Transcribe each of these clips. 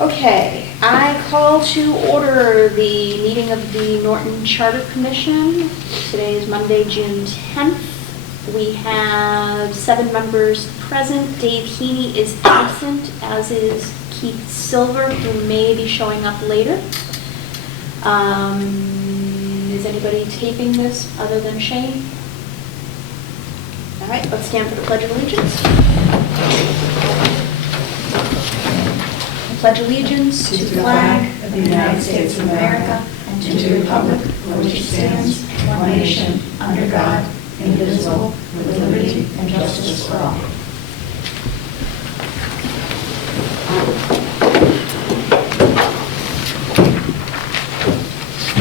Okay, I call to order the meeting of the Norton Charter Commission. Today is Monday, June 10th. We have 7 members present. Dave Heaney is absent, as is Keith Silver, who may be showing up later. Is anybody taping this other than Shane? All right, let's stand for the Pledge of Allegiance. I pledge allegiance to the flag of the United States of America and to the republic for which it stands, one nation, under God, indivisible, with liberty and justice for all.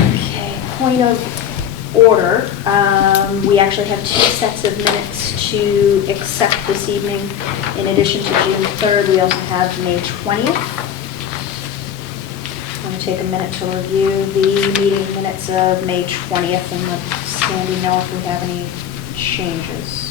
Okay, point of order. We actually have 2 sets of minutes to accept this evening. In addition to June 3rd, we also have May 20th. I'm going to take a minute to review the meeting minutes of May 20th and let Sandy know if we have any changes.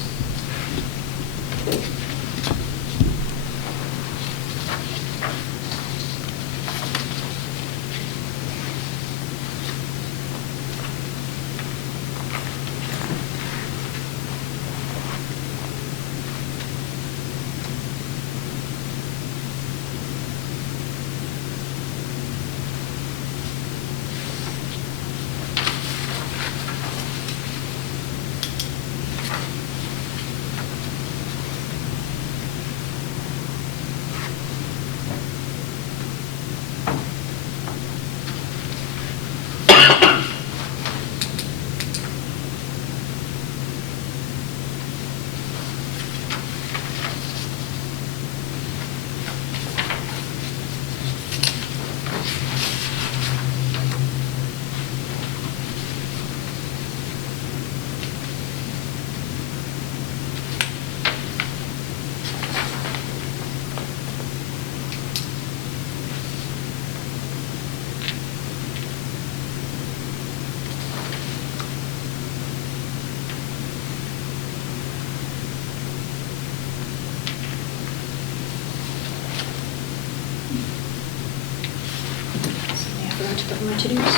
To put my to-dos.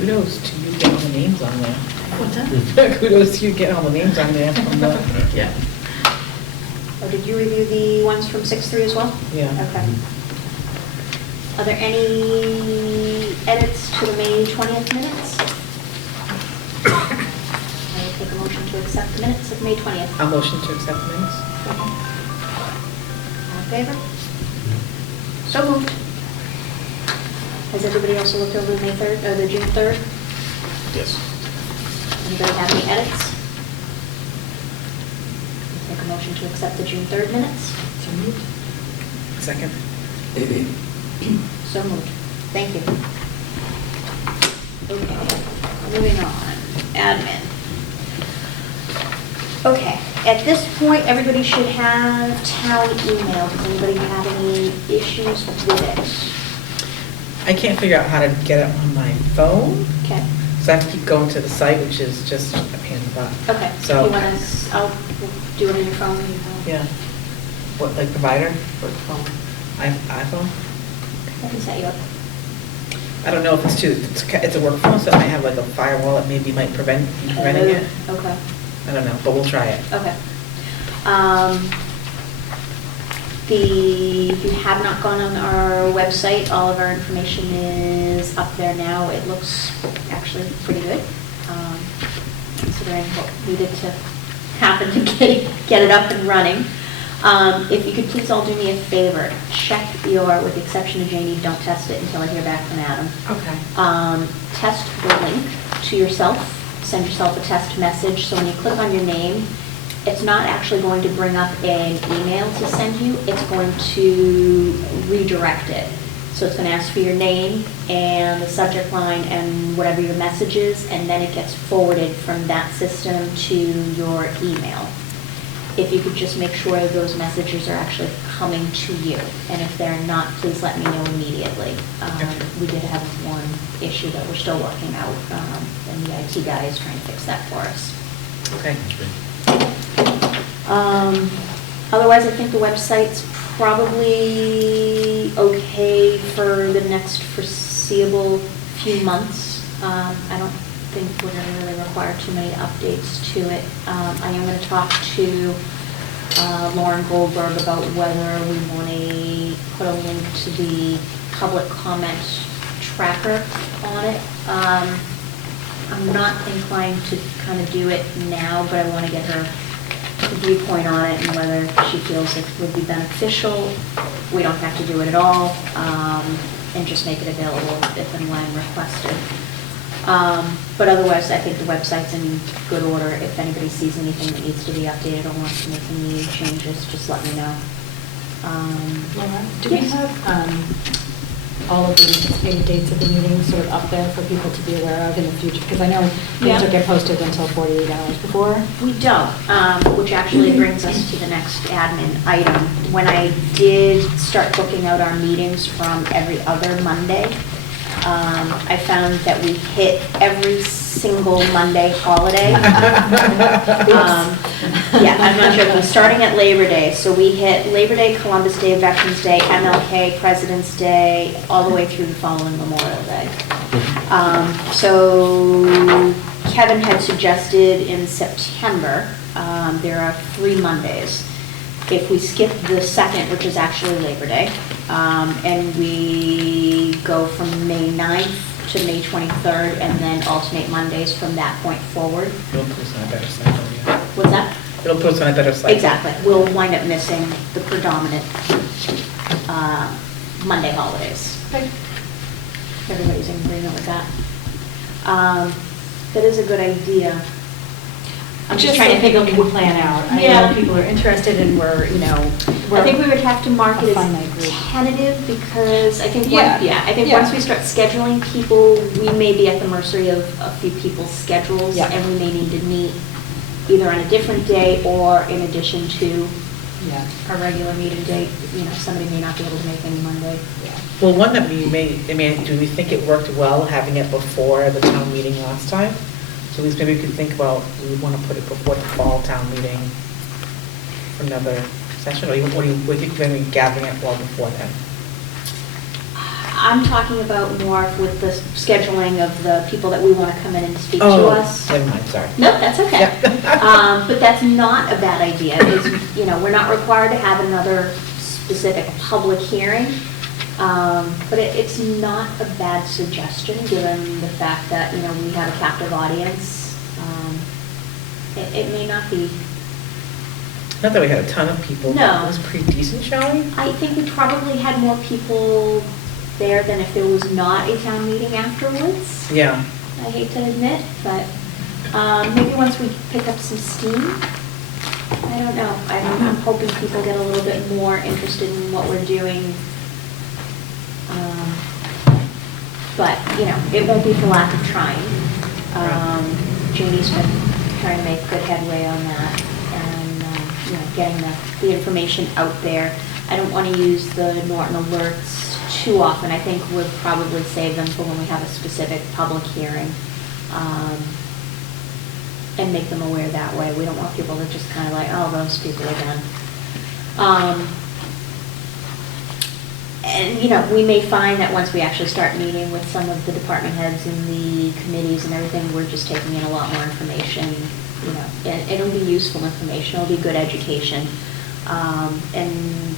Kudos to you getting all the names on there. What's that? Kudos to you getting all the names on there from the, yeah. Oh, did you review the ones from 6-3 as well? Yeah. Okay. Are there any edits to the May 20th minutes? I will take a motion to accept the minutes of May 20th. I'll motion to accept the minutes. Okay. All in favor? So moved. Has everybody also looked over the May 3rd, or the June 3rd? Yes. Anybody have any edits? Take a motion to accept the June 3rd minutes. So moved. Second. So moved. Thank you. Okay, moving on. Admin. Okay. At this point, everybody should have town email. Does anybody have any issues with it? I can't figure out how to get it on my phone, Okay. so I have to keep going to the site, which is just a pain in the butt. Okay. So- You want us, I'll do it on your phone. Yeah. What, like provider for the phone? iPhone? I can set you up. I don't know if it's a work phone, so it might have like a firewall that maybe might be preventing it. Okay. I don't know, but we'll try it. Okay. If you have not gone on our website, all of our information is up there now. It looks actually pretty good, considering what needed to happen to get it up and running. If you could please all do me a favor, check with the exception of Janie, don't test it until I hear back from Adam. Okay. Test the link to yourself, send yourself a test message, so when you click on your name, it's not actually going to bring up an email to send you, it's going to redirect it. So it's going to ask for your name and the subject line and whatever your message is, and then it gets forwarded from that system to your email. If you could just make sure that those messages are actually coming to you, and if they're not, please let me know immediately. We did have one issue that we're still working out, and the IT guy is trying to fix that for us. Okay. Otherwise, I think the website's probably okay for the next foreseeable few months. I don't think we're going to really require too many updates to it. I am going to talk to Lauren Goldberg about whether we want to put a link to the public comment tracker on it. I'm not inclined to kind of do it now, but I want to get her viewpoint on it and whether she feels it would be beneficial. We don't have to do it at all, and just make it available if and when requested. But otherwise, I think the website's in good order. If anybody sees anything that needs to be updated or wants to make any changes, just let me know. Laura, do we Yes. have all of the anticipated dates of the meetings sort of up there for people to be aware of in the future? Because I know things Yeah. don't get posted until 48 hours before. We don't, which actually brings us to the next admin item. When I did start booking out our meetings from every other Monday, I found that we hit every single Monday holiday. Yeah, I'm not joking, starting at Labor Day. So we hit Labor Day, Columbus Day, Veterans Day, MLK, President's Day, all the way through the following Memorial Day. So Kevin had suggested in September, there are 3 Mondays. If we skip the second, which is actually Labor Day, and we go from May 9th to May 23rd, and then alternate Mondays from that point forward. It'll put us on a better cycle, yeah. What's that? It'll put us on a better cycle. Exactly. We'll wind up missing the predominant Monday holidays. Everybody's in agreement with that. That is a good idea. I'm just trying to think of what we can plan out. I Yeah. know people are interested and we're, I think we would have to mark it A finite as group. tentative because I think, I think Yeah. once we start scheduling people, we may be at the mercy of a few people's schedules, Yeah. and we may need to meet either on a different day or in addition to Yeah. our regular meeting date. You know, somebody may not be able to make any Monday. Well, one that do we think it worked well having it before the town meeting last time? So at least maybe we could think about, do we want to put it before the fall town meeting for another session? Or what do you think when we gathering it well before then? I'm talking about more with the scheduling of the people that we want to come in and speak to us. Never mind, sorry. No, that's okay. Yeah. But that's not a bad idea. We're not required to have another specific public hearing. But it's not a bad suggestion, given the fact that, we have a captive audience. It may not be. Not that we had a ton of people. No. But it was pretty decent showing. I think we probably had more people there than if there was not a town meeting afterwards. Yeah. I hate to admit, but maybe once we pick up some steam, I don't know. I'm hoping people get a little bit more interested in what we're doing. But, it won't be for lack of trying. Janie's been trying to make good headway on that. And getting the information out there. I don't want to use the Norton alerts too often. I think we'll probably save them for when we have a specific public hearing, and make them aware that way. We don't want people to just kind of like, oh, those people again. And, you know, we may find that once we actually start meeting with some of the department heads and the committees and everything, we're just taking in a lot more information, you know, and it'll be useful information, it'll be good education. And,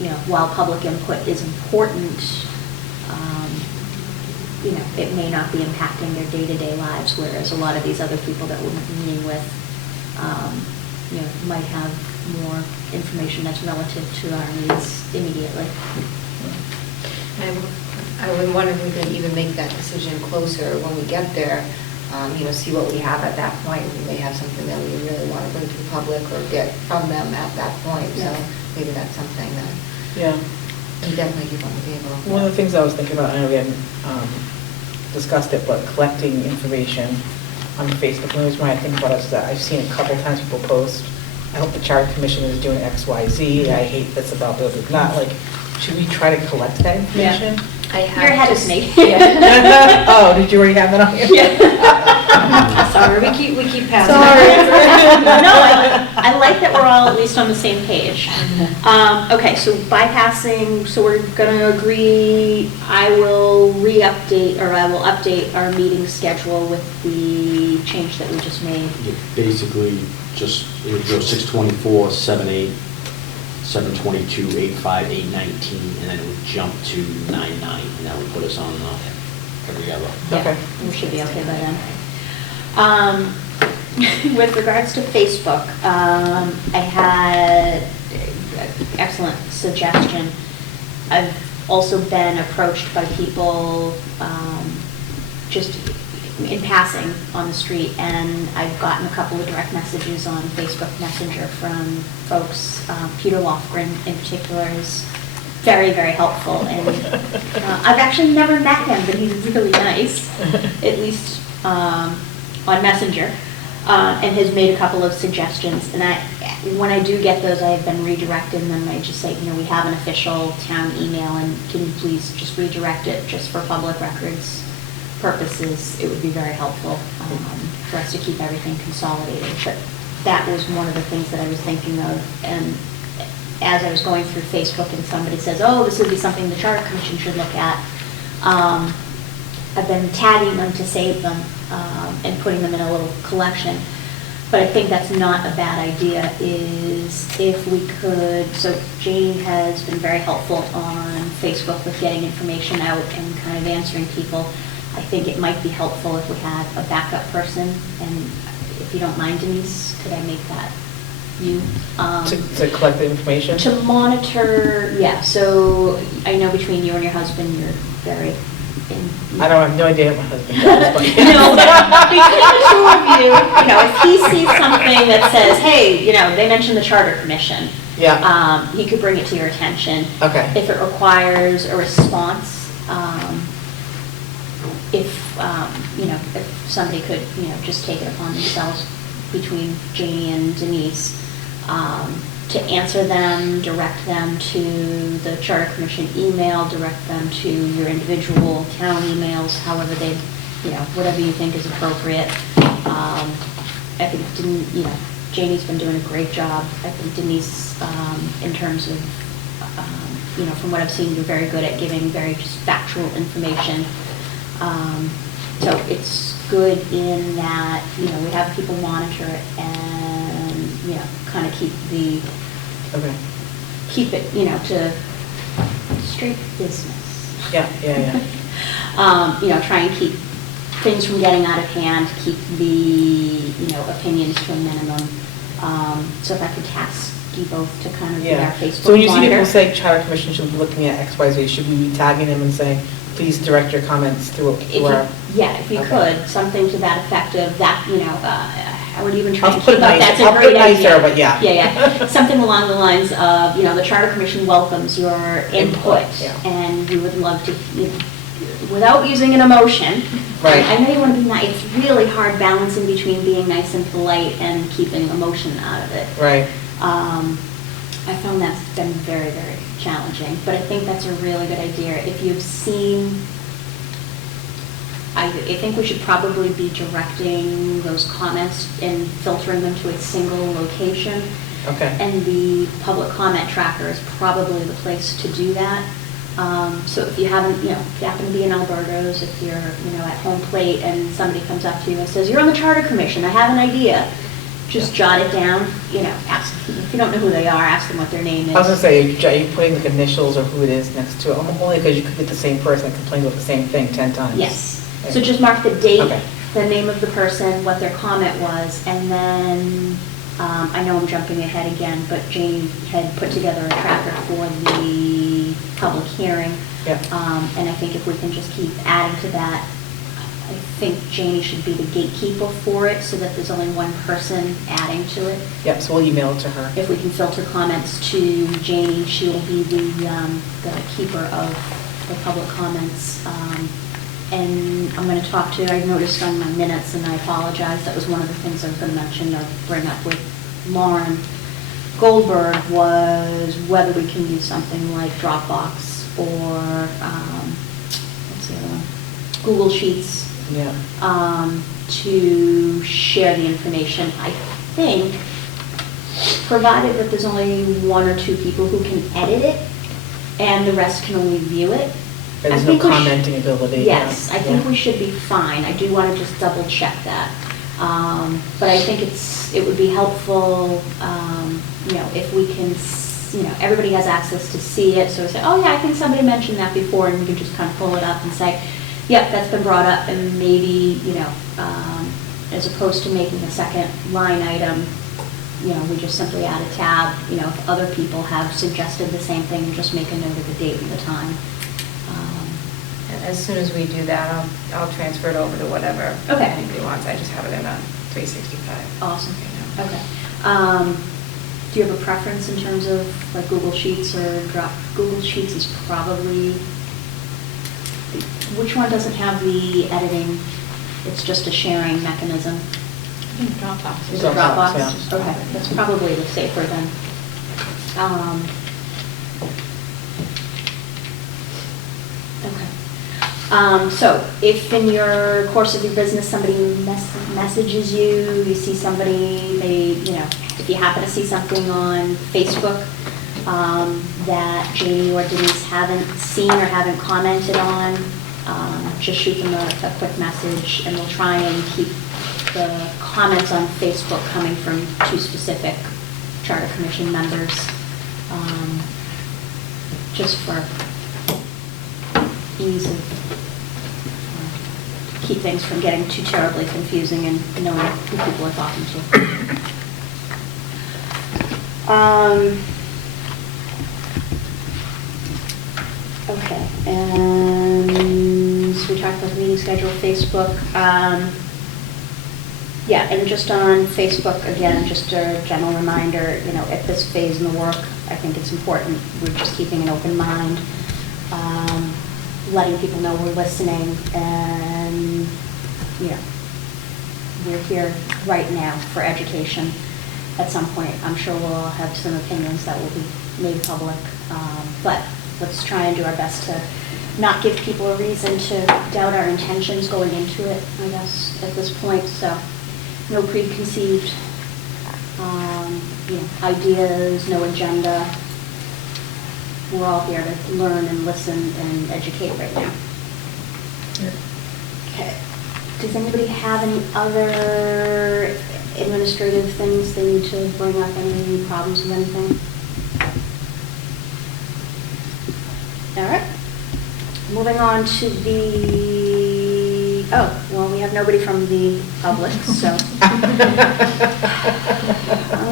you know, while public input is important, you know, it may not be impacting their day-to-day lives, whereas a lot of these other people that we're meeting with, you know, might have more information that's relative to our needs immediately. I would wonder if we could even make that decision closer when we get there, you know, see what we have at that point. We may have something that we really want to bring to the public or get from them at that point. So Yeah. maybe that's something that Yeah. we definitely keep on the table. One of the things I was thinking about, I know we hadn't discussed it, but collecting information on Facebook. The reason why I think about it is that I've seen a couple times people post, I hope the Charter Commission is doing X, Y, Z, I hate this about blah, blah, blah. Not like, should we try to collect that information? I have You're ahead of just- me. Oh, did you already have that on here? Sorry, we keep passing. No, I like that we're all at least on the same page. Okay, so bypassing, so we're gonna agree, I will re-update, or I will update our meeting schedule with the change that we just made. You basically just, it would go 6:24, 7:08, 7:22, 8:05, 8:19, and then it would jump to 9:09, and that would put us on every other. Yeah, Okay. we should be okay by then. With regards to Facebook, I had an excellent suggestion. I've also been approached by people just in passing on the street, and I've gotten a couple of direct messages on Facebook Messenger from folks. Peter Lofgren in particular is very, very helpful, and I've actually never met him, but he's really nice, at least on Messenger, and has made a couple of suggestions. And when I do get those, I have been redirected, and then I just say, you know, we have an official town email, and can you please just redirect it just for public records purposes? It would be very helpful for us to keep everything consolidated. But that was one of the things that I was thinking of, and as I was going through Facebook and somebody says, oh, this would be something the Charter Commission should look at, I've been tagging them to save them and putting them in a little collection. But I think that's not a bad idea, is if we could, so Janie has been very helpful on Facebook with getting information out and kind of answering people. I think it might be helpful if we had a backup person, and if you don't mind, Denise, could I make that you? To collect the information? To monitor, yeah, so I know between you and your husband, you're very in. I don't have no idea what my husband does, but. No, but between the two of you, you know, if he sees something that says, hey, you know, they mentioned the Charter Commission. Yeah. He could bring it to your attention. Okay. If it requires a response, you know, if somebody could, you know, just take it upon themselves between Janie and Denise, to answer them, direct them to the Charter Commission email, direct them to your individual town emails, however they, you know, whatever you think is appropriate. I think, you know, Janie's been doing a great job. I think Denise, in terms of, you know, from what I've seen, you're very good at giving very just factual information. So it's good in that, you know, we have people monitor it and, you know, kind of keep it, you know, to straight business. Yeah. You know, try and keep things from getting out of hand, keep the, you know, opinions to a minimum. So if I could task you both to kind of be our Yeah. Facebook So when you see monitor. people say Charter Commission should be looking at X, Y, Z, should we be tagging them and saying, please direct your comments through our? Yeah, if you Okay. could, something to that effect of that, you know, I would even try I'll and put keep it up, nice- that's a I'll put great it idea. nicer, but yeah. Yeah, something along the lines of, you know, the Charter Commission welcomes your input, yeah. and we would love to, you know, without using an emotion. Right. I know you want to be nice, it's really hard balancing between being nice and polite and keeping emotion out of it. Right. I found that's been very, very challenging, but I think that's a really good idea. If you've seen, I think we should probably be directing those comments and filtering them to a single location. Okay. And the public comment tracker is probably the place to do that. So if you haven't, if you happen to be in Alberto's, if you're, at home plate and somebody comes up to you and says, "You're on the Charter Commission, I have an idea," just jot it down, ask, if you don't know who they are, ask them what their name is. I was gonna say, are you putting like initials or who it is next to it? Only because you could get the same person complaining about the same thing 10 times. Yes. So just mark the date, Okay. the name of the person, what their comment was, and then, I know I'm jumping ahead again, but Janie had put together a tracker for the public hearing. Yep. And I think if we can just keep adding to that, I think Janie should be the gatekeeper for it, so that there's only one person adding to it. Yep, so we'll email it to her. If we can filter comments to Janie, she will be the keeper of the public comments. And I'm going to talk to, I noticed on my minutes, and I apologize, that was one of the things I was going to mention or bring up with Lauren Goldberg, was whether we can use something like Dropbox or, what's the other one? Google Sheets. Yeah. To share the information. I think, provided that there's only one or two people who can edit it, and the rest can only view it. There's I no think we should- commenting ability. Yes, I think Yeah. we should be fine. I do want to just double check that. But I think it would be helpful, if we can, everybody has access to see it, so we say, "Oh yeah, I think somebody mentioned that before," and we can just kind of pull it up and say, "Yep, that's been brought up," and maybe, as opposed to making a second line item, we just simply add a tab, if other people have suggested the same thing, and just make a note of the date and the time. And as soon as we do that, I'll transfer it over to whatever Okay. anybody wants. I just have it in a 365. Awesome. You know. Okay. Do you have a preference in terms of like Google Sheets or Drop? Google Sheets is probably, which one doesn't have the editing? It's just a sharing mechanism. Dropbox. Is it Dropbox, Dropbox? yeah. Okay, that's probably the safer then. Okay. So if in your course of your business, somebody messages you, you see somebody, if you happen to see something on Facebook that Janie or Denise haven't seen or haven't commented on, just shoot them a quick message, and we'll try and keep the comments on Facebook coming from two specific Charter Commission members, just for ease of, keep things from getting too terribly confusing and knowing who people are talking to. Okay, and so we talked about the meeting schedule, Facebook. Yeah, and just on Facebook, again, just a general reminder, at this phase in the work, I think it's important, we're just keeping an open mind, letting people know we're listening, and, we're here right now for education. At some point, I'm sure we'll all have some opinions that will be made public, but let's try and do our best to not give people a reason to doubt our intentions going into it, I guess, at this point, so no preconceived ideas, no agenda. We're all here to learn and listen and educate right now. Okay. Does anybody have any other administrative things they need to bring up, any problems with anything? All right. Moving on to we have nobody from the public, so I'm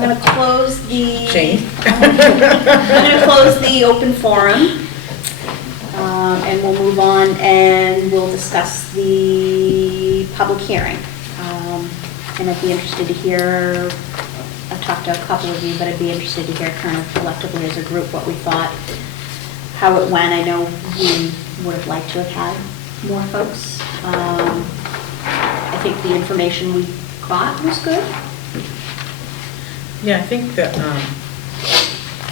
going to close the... Jane? I'm going to close the open forum, and we'll move on and we'll discuss the public hearing. And I'd be interested to hear, I've talked to a couple of you, but I'd be interested to hear kind of collectively as a group what we thought, how it went. I know we would have liked to have had more folks. I think the information we got was good. Yeah, I think that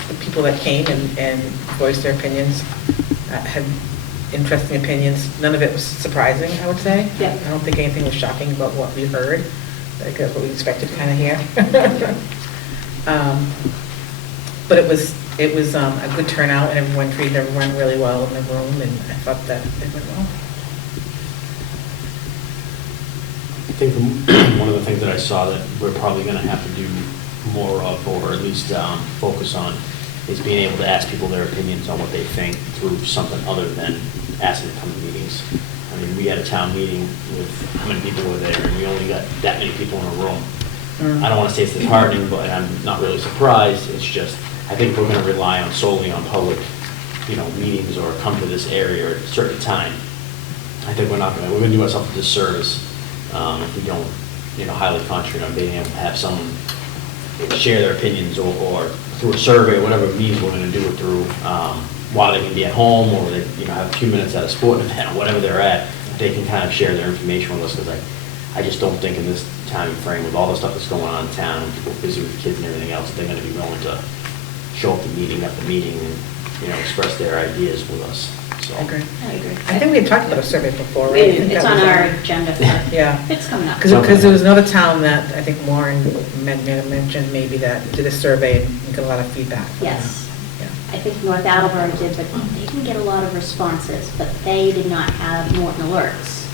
the people that came and voiced their opinions had interesting opinions. None of it was surprising, I would say. Yeah. I don't think anything was shocking about what we heard, like what we expected to kind of hear. But it was a good turnout, and everyone treated everyone really well in the room, and I thought that it went well. I think one of the things that I saw that we're probably going to have to do more of, or at least focus on, is being able to ask people their opinions on what they think through something other than asking to come to meetings. I mean, we had a town meeting with how many people were there, and we only got that many people in a room. I don't want to say it's disheartening, but I'm not really surprised. It's just, I think we're going to rely on solely on public, meetings or come to this area at a certain time. I think we're going to do ourselves a disservice if we don't, highly concentrate on being able to have someone share their opinions or through a survey, whatever means we're going to do it through, while they can be at home or they, have a few minutes at a sporting event or whatever they're at, they can kind of share their information with us, because I just don't think in this time frame with all the stuff that's going on in town, people busy with kids and everything else, they're going to be willing to show up to meeting after meeting and, express their ideas with us. So. I agree. I agree. I think we had talked about a survey before, right? I think It's that on was our agenda for, Yeah. it's coming up. Because there was another town that I think Lauren mentioned maybe that did a survey and got a lot of feedback. from Yes. them. I think North Attleboro did, but they didn't get a lot of responses, but they did not have Norton alerts.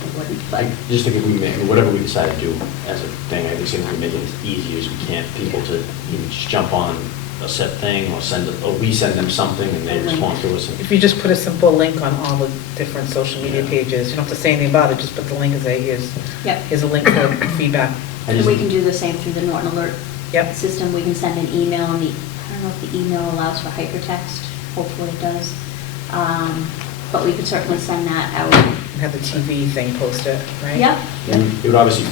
They wouldn't, but, I just think if we make, whatever we decide to do as a thing, I just think we make it as easy as we can, people to just jump on a set thing or we send them something and they respond to us. If you just put a simple link on all the different social media pages, you don't have to say anything about it, just put the link and say, Yep. here's a link for feedback. I and just- we can do the same through the Norton Alert Yep. system. We can send an email, and I don't know if the email allows for hypertext, hopefully it does. But we could certainly send that out. And have the TV thing posted, right? Yep. It would obviously,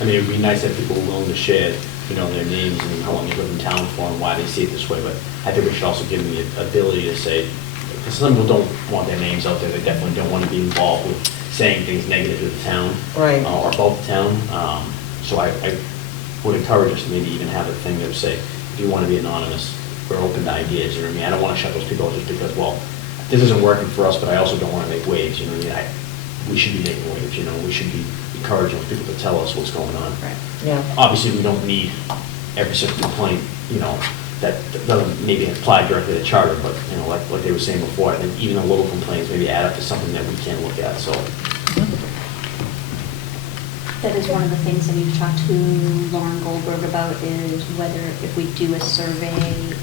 it would be nice if people were willing to share, their names and how long they live in town for and why they see it this way, but I think we should also give them the ability to say, because some people don't want their names out there, they definitely don't want to be involved with saying things negative to the town. Right. Or about the town. So I would encourage us to maybe even have a thing that would say, if you want to be anonymous, we're open to ideas, I don't want to shut those people out just because, well, this isn't working for us, but I also don't want to make waves, we should be making waves, we should be encouraging those people to tell us what's going on. Right. Yeah. Obviously, we don't need every single complaint, that doesn't maybe apply directly to charter, but, like they were saying before, I think even the little complaints maybe add up to something that we can look at, so. That is one of the things I need to talk to Lauren Goldberg about, is whether if we do a survey,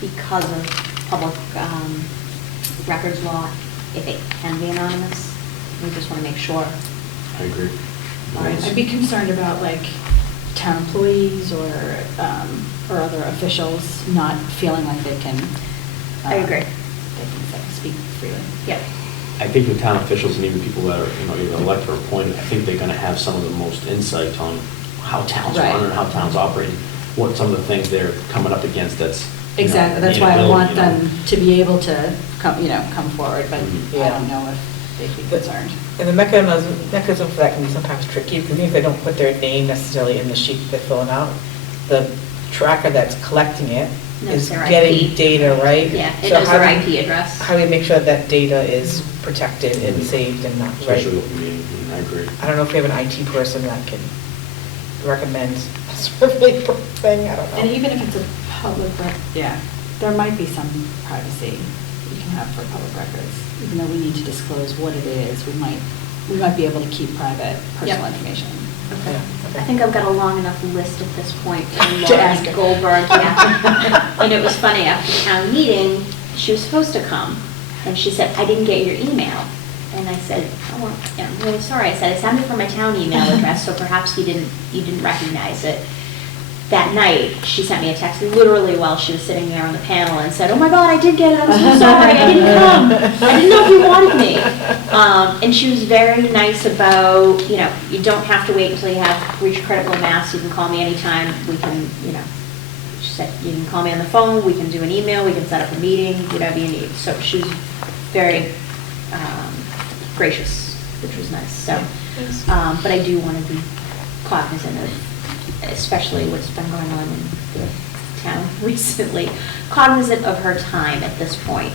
because of public records law, if it can be anonymous. We just want to make sure. I agree. I'd be concerned about like town employees or other officials not feeling like they can. I agree. They can speak freely. Yep. I think the town officials and even people that are, either elected or appointed, I think they're gonna have some of the most insight on how towns Right. run and how towns operate, what some of the things they're coming up against that's. Exactly, that's why I want them to be able to come forward, but Mhm. I don't know if they'd be concerned. And the mechanism for that can be sometimes tricky, because even if they don't put their name necessarily in the sheet they're filling out, the tracker that's collecting it Knows is their getting IP. data, right? Yeah, it So knows how their do you- IP address. How do we make sure that data is protected and saved and not, right? Especially with me, I agree. I don't know if we have an IT person that can recommend a survey thing, I don't know. And even if it's a public there might be some privacy you can have for public records, even though we need to disclose what it is, we might be able to keep private personal Yep. information. Okay. Yeah. I think I've got a long enough list at this point from To ask her. Lauren Goldberg, yeah. And it was funny, after town meeting, she was supposed to come, and she said, I didn't get your email. And I said, oh, well, yeah, I'm really sorry. I said, I sent it from my town email address, so perhaps you didn't recognize it. That night, she sent me a text literally while she was sitting there on the panel and said, oh my God, I did get it, I'm so sorry, I didn't come. I didn't know if you wanted me. And she was very nice about, you don't have to wait until you have reached critical mass, you can call me anytime, we can, she said, you can call me on the phone, we can do an email, we can set up a meeting, whatever you need. So she was very gracious, which was nice, so. But I do want to be cognizant of, especially what's been going on in the town recently, cognizant of her time at this point.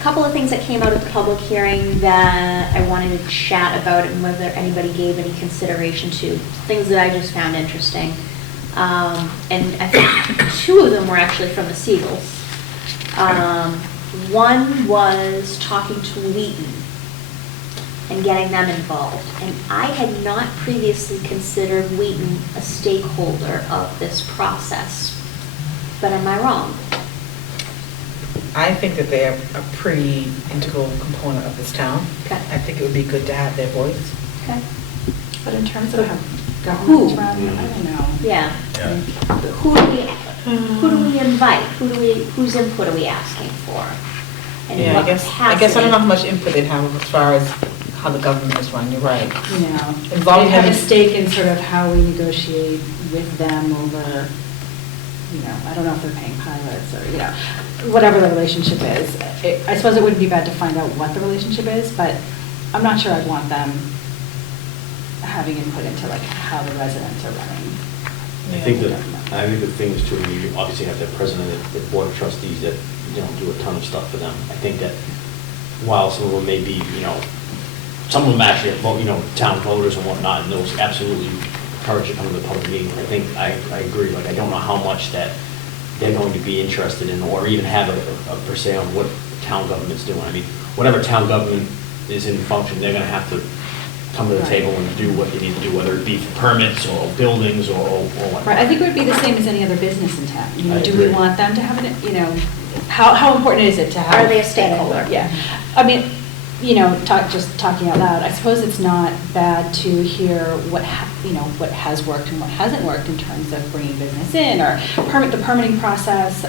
Couple of things that came out of the public hearing that I wanted to chat about and whether anybody gave any consideration to, things that I just found interesting. And I think two of them were actually from the Seagulls. One was talking to Wheaton and getting them involved. And I had not previously considered Wheaton a stakeholder of this process, but am I wrong? I think that they're a pretty integral component of this town. Okay. I think it would be good to have their voice. Okay. But in terms of how government's run, I don't know. Yeah. Yeah. Who do we invite? Whose input are we asking for? And Yeah, what I guess I don't know how capacity? much input they'd have as far as how the government is run, you're right. You know, Involving they have a having- stake in sort of how we negotiate with them over, you know, I don't know if they're paying pilots or, you know, whatever the relationship is. I suppose it wouldn't be bad to find out what the relationship is, but I'm not sure I'd want them having input into like how the residents are running. I think the thing is too, you obviously have the president of the board of trustees that, you know, do a ton of stuff for them. I think that while some of them may be, you know, some of them actually are, you know, town voters and whatnot, and those absolutely encourage to come to the public meeting. I think, I agree, like, I don't know how much that they're going to be interested in, or even have a per se on what town government's doing. I mean, whatever town government is in function, they're gonna have to come to the Right. table and do what they need to do, whether it be for permits or buildings or whatnot. Right, I think it would be the same as any other business in town. You know, I do we agree. want them to have it, you know, how important is it to have? Are they a stakeholder? Yeah. I mean, you know, just talking out loud, I suppose it's not bad to hear what, you know, what has worked and what hasn't worked in terms of bringing business in, or the permitting process,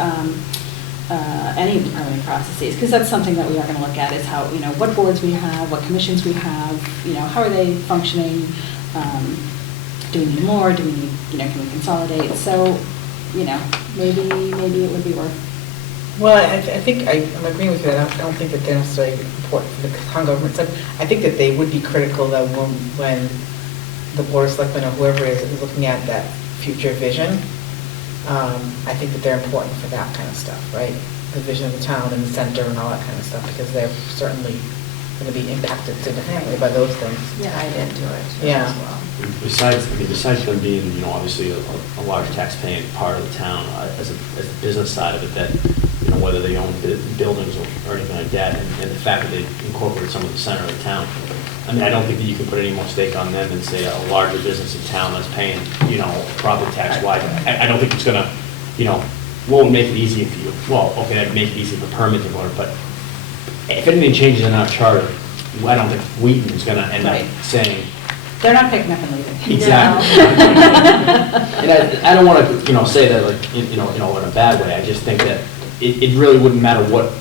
any of the permitting processes, because that's something that we are going to look at, is how, you know, what boards we have, what commissions we have, you know, how are they functioning? Do we need more? Do we need, you know, can we consolidate? So, you know, maybe it would be worth. Well, I think I'm agreeing with you. I don't think that they're necessarily important for the town government. So I think that they would be critical that when the board of selectmen or whoever it is looking at that future vision, I think that they're important for that kind of stuff, right? The vision of the town and the center and all that kind of stuff, because they're certainly going to be impacted significantly by those things. Tied into it Yeah. as well. Besides them being, you know, obviously a large tax-paying part of the town, as a business side of it, that, you know, whether they own buildings or anything like that, and the fact that they incorporate some of the center of the town. I mean, I don't think that you can put any more stake on them than, say, a larger business in town that's paying, you know, property tax-wise. I don't think it's gonna, you know, won't make it easy for you. Well, okay, that'd make it easy for permitting or, but if anything changes in our charter, I don't think Wheaton is gonna end up Right. saying, They're not picking up and leaving. exactly. And I don't want to, you know, say that like, you know, in a bad way. I just think that it really wouldn't matter what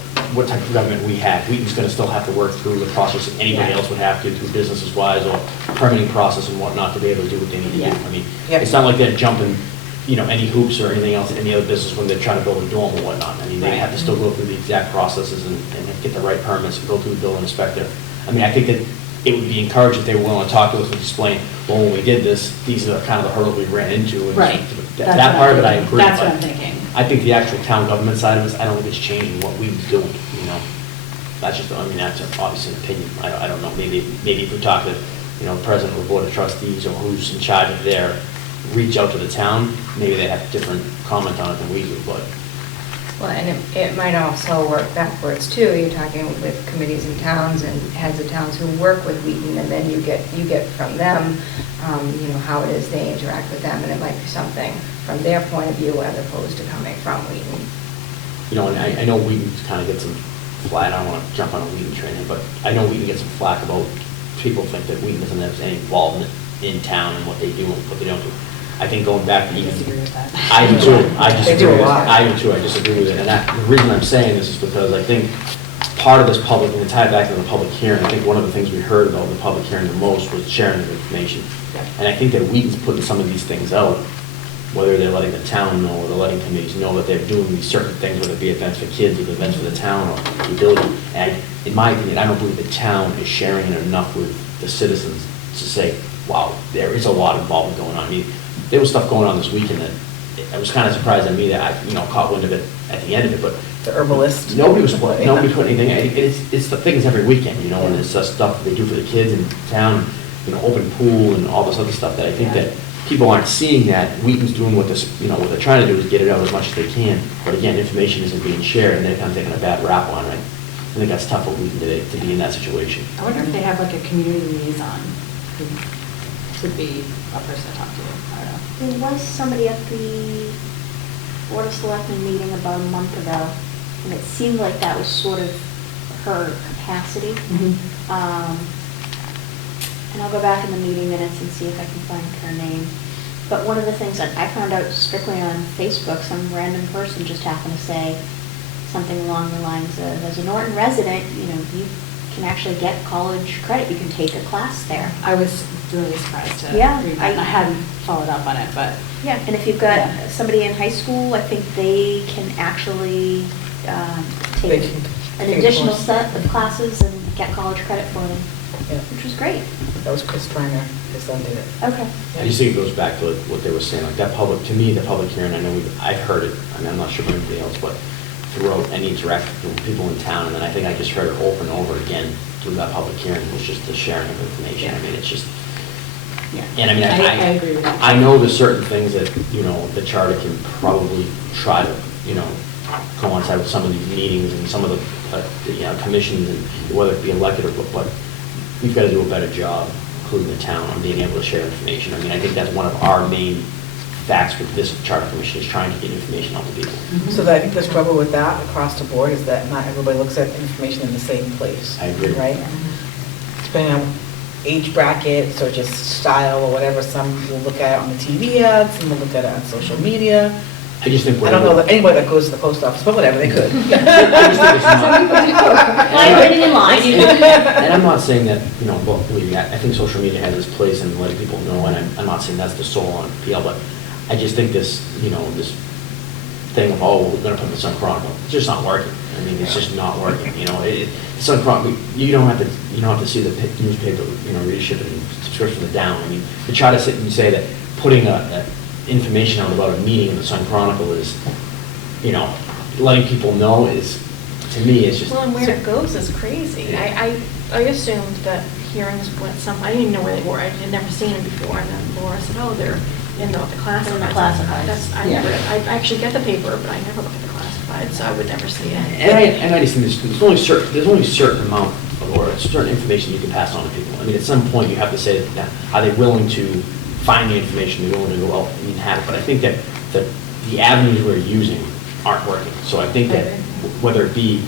type of government we had. Wheaton's going to still have to work through the process that anybody Yeah. else would have to, through businesses wise or permitting process and whatnot, to be able to do what they need to Yeah. do. I mean, Yeah. it's not like they're jumping, you know, any hoops or anything else, any other business when they're trying to build a dorm or whatnot. I mean, they Right. have to still go through the exact processes and get the right permits and go through the building inspector. I mean, I think that it would be encouraged if they were willing to talk to us and explain, well, when we did this, these are kind of the hurdles we ran into. And Right. That That's part what of it, I I'm agree. thinking. That's but what I'm thinking. I think the actual town government side of this, I don't think it's changing what we was doing, you know? That's just, I mean, that's obviously an opinion. I don't know, maybe if we talk to, you know, president of the board of trustees or who's in charge of their reach out to the town, maybe they have a different comment on it than we do, but. Well, and it might also work backwards too. You're talking with committees in towns and heads of towns who work with Wheaton, and then you get from them, you know, how it is they interact with them, and it might be something from their point of view as opposed to coming from Wheaton. You know, and I know Wheaton kind of gets some flack, I don't want to jump on a Wheaton train here, but I know Wheaton gets some flack about, people think that Wheaton doesn't have any involvement in town and what they do and what they don't do. I think going back to I even. disagree with that. I do too, I disagree. They do a with it. lot. I do too, I disagree with it, and the reason I'm saying this is because I think part of this public, and to tie it back to the public hearing, I think one of the things we heard about in the public hearing the most was sharing of information. And I think that Wheaton's putting some of these things out, whether they're letting the town know, or they're letting committees know that they're doing these certain things, whether it be events for kids, or events for the town, or the building. And in my opinion, I don't believe the town is sharing it enough with the citizens to say, wow, there is a lot of involvement going on. I mean, there was stuff going on this weekend that, it was kind of surprising to me that I, caught wind of it at the end of it, but The herbalist. nobody put anything, it's the things every weekend, and it's stuff they do for the kids in town, open pool and all this other stuff that I think that people aren't seeing that. Wheaton's doing what this, what they're trying to do is get it out as much as they can, but again, information isn't being shared, and they're kind of taking a bad rap on it. I think that's tough for Wheaton to be in that situation. I wonder if they have like a community liaison who would be a person to talk to. I don't know. There was somebody at the Board of Selectmen meeting about a month ago, and it seemed like that was sort of her capacity. And I'll go back in the meeting minutes and see if I can find her name. But one of the things that I found out strictly on Facebook, some random person just happened to say something along the lines of, as a Norton resident, you can actually get college credit. You can take a class there. I was really surprised to Yeah, read that. I hadn't followed up on it, but. Yeah, and if you've got Yeah. somebody in high school, I think they can actually They take can an take a additional course. set of classes and get college credit for them, Yeah. which was great. That was Chris Trimer, his son did it. Okay. I just think it goes back to what they were saying, like that to me, the public hearing, I know I've heard it, I'm not sure about anybody else, but throughout any interaction with people in town, and then I think I just heard it over and over again through that public hearing, was just the sharing of information. I mean, it's just, Yeah. and I mean, I agree with that. I know there's certain things that, the charter can probably try to, coincide with some of these meetings and some of the commissions, and whether it be elected or, but we've got to do a better job, including the town, on being able to share information. I mean, I think that's one of our main facts with this charter commission, is trying to get information out to people. So I think the struggle with that across the board is that not everybody looks at information in the same place. I agree. Right? Depending on age brackets or just style or whatever, some will look at it on the TV ads, some will look at it on social media. I just think. I don't know that anybody that goes to the post office, but whatever, they could. I just think it's not- Line waiting in line. And I'm not saying that, well, believe me, I think social media has its place in letting people know, and I'm not saying that's the sole on PL, but I just think this, this thing of, oh, we're gonna put the Sun Chronicle, it's just not working. I mean, it's just not working, Sun Chronicle, you don't have to see the newspaper, readership and subscriptions are down. I mean, to try to sit and say that putting information out about a meeting in the Sun Chronicle is, letting people know is, to me, is just. Well, and where it goes is crazy. I assumed that hearings went I didn't even know where they were. I had never seen them before, and then Laura said, oh, they're in the classifieds. In the classifieds. I actually get the paper, but I never look at the classifieds, so I would never see it. And I just think there's only a certain amount or certain information you can pass on to people. I mean, at some point, you have to say, are they willing to find the information, they're willing to go out and have it? But I think that the avenues we're using aren't working. So I think that whether it be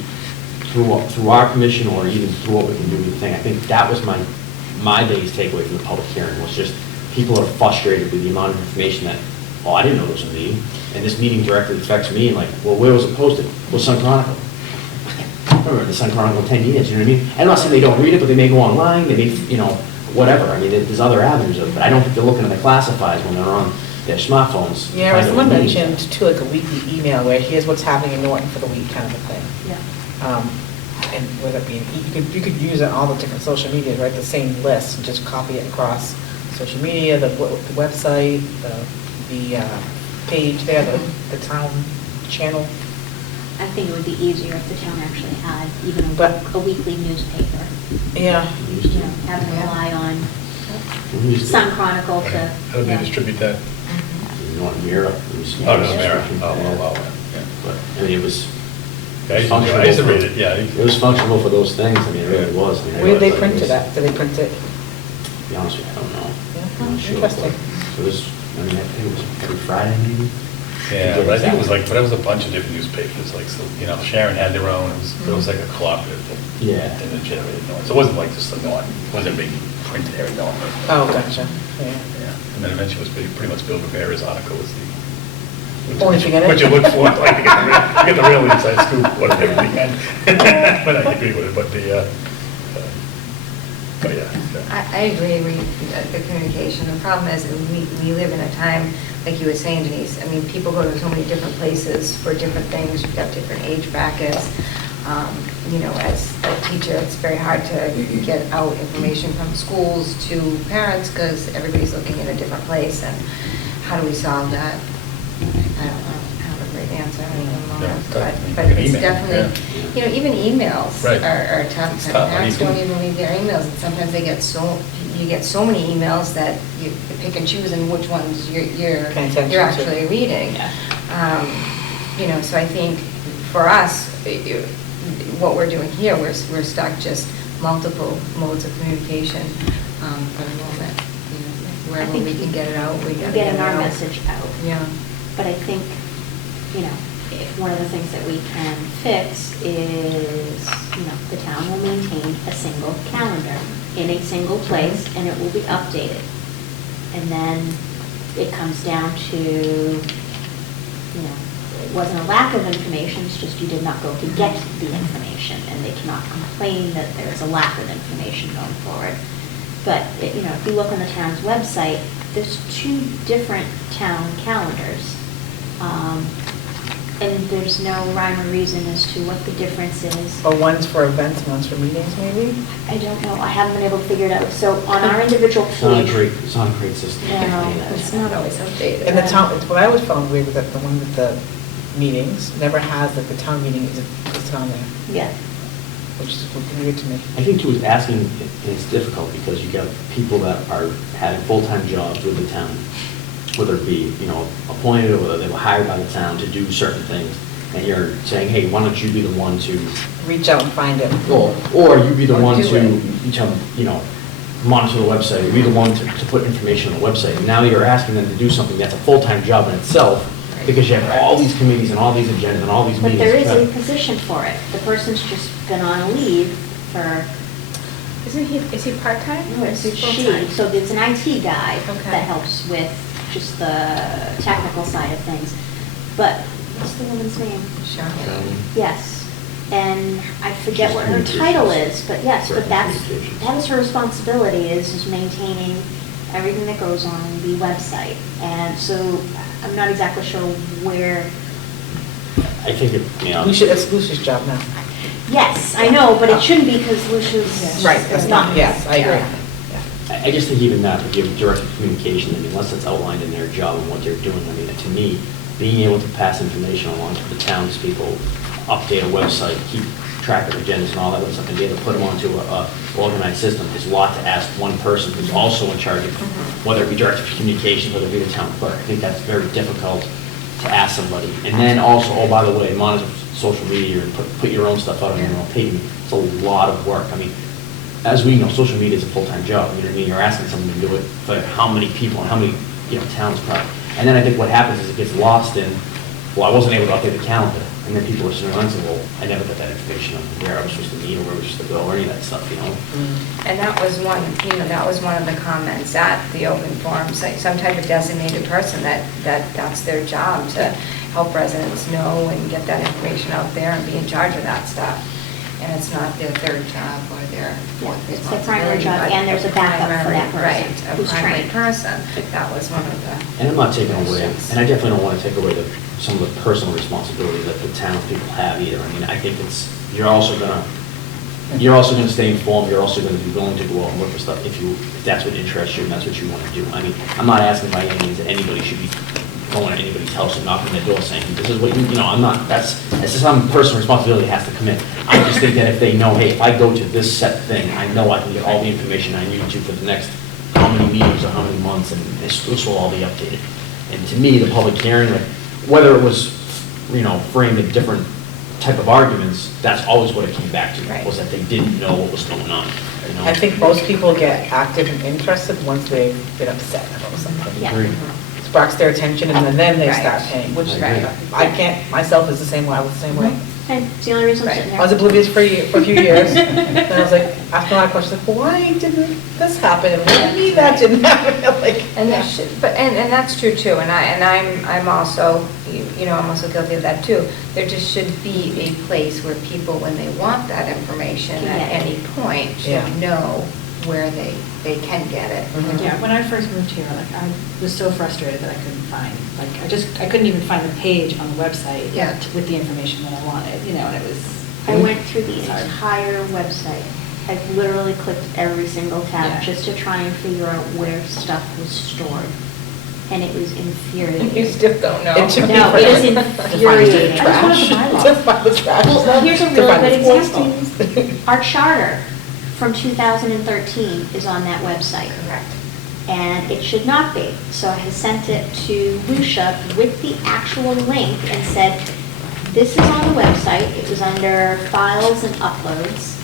through our commission or even through what we can do with the thing, I think that was my biggest takeaway from the public hearing, was just people are frustrated with the amount of information that, oh, I didn't know there was a meeting, and this meeting directly affects me, and like, well, where was it posted? Well, Sun Chronicle. I remember the Sun Chronicle 10 years, you know what I mean? I'm not saying they don't read it, but they may go online, they may, whatever. I mean, there's other avenues of it, but I don't think they're looking at the classifieds when they're on their smartphones. Yeah, or someone mentioned too, like a weekly email where here's what's happening in Norton for the week, kind of a thing. Yeah. And whether it be, you could use it on all the different social medias, right, the same list, and just copy it across social media, the website, the page there, the town channel. I think it would be easier if the town actually had even But- a weekly newspaper. Yeah. Having to rely on We used to- Sun Chronicle to. How do they yeah. distribute that? You want Mira? Oh, no, Mara. Oh, yeah. But, I mean, it was. Yeah, I used to read it, yeah. It was functional for those things, I mean, it really was. I mean, Where did they but print was- it at? Did they print it? To be honest with you, I don't know. Yeah, I'm not sure. interesting. So this, I mean, I think it was every Friday maybe? Yeah, but I think it was like, but it was a bunch of different newspapers, like, so, Sharon had their own, it was like a cooperative that. Yeah. And then generated Norton, so it wasn't like just the Norton, it wasn't being printed every Norton. Oh, gotcha. Yeah. Yeah, and then eventually it was pretty much Bill Rivera's article was the. Only thing in it. What you look for, like, to get the real inside scoop, what everything meant. But I agree with it, but but yeah. I agree with the communication. The problem is that we live in a time, like you were saying, Denise, I mean, people go to so many different places for different things. You've got different age brackets. You know, as a teacher, it's very hard to get out information from schools to parents because everybody's looking in a different place, and how do we solve that? I don't know, I have a great answer, I don't know, Yeah, but you can it's email, definitely, you know, even emails Right. are tough. It's tough. Parents You can- don't even read their emails, and sometimes you get so many emails that you pick and choose and which ones Pay attention to. you're actually reading. Yeah. You know, so I think for us, what we're doing here, we're stuck just multiple modes of communication for the moment. You know, wherever we can get it out, we gotta get Getting it our out. message out. Yeah. But I think, you know, if one of the things that we can fix is, you know, the town will maintain a single calendar in a single place, and it will be updated. And then it comes down to, you know, it wasn't a lack of information, it's just you did not go to get the information, and they cannot complain that there's a lack of information going forward. But, you know, if you look on the town's website, there's 2 different town calendars. And there's no rhyme or reason as to what the difference is. Or one's for events, one's for meetings, maybe? I don't know, I haven't been able to figure it out. So on our individual It's not a page. great, it's not a great system. No, It's not always updated. And the town, what I was found weird was that the one with the meetings never has, like, the town meeting is on there, Yeah, which is weird to me. I think too, asking is difficult because you got people that are having full-time jobs with the town, whether it be, you know, appointed or whether they were hired by the town to do certain things, and you're saying, hey, why don't you be the one to, Reach out and find it. or you be the Or one do to, it. you know, monitor the website, or be the one to put information on the website. And now you're asking them to do something that's a full-time job in itself, because you have all these committees and all these agendas and all these but meetings. there is to a try- position for it. The person's just been on leave for, Is he part-time? no, it's a she. full-time? So there's an IT guy Okay. that helps with just the technical side of things. But what's the woman's name? Shocking. Yes, and I forget She's what her title is, communications. but yes, but that's, Communications. that is her responsibility, is maintaining everything that goes on the website. And so I'm not exactly sure where, I think it, you know. It's Lucy's job now. yes, I know, but it shouldn't be because Lucia's. Right, that's not, yes, I agree. Yeah. I just think even that, if you have direct communication, I mean, unless it's outlined in their job and what they're doing, I mean, to me, being able to pass information along to the townspeople, update a website, keep track of agendas and all that other stuff, and be able to put them onto a organized system is a lot to ask one person who's also in charge of, whether it be direct communication, whether it be the town clerk. I think that's very difficult to ask somebody. And then also, oh, by the way, monitor social media and put your own stuff out on your own page. It's a lot of work. I mean, as we know, social media is a full-time job, you know what I mean? You're asking someone to do it for how many people and how many, you know, towns probably. And then I think what happens is it gets lost in, well, I wasn't able to update the calendar. And then people are sitting around and saying, well, I never got that information on where I was supposed to meet or where I was supposed to go or any of that stuff, you know? And that was one, you know, that was one of the comments at the open forum, some type of designated person that's their job to help residents know and get that information out there and be in charge of that stuff. And it's not their third job or their Yeah, fourth it's their primary responsibility, job, but and there's a backup for that person Right, who's a primary trained. person. That was one of the. And I'm not taking away, and I definitely don't want to take away some of the personal responsibility that the townspeople have either. I mean, I think you're also gonna stay informed, you're also gonna be willing to go out and look for stuff if that's what interests you and that's what you want to do. I mean, I'm not asking by any means that anybody should be going to anybody's house and knocking their door saying, this is what you know, I'm not, that's just some personal responsibility has to come in. I just think that if they know, hey, if I go to this set thing, I know I can get all the information I need to for the next how many meetings or how many months, and this will all be updated. And to me, the public hearing, like, whether it was, you know, framed in different type of arguments, that's always what it came back to, Right. was that they didn't know what was going on, you know? I think most people get active and interested once they've been upset about something. Yeah. Agreed. Sparks their attention, and then they Right. start paying, which Right. I can't, myself is the same way, I was the same way. And it's the only reason I'm Right. sitting I was there. oblivious for a few years, and I was like, asking a lot of questions, like, why didn't this happen, and what do you mean that didn't happen? Like, And there should, but, and that's true too, and I'm also, you know, I'm also guilty of that too. There just should be a place where people, when they want that information Can at get it. any point, Yeah. should know where they can get it. Mhm. Yeah, when I first moved here, like, I was so frustrated that I couldn't find, like, I couldn't even find the page on the website Yeah. with the information that I wanted, you know, and it was, I went through the entire website. I literally clicked every single tab Yeah. just to try and figure out where stuff was stored. And it was infuriating. You still don't know. It took me No, it is forever. infuriating. To find the trash. To find the trash. Well, here's a To really find good the sports example. teams. Our charter from 2013 is on that website. Correct. And it should not be. So I have sent it to Lucia with the actual link and said, this is on the website. It was under files and uploads.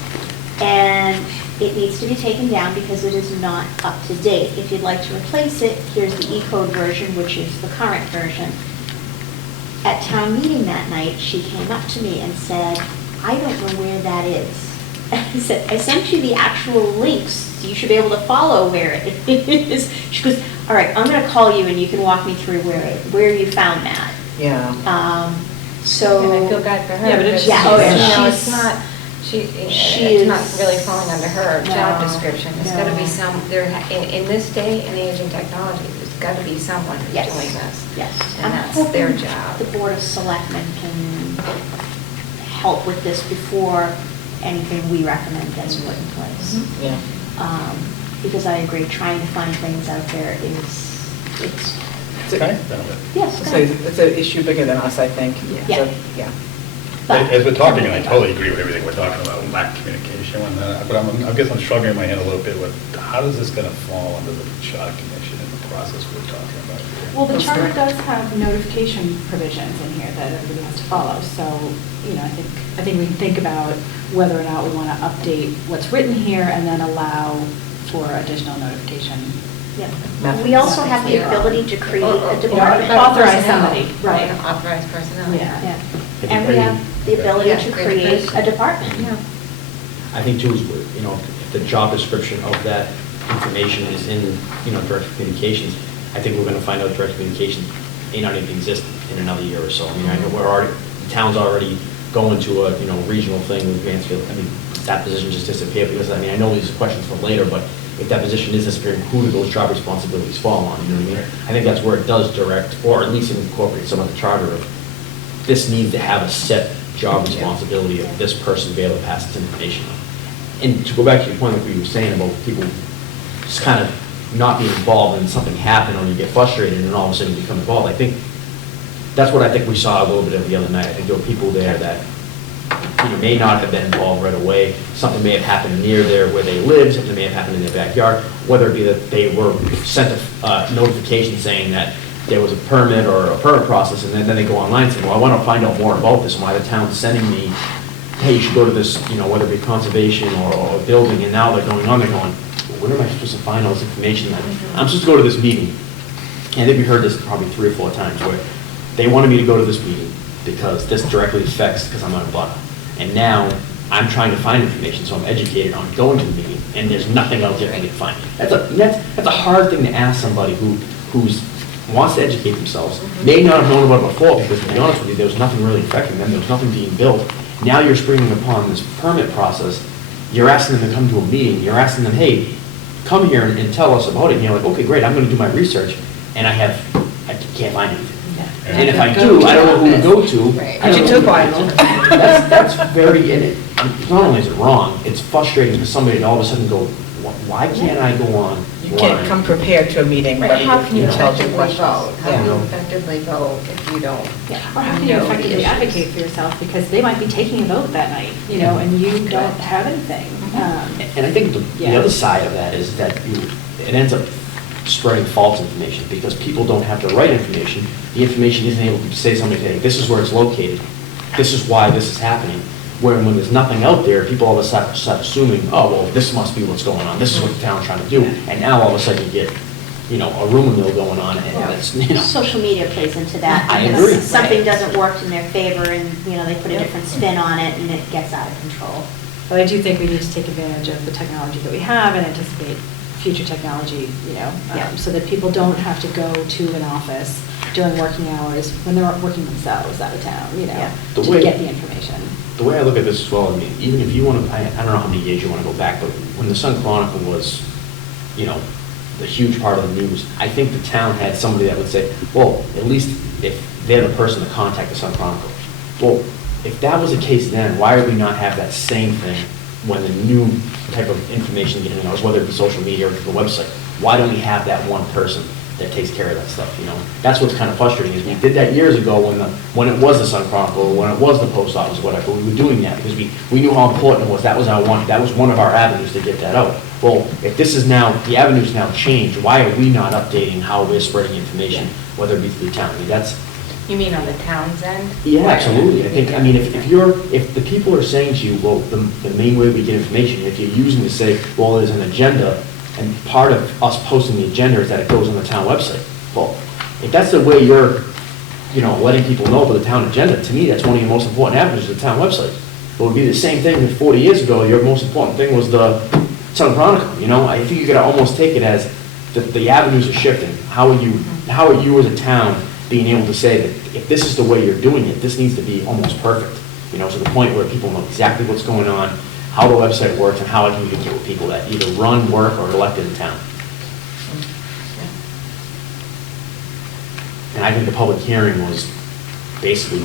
And it needs to be taken down because it is not up to date. If you'd like to replace it, here's the E-code version, which is the current version. At town meeting that night, she came up to me and said, I don't know where that is. I said, I sent you the actual links. You should be able to follow where it is. She goes, all right, I'm going to call you and you can walk me through where you found that. Yeah. So. And I feel bad for her. Yeah, but it's- because, yeah, oh, yeah, you know, it's she's- not, she it's not is- really falling under her job No, description. It's gotta no. be in this day and age in technology, there's gotta be someone who's Yes. doing this. Yes. And I'm that's their hoping job. The Board of Selectmen can help with this before anything we recommend gets put in place. Mm-hmm. Yeah. Because I agree, trying to find things out there it's, Okay, benefit. yes. So it's an issue bigger than us, I think. Yeah. So, yeah. but- As we're talking, and I totally agree with everything we're talking about, lack of communication, but I guess I'm struggling in my head a little bit with, how is this gonna fall under the charter commission and the process we're talking about here? Well, the charter does have notification provisions in here that everybody has to follow, so, I think we can think about whether or not we want to update what's written here and then allow for additional notification. Yeah. Methods. We also have the Yeah. ability to create Or- a or- department. or Authorize personnel. somebody, right. Or Authorized personnel. Yeah. Yeah. And we have the ability Yeah, to create a create person. a department. Yeah. I think too, is, if the job description of that information is in, direct communications, I think we're gonna find out direct communications may not even exist in another year or so. I mean, I know the town's already going to a, regional thing with Mansfield. I mean, that position just disappeared because, I know these are questions for later, but if that position is disappearing, who do those job responsibilities fall on, you know what I mean? I think that's where it does direct, or at least incorporate some of the charter of, this needs to have a set job responsibility of this person to be able to pass this information on. And to go back to your point, like we were saying about people just kind of not being involved and something happen, or you get frustrated and all of a sudden you become involved, I think that's what I think we saw a little bit of the other night. I think there were people there that, may not have been involved right away. Something may have happened near there where they lived, something may have happened in their backyard, whether it be that they were sent a notification saying that there was a permit or a permit process, and then they go online and say, well, I want to find out more about this, and why the town's sending me, hey, you should go to this, whether it be conservation or building, and now they're going, well, where am I supposed to find all this information? I'm supposed to go to this meeting. And I think we heard this probably 3 or 4 times, where they wanted me to go to this meeting because this directly affects, because I'm on a butter. And now I'm trying to find information, so I'm educated on going to the meeting, and there's nothing else there for me to find. That's a hard thing to ask somebody who's wants to educate themselves, may not have known about it before, because to be honest with you, there was nothing really affecting them, there was nothing being built. Now you're springing upon this permit process, you're asking them to come to a meeting, you're asking them, hey, come here and tell us about it, and you're like, okay, great, I'm gonna do my research, and I can't find anything. And if I do, I don't know who to go to. Right. I don't You know took who to one. go to. That's very, and it, not only is it wrong, it's frustrating for somebody to all of a sudden go, why can't I go on? You can't come prepared to a meeting, Right, ready how to can you intelligent effectively questions. vote? How Yeah. can you effectively vote if you don't? Or how can you know the effectively issues? advocate for yourself, because they might be taking a vote that night, and you don't have anything. And I think the Yeah. other side of that is that it ends up spreading false information, because people don't have the right information. The information isn't able to say to somebody, hey, this is where it's located, this is why this is happening. When there's nothing out there, people all of a sudden start assuming, oh, well, this must be what's going on, this is what the town's trying to do. And now all of a sudden you get, a rumor mill going on, and it's, Social media plays into that. I because agree. Something doesn't work in their favor, and, they put a different spin on it, and it gets out of control. But I do think we need to take advantage of the technology that we have and anticipate future technology, Yeah. so that people don't have to go to an office during working hours when they're working themselves out of town, Yeah. The to way- get the information. The way I look at this as well, I mean, even if you want to, I don't know how many years you want to go back, but when the Sun Chronicle was, the huge part of the news, I think the town had somebody that would say, well, at least if they're the person to contact the Sun Chronicle, well, if that was the case then, why would we not have that same thing when the new type of information getting out, whether it be social media or the website? Why don't we have that one person that takes care of that stuff, you know? That's what's kind of frustrating, is we did that years ago when it was the Sun Chronicle, when it was the Post Office, whatever, we were doing that because we knew how important it was. That was one of our avenues to get that out. Well, if this is now, the avenue's now changed, why are we not updating how we're spreading information, whether it be through the town? I mean, that's, You mean on the town's end? yeah, absolutely. I think, I mean, if the people are saying to you, well, the main way we get information, if you're using to say, well, there's an agenda, and part of us posting the agenda is that it goes on the town website. Well, if that's the way you're, you know, letting people know about the town agenda, to me, that's one of your most important avenues, is the town website. It would be the same thing if 40 years ago, your most important thing was the Sun Chronicle, you know? I think you could almost take it as the avenues are shifting. How are you as a town being able to say that if this is the way you're doing it, this needs to be almost perfect, you know, to the point where people know exactly what's going on, how the website works, and how I can communicate with people that either run, work, or are elected in town. And I think the public hearing was basically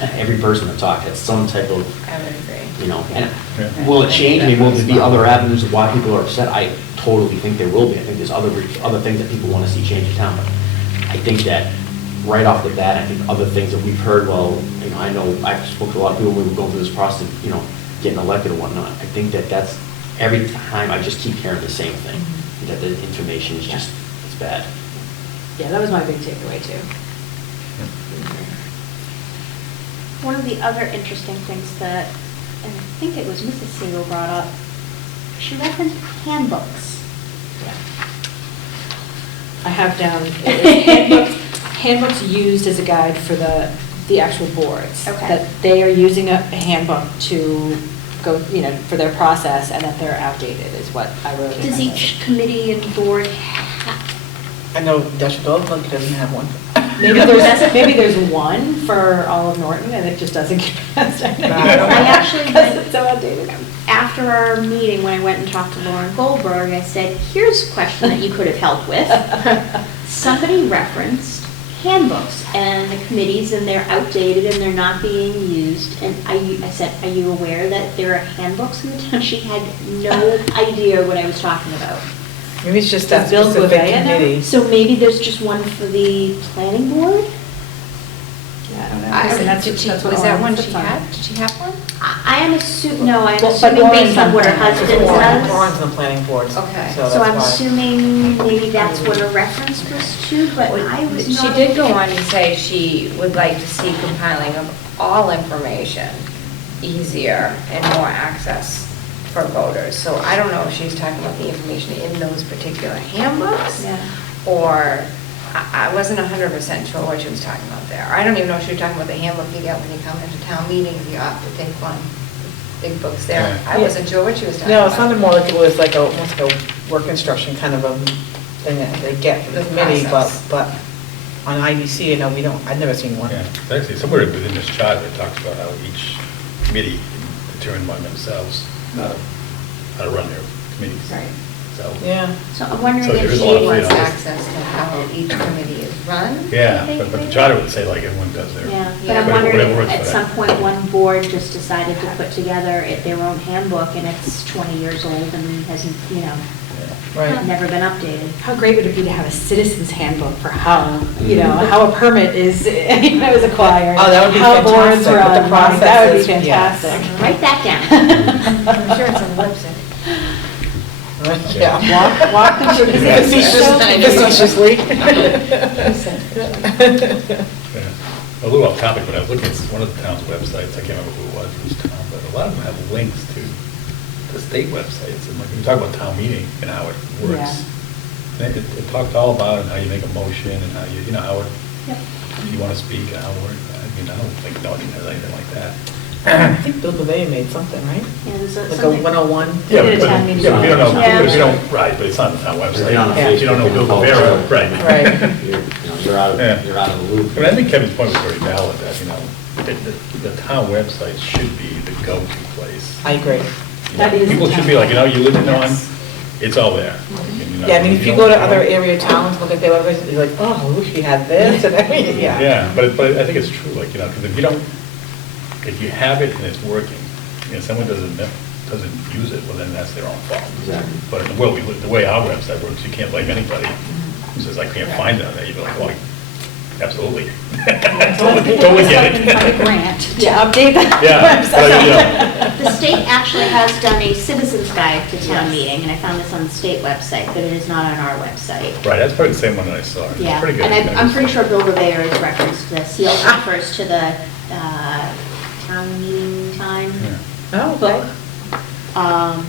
every person that talked had some type of, I would agree. you know, Yeah. and will it change? I mean, will there be other avenues of why people are upset? I totally think there will be. I think there's other things that people want to see change in town, but I think that right off the bat, I think other things that we've heard, well, you know, I know I've spoken to a lot of people when we were going through this process, you know, getting elected or whatnot. I think that's, every time I just keep hearing the same thing, that the information is just, it's bad. Yeah, that was my big takeaway too. One of the other interesting things that, and I think it was Mrs. Siegel brought up, she referenced handbooks. Yeah. I have down, it was handbooks used as a guide for the actual boards. Okay. That they are using a handbook to go, you know, for their process, and that they're outdated is what I wrote. in Does my each notes. committee and board have? I know Dutch Dog doesn't have one. Maybe there's one for all of Norton, and it just doesn't get passed. I actually Because went- it's so outdated. After our meeting, when I went and talked to Lauren Goldberg, I said, here's a question that you could have helped with. Somebody referenced handbooks and the committees, and they're outdated and they're not being used. And I said, are you aware that there are handbooks in the town? She had no idea what I was talking about. Maybe it's just that Does Bill specific Gouveia know? committee. So maybe there's just one for the planning board? Yeah, I don't know. I- And that's- did she- that's what Was that Lauren one she puts on. had? Did she have one? I am assuming, no, I'm Well, but assuming Lauren's based on on what her planning. husband Lauren's does. on the planning board. Okay. So So I'm that's why. assuming maybe that's what a reference was to, but I was She not. did go on to say she would like to see compiling of all information easier and more access for voters. So I don't know if she's talking about the information in those particular handbooks, Yeah. or I wasn't 100% sure what she was talking about there. I don't even know if she was talking about the handbook you get when you come into town meeting, if you opt to take one, big books there. Yeah. I wasn't sure what she was talking No, about. it sounded more like it was like almost like a work instruction kind of a thing that they get from the The committee, process. but on IBC, I know we don't, I've never seen one. Yeah, actually, somewhere within this chart, it talks about how each committee can determine among themselves how to run their committees. Right. So, Yeah. So I'm wondering So there if is a she lot of Wants freedom. access to how each committee is run. yeah, but the charter would say like everyone does their. Yeah, but Yeah. I'm whatever wondering works if for at them. some point one board just decided to put together their own handbook and it's 20 years old and hasn't, you know, Right. never been updated. How great would it be to have a citizen's handbook for how, you know, how a permit is, you know, is acquired? Oh, that would be how boards fantastic, what the run, like, that would be process is, yes. fantastic. Write that down. I'm sure it's on the website. Yeah. Walk them through, because it would be so. Facetiously. Yeah. A little off topic, but I was looking at one of the town's websites, I can't remember who it was, whose town, but a lot of them have links to the state websites, and like, when you talk about town meeting and how it works, and it talked all about how you make a motion and how you know, how it, Yep. you want to speak and how it works. I mean, I don't think Norton has anything like that. I think Bill Gouveia made something, right? Yeah, there's Like a something. 101? Yeah, did a but town meeting. yeah, but you don't know, Yeah. but you don't, right, but it's on the town website. You're on the If you don't know Bill Gouveia, right. Right. You're out Yeah. of, you're out of the loop. I mean, I think Kevin's point was very valid, that, you know, the town website should be the go-to place. I agree. You know, That is the People should town be like, you know, you live in Yes. Norton, it's all there. And, know, Yeah, I mean, if you don't- go to other area towns, look at their websites, you're like, oh, I wish we had this, and everything, yeah. Yeah, but I think it's true, like, you know, because if you don't, if you have it and it's working, and someone doesn't use it, well, then that's their own fault. Exactly. But in the world, the way our website works, you can't blame anybody who says, I can't find it on there. You'd be like, well, absolutely. Totally get it. A grant to update the Yeah, but, website. The state actually has done a citizen's guide to town Yes. meeting, and I found this on the state website, but it is not on our website. Right, that's probably the same one that I saw. It's Yeah, pretty good. and I'm pretty sure Bill Revere is referenced to this. He also refers to the town meeting time Yeah. Oh, book. okay.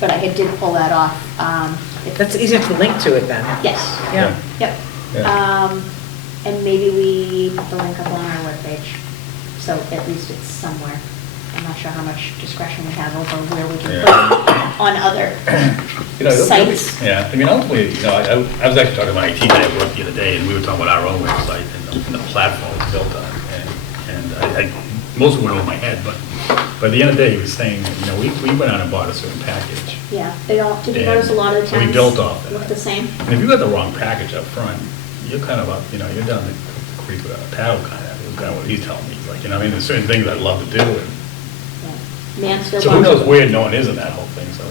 But I did pull that off. That's easier to link to it then. Yes, Yeah. yep. Yeah. And maybe we put the link up on our webpage, so at least it's somewhere. I'm not sure how much discretion we have over where we can put Yeah. it on other You know, sites. Yeah, I mean, ultimately, you know, I was actually talking to my IT guy at work the other day, and we were talking about our own website and the platform it's built on. And most of it went over my head, but at the end of the day, he was saying, you know, we went out and bought a certain package. Yeah, they don't, did you And notice a lot of the we towns built off that. look the same? And if you got the wrong package up front, you're kind of up, you know, you're down the creek without a paddle kind of, is kind of what he's telling me. He's like, you know, I mean, there's certain things I'd love to do, and Yeah. Mansfield. so who knows where no one is in that whole thing, so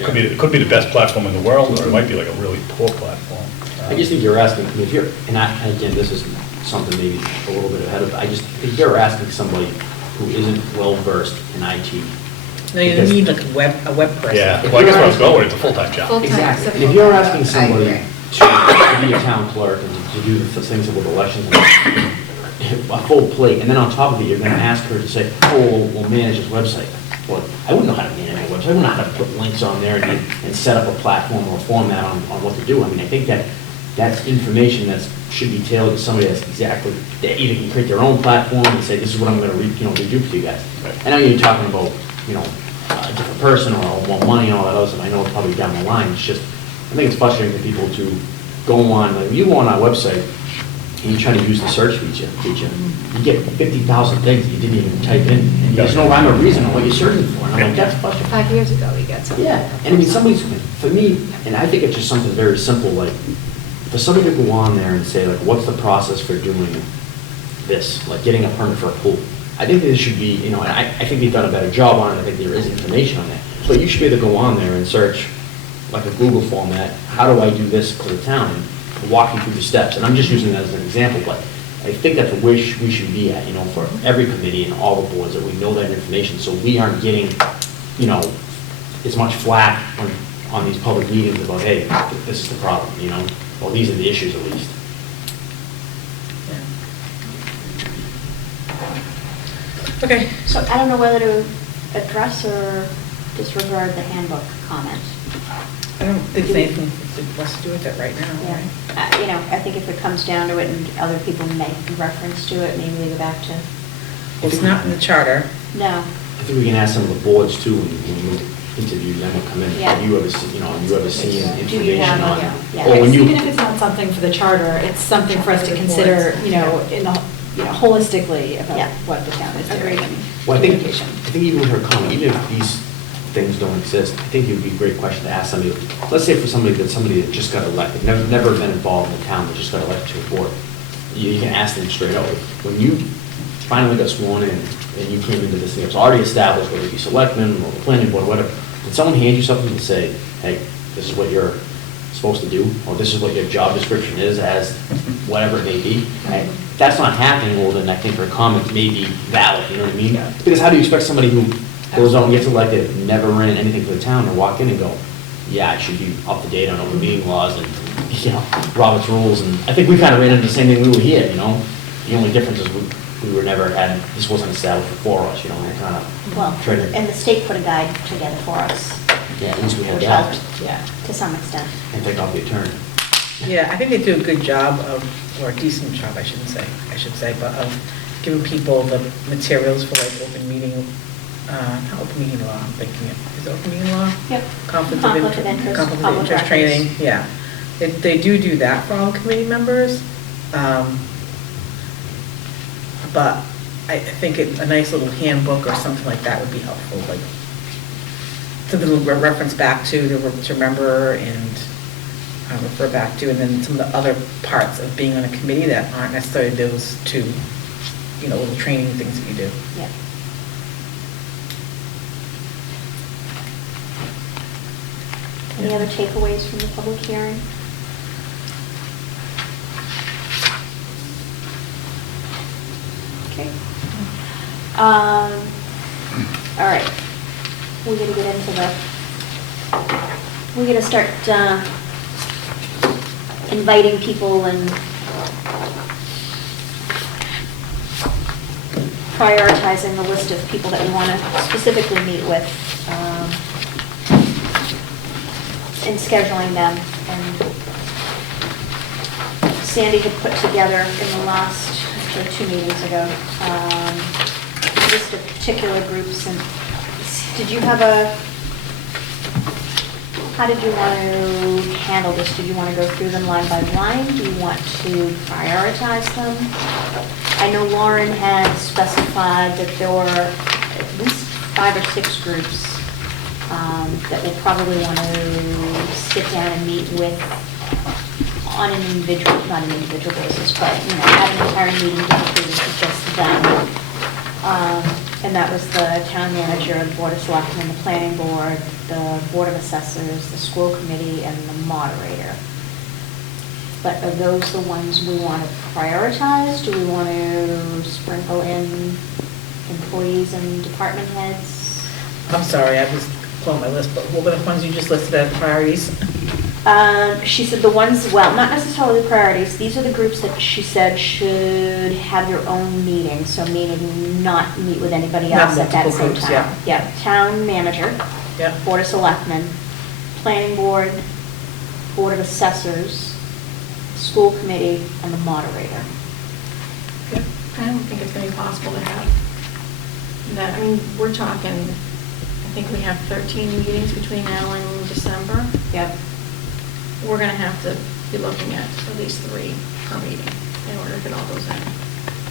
it could be the best platform in the world, or it might be like a really poor platform. I just think you're asking, I mean, if you're, and again, this is something maybe a little bit ahead of, I just think you're asking somebody who isn't well-versed in IT. No, you Because- need like a web person. Yeah, well, I guess where I was going, it's a full-time job. Full-time. Exactly. it's a And if you're full-time asking job. I somebody agree. to be a town clerk and to do the things with elections, and a full plate, and then on top of it, you're gonna ask her to say, oh, we'll manage this website. Well, I wouldn't know how to manage a website, I wouldn't know how to put links on there and set up a platform or a format on what to do. I mean, I think that's information that should be tailored to somebody that's exactly, that either can create their own platform and say, this is what I'm gonna redo for you guys. I know you're talking about, you know, a different person or more money and all that other stuff, I know it's probably down the line, it's just, I think it's frustrating for people to go on, like, you go on our website, and you try to use the search feature, you get 50,000 things that you didn't even type in, and there's no rhyme or reason on what you're searching for, and I'm like, that's frustrating. 5 years ago, we got something. Yeah, and I mean, somebody's, for me, and I think it's just something very simple, like, for somebody to go on there and say, like, what's the process for doing this, like getting a permit for a pool? I think there should be, you know, and I think they've done a better job on it, I think there is information on that. But you should be able to go on there and search, like a Google format, how do I do this for the town? And walk you through the steps, and I'm just using that as an example, but I think that's where we should be at, you know, for every committee and all the boards, that we know that information, so we aren't getting, you know, as much flack on these public meetings about, hey, this is the problem, you know, well, these are the issues at least. Okay, So I don't know whether to address or disregard the handbook comment. I don't think there's anything that wants to do with it right now, Yeah. right? You know, I think if it comes down to it and other people make reference to it, maybe we go back to, It's not in the charter. no. I think we can ask some of the boards too, when we interview them or come in, Yeah. have you ever seen, you know, have you ever seen Do you information have on? a- yeah. Or when Even you, if it's not something for the charter, it's something for us to consider, you know, holistically about Yeah. what the town is doing. Agreed. and well, I think communication. even with her comment, even if these things don't exist, I think it would be a great question to ask somebody, let's say for somebody that just got elected, never been involved in the town, but just got elected to a board, you can ask them straight out, when you finally got sworn in, and you came into this thing, it's already established, whether it be selectmen, or the planning board, whatever, did someone hand you something to say, hey, this is what you're supposed to do, or this is what your job description is as whatever it may be? And if that's not happening, well, then I think her comment may be valid, you know what I mean? Because how do you expect somebody who goes out and gets elected, never ran anything for the town, to walk in and go, yeah, I should be up to date on open meeting laws and, you know, Robert's rules, and I think we kind of ran into the same thing we were here, you know? The only difference is we were never had, this wasn't established for us, you know, we kind of Well, tried to, and the state put a guide together for us, yeah, at least we had which that, helped, yeah, to some extent. and take off the attorney. Yeah, I think they do a good job of, or a decent job, I should say, but of giving people the materials for like open meeting, not open meeting law, I'm thinking, is it open meeting law? Yep. Conflict Conflict of of interest. interest, Conflict of public interest records. training, yeah. They do that for all committee members. But I think a nice little handbook or something like that would be helpful, like, to reference back to remember and refer back to, and then some of the other parts of being on a committee that aren't necessarily those two little training things that you do. Yep. Any other takeaways from the public hearing? Okay. All right. We're gonna get into we're gonna start inviting people and prioritizing the list of people that we want to specifically meet with, and scheduling them. And Sandy had put together in the last, actually 2 meetings ago, a list of particular groups. And did you have how did you want to handle this? Did you want to go through them line by line? Do you want to prioritize them? I know Lauren had specified that there were at least 5 or 6 groups that we'll probably want to sit down and meet with on an individual, not an individual basis, but, have an entire meeting dedicated to just them. And that was the town manager, the board of selectmen, the planning board, the board of assessors, the school committee, and the moderator. But are those the ones we want to prioritize? Do we want to sprinkle in employees and department heads? I'm sorry, I was pulling my list, but what were the ones you just listed as priorities? She said the ones, well, not necessarily the priorities, these are the groups that she said should have their own meeting, so meaning not meet with anybody Not else at that multiple same groups, time. Yeah, town manager, Yeah. board of selectmen, planning board, board of assessors, school committee, and the moderator. I don't think it's gonna be possible to have that. I mean, we're talking, I think we have 13 meetings between now and December. Yep. We're gonna have to be looking at least 3 per meeting in order to get all those in.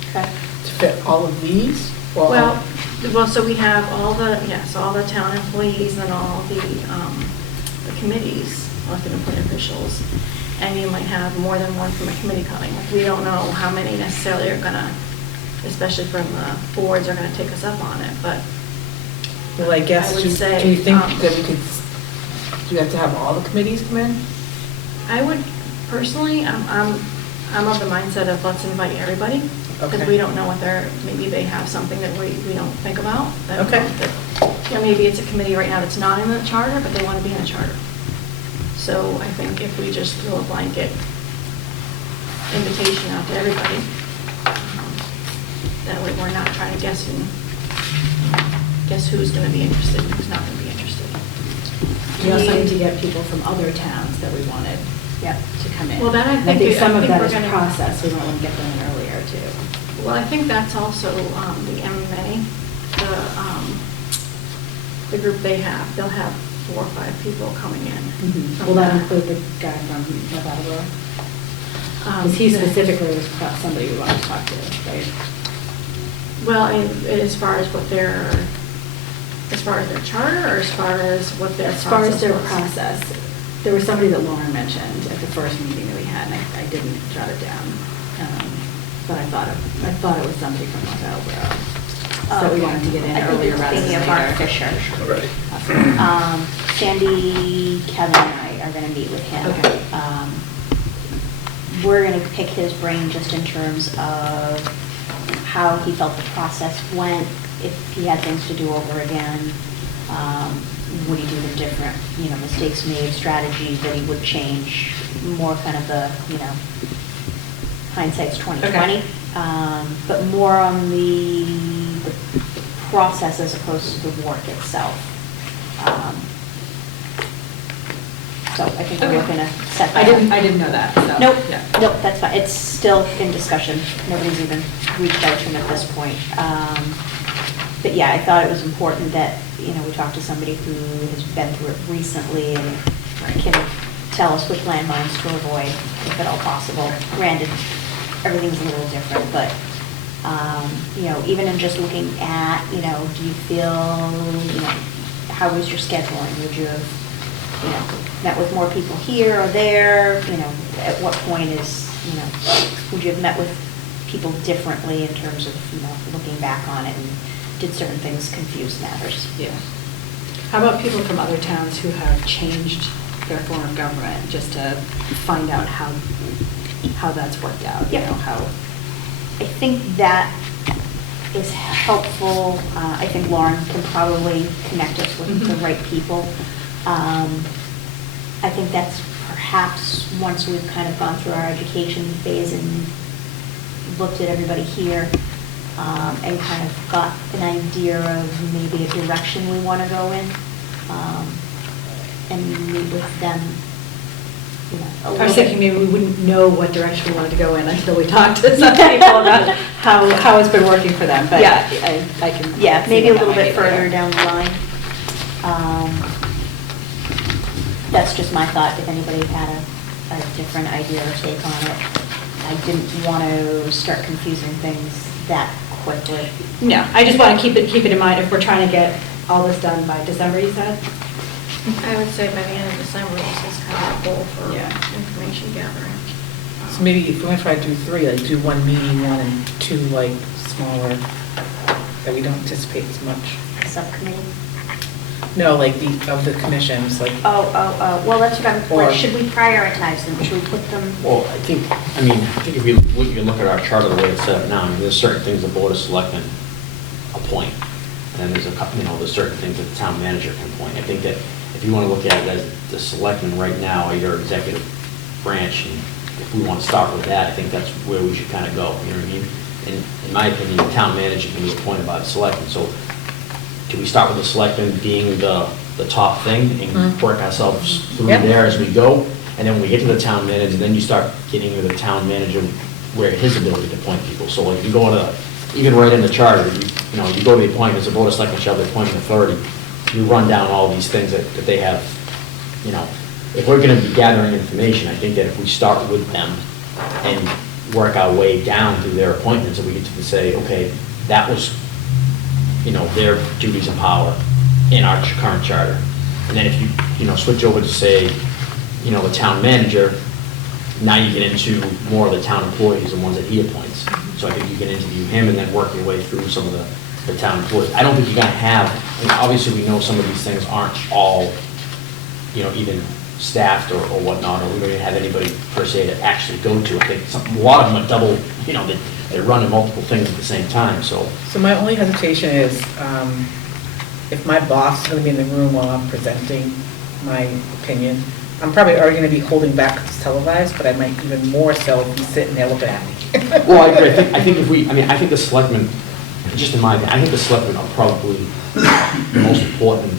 Okay. To fit all of these? Or Well, so we have all the, all the town employees and all the committees, elected and appointed officials, and you might have more than one from a committee coming. Like, we don't know how many necessarily are gonna, especially from the boards, are gonna take us up on it, but Well, I guess, I would do say, you think um, that we could, do you have to have all the committees come in? I would personally, I'm of the mindset of let's invite everybody, because Okay. we don't know what maybe they have something that we don't think about. Okay. Maybe it's a committee right now that's not in the charter, but they want to be in the charter. So I think if we just throw a blanket invitation out to everybody, that way we're not trying to guess who's going to be interested and who's not going to be interested. We also need to get people from other towns that we wanted to come in. Well, that I And think some of that we're is gonna- process, we want to get them in earlier too. Well, I think that's also the MMA, the group they have. They'll have 4 or 5 people coming in. from Will that that. include the guy from Nevada? Um, Because he the- specifically was somebody we want to talk to, right? Well, as far as their charter, or as far as what their As far as process their was? process, there was somebody that Lauren mentioned at the first meeting that we had, and I didn't jot it down. But I thought it was somebody from North Attleboro. So we wanted to get in I think earlier you're rather than thinking later. of Mark Fisher. Right. Sandy, Kevin, and I are gonna meet with him. Okay. We're gonna pick his brain just in terms of how he felt the process went, if he had things to do over again, would he do them different, mistakes made, strategies that he would change, more kind of the, hindsight's 20/20. But more on the process as opposed to the work itself. So I think we're Okay. looking to set I that. didn't know that, so. Nope, yeah. nope, that's fine. It's still in discussion. Nobody's even reached out to him at this point. But yeah, I thought it was important that, we talked to somebody who has been through it recently and can tell us which landmines to avoid, if at all possible. Granted, everything's a little different, but, even in just looking at, do you feel, how was your scheduling? Would you have, met with more people here or there? At what point would you have met with people differently in terms of, looking back on it, and did certain things confuse matters. Yeah. How about people from other towns who have changed their form of government, just to find out how that's worked out, Yeah. how? I think that is helpful. I think Lauren can probably connect us with the Mhm. right people. I think that's perhaps, once we've kind of gone through our education phase and looked at everybody here, and kind of got an idea of maybe a direction we want to go in, and meet with them, a I little was bit. thinking maybe we wouldn't know what direction we wanted to go in until we talked to some people about how it's been working for them, but Yeah. I can. Yeah, see maybe a what that little might bit be later. further down the line. That's just my thought, if anybody had a different idea or take on it. I didn't want to start confusing things that quickly. No, I just want to keep it in mind if we're trying to get all this done by December, you said? I would say by the end of December, this is kind of a goal for Yeah. information gathering. So maybe if we're gonna try to do 3, like do 1 meeting, 1 and 2 like smaller, that we don't anticipate as much. Subcommittee? No, like of the commissions, like. Oh, well, that's what I'm, Or- should we prioritize them? Should we put them? Well, I think if you look at our charter, the way it's set up now, there's certain things the Board of Selectmen appoint. And then there's a couple, there's certain things that the town manager can appoint. I think that if you want to look at it as the selectmen right now are your executive branch, and if we want to start with that, I think that's where we should kind of go, you know what I mean? And in my opinion, the town manager can be appointed by the selectmen, so do we start with the selectmen being the top thing and Mhm. work ourselves through Yep. there as we go? And then when we get to the town manager, then you start getting into the town manager where his ability to appoint people. So like you go to, even right in the charter, you go to the appointments, the Board of Selectmen shall have the appointment authority. You run down all these things that they have, if we're gonna be gathering information, I think that if we start with them and work our way down through their appointments, and we get to say, okay, that was, their duties and power in our current charter. And then if you, switch over to say, the town manager, now you get into more of the town employees, the ones that he appoints. So I think you can interview him and then work your way through some of the town employees. I don't think you're gonna have, obviously we know some of these things aren't all, even staffed or whatnot, or we don't even have anybody per se to actually go to. I think a lot of them are double, they're running multiple things at the same time, so. So my only hesitation is, if my boss is gonna be in the room while I'm presenting my opinion, I'm probably already gonna be holding back because it's televised, but I might even more so be sitting there looking at me. Well, I agree. I think I think the selectmen, just in my opinion, I think the selectmen are probably the most important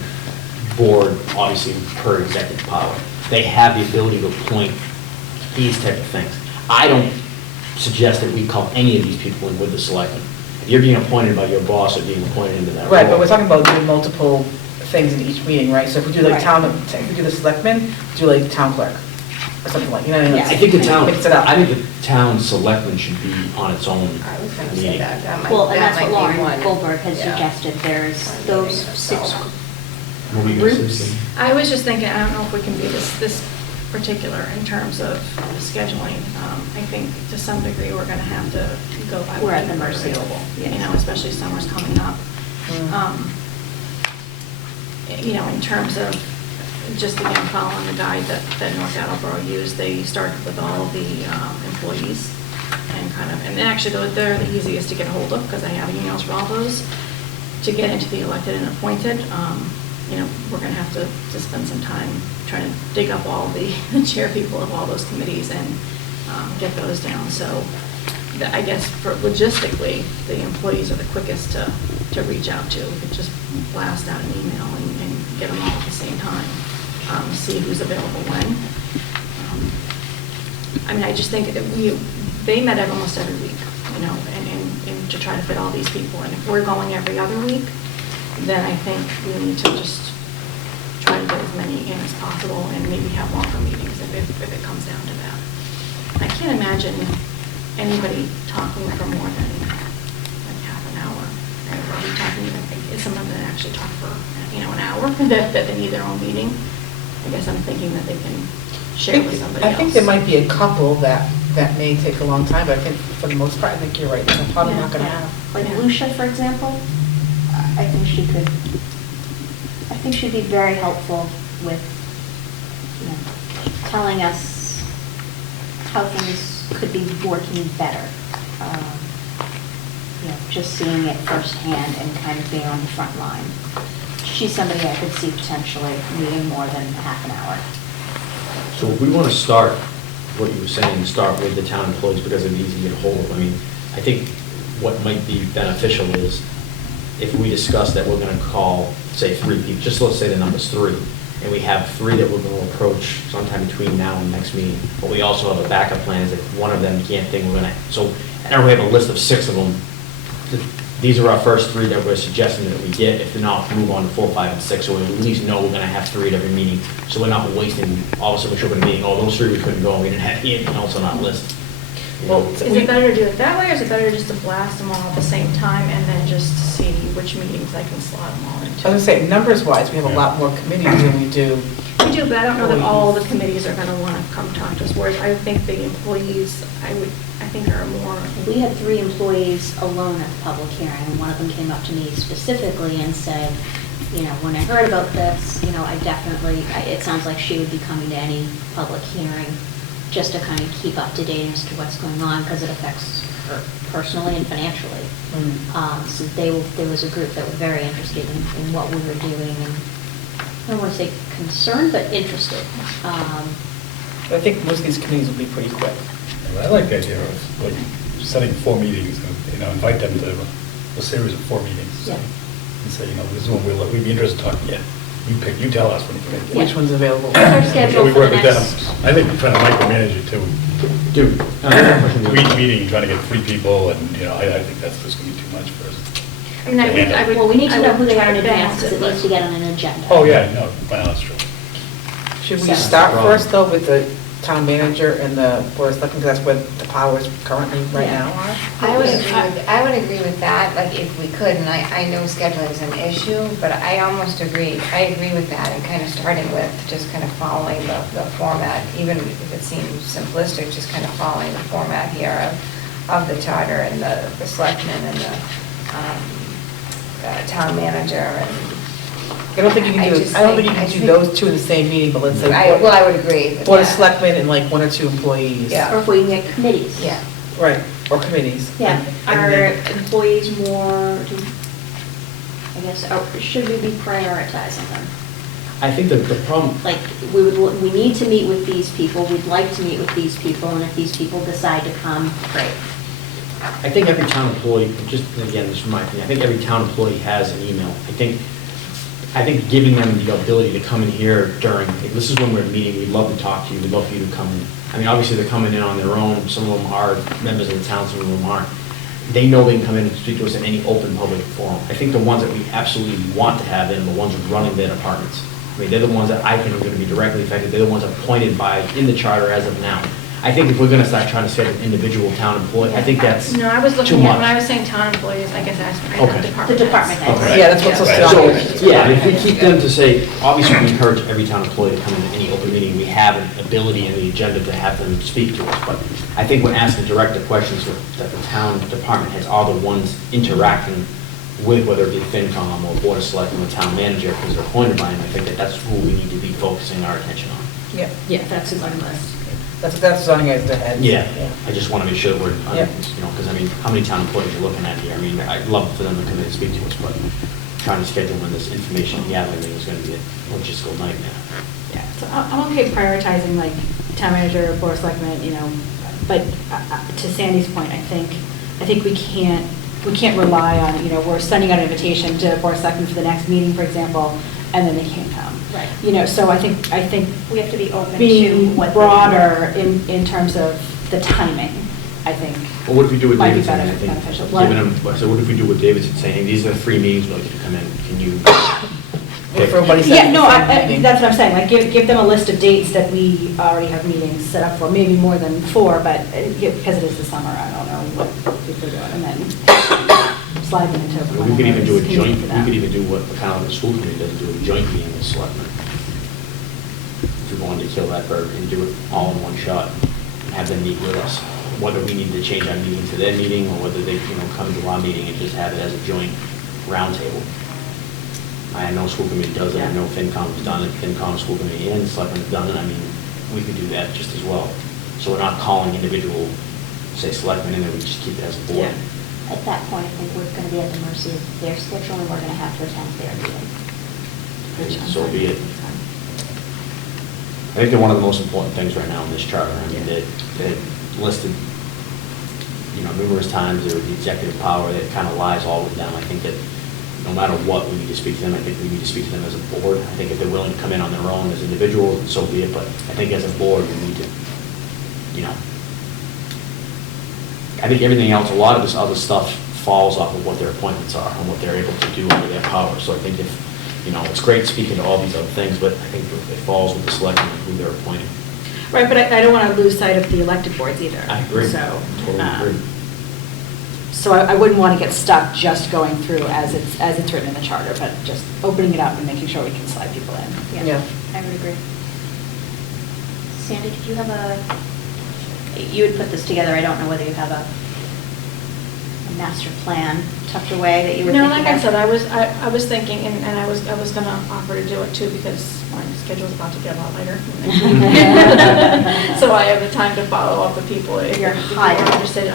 board, obviously, per executive power. They have the ability to appoint these type of things. I don't suggest that we call any of these people in with the selectmen. If you're being appointed by your boss or being appointed into that role. Right, but we're talking about doing multiple things in each meeting, right? So if we do like Right. if we do the selectmen, do like town clerk, or something like, Yeah. I think Mix it up. I think the town selectman should be on its own I was gonna say meeting. that, Well, and that's that what might be Lauren one. Goldberg has Yeah. suggested. There's those 6 What were you gonna say, groups. Steve? I was just thinking, I don't know if we can be this particular in terms of scheduling. I think to some degree, we're gonna have to go by We're what at the people are mercy. available, Yeah. especially summer's coming up. In terms of, just again, following the guide that North Attleboro used, they started with all the employees and actually they're the easiest to get a hold of because I have emails for all those. To get into the elected and appointed, we're going to have to spend some time trying to dig up all the chair people of all those committees and get those down. So I guess for logistically, the employees are the quickest to reach out to. We could just blast out an email and get them all at the same time, see who's available when. I just think that they met almost every week, and to try to fit all these people. And if we're going every other week, then I think we need to just try to get as many in as possible and maybe have longer meetings if it comes down to that. I can't imagine anybody talking for more than like half an hour. Right? Are we talking, is someone that actually talk for, an hour, that they need their own meeting? I guess I'm thinking that they can share with somebody else. I think there might be a couple that that may take a long time, but I think for the most part, I think you're right, they're probably not gonna have. Like Yeah. Lucia, for example, I think she'd be very helpful with, you know, telling us how things could be working better. You know, just seeing it firsthand and kind of being on the front line. She's somebody I could see potentially needing more than half an hour. So if we want to start, what you were saying, start with the town employees because it's easy to get a hold of. I mean, I think what might be beneficial is if we discuss that we're going to call, say, 3 people, just let's say the number's 3, and we have 3 that we're going to approach sometime between now and next meeting, but we also have a backup plan is if one of them can't think, we're going to, so, and we have a list of 6 of them. These are our first 3 that we're suggesting that we get. If not, move on to 4, 5, and 6, so we at least know we're going to have 3 at every meeting, so we're not wasting, all of a sudden we show up at a meeting, oh, those 3 we couldn't go, and we didn't have anything else on our list. You know? Well, Is it better to do it that way, or is it better just to blast them all at the same time and then just see which meetings I can slot them all I was into? gonna say, numbers-wise, we have a lot more committees than we do. We do, but I don't know that all the committees are gonna wanna come talk to us, whereas I think the employees, I think are more. We had 3 employees alone at the public hearing, and one of them came up to me specifically and said, you know, when I heard about this, you know, it sounds like she would be coming to any public hearing just to kind of keep up to date as to what's going on, because it affects her personally and financially. So there was a group that was very interested in what we were doing, and I don't want to say concerned, but interested. I think most of these committees will be pretty quick. I like the idea of like setting 4 meetings and, you know, invite them to a series of 4 meetings. Yeah. And say, you know, this is when we'd be interested in talking, yeah, you tell us when you can make it. Yeah. Which one's available? What's our schedule We for work the with them. next? I think we're trying to micromanage it too. Dude, Each meeting, trying to get 3 people, and, you know, I think that's just going to be too much for us. I mean, I would. Well, we need to I know would who they are try in to advance, balance because it but- needs to get on an agenda. Oh, yeah, no, well, that's true. Should we So- start first, though, with the town manager and the board of selectmen, because that's where the powers currently right Yeah. now are? I would agree with that, like if we could, and I know scheduling is an issue, but I agree with that, and kind of starting with just kind of following the format, even if it seems simplistic, just kind of following the format here of the charter and the selectmen and the town manager and. I don't think you can do, just I don't think you think- can do those 2 in the same meeting, but let's say. Well, I would agree with Board of that. selectmen and like 1 or 2 employees. Yeah. Or if we can get committees. Yeah. Right, or committees. Yeah, And are then- employees more, I guess, should we be prioritizing them? I think that the problem, Like, we need to meet with these people, we'd like to meet with these people, and if these people decide to come, great. I think every town employee, just again, this is my opinion, I think every town employee has an email. I think giving them the ability to come in here during, hey, this is when we're meeting, we'd love to talk to you, we'd love for you to come in. I mean, obviously, they're coming in on their own, some of them are members of the town, some of them aren't. They know they can come in and speak to us in any open public forum. I think the ones that we absolutely want to have in, are the ones running their departments. I mean, they're the ones that I think are going to be directly affected, they're the ones appointed by, in the charter as of now. I think if we're going to start trying to schedule individual town employees, I think that's No, I was too looking at, when I much. was saying town employees, I guess I meant Okay. department The department heads. heads. Yeah, that's what's so Right. So, yeah, if we keep them to say, obviously, we encourage every town employee to come into any open meeting, we have an ability in the agenda to have them speak to us, but I think when asking director questions that the town department heads are the ones interacting with, whether it be FinCom or Board of Selectmen or town manager, because they're appointed by him, I think that that's who we need to be focusing our attention on. Yeah, Yeah, that's in my list. that's zoning as the head. Yeah, I just want to make sure we're, Yeah. you know, because I mean, how many town employees are looking at here? I mean, I'd love for them to come in and speak to us, but trying to schedule when this information gathering thing is going to be a logistical nightmare. Yeah, so I'm okay prioritizing like town manager, board of selectmen, you know, but to Sandy's point, I think we can't rely on, you know, we're sending out an invitation to board of selectmen for the next meeting, for example, and then they can't come. Right. You know, so I think We have to be open to being what. broader in terms of the timing, I think. Well, what if we do what Might be David said? I think beneficial. giving them, so what if we do what David said, saying, these are the 3 meetings, we'd like you to come in, can you? If everybody's. Yeah, no, that's what I'm saying, like, give them a list of dates that we already have meetings set up for, maybe more than 4, but because it is the summer, I don't know what people are doing, and then slide them into. We could even do a one of those joint, meetings for we that. could even do what kind of the school committee does, do a joint meeting with selectmen. If we wanted to kill that bird and do it all in one shot, and have them meet with us, whether we need to change our meeting to their meeting, or whether they, come to our meeting and just have it as a joint roundtable. I know school committee does it, I know FinCom's done it, FinCom, school committee, and Selectmen's done it, I mean, we could do that just as well. So we're not calling individual, say, selectmen, and then we just keep it as a board. Yeah. At that point, I think we're going to be at the mercy of their schedule, and we're going to have to attend their meeting. So be it. I think they're one of the most important things right now in this charter. I mean, they're listed, numerous times, they're the executive power that kind of lies all with them. I think that no matter what, we need to speak to them. I think we need to speak to them as a board. I think if they're willing to come in on their own as individuals, so be it, but I think as a board, we need to, I think everything else, a lot of this other stuff falls off of what their appointments are and what they're able to do under their power. So I think if, it's great speaking to all these other things, but I think it falls with the selectmen and who they're appointing. Right, but I don't want to lose sight of the elected boards either. I agree. So, Totally agree. So I wouldn't want to get stuck just going through as it's written in the charter, but just opening it up and making sure we can slide people in. Yeah. I would agree. Sandy, did you have you had put this together, I don't know whether you have a master plan tucked away that you were thinking No, of? like I said, I was thinking, and I was gonna offer to do it too, because my schedule's about to get a lot later. So I have the time to follow up with people if You're if hired. interested.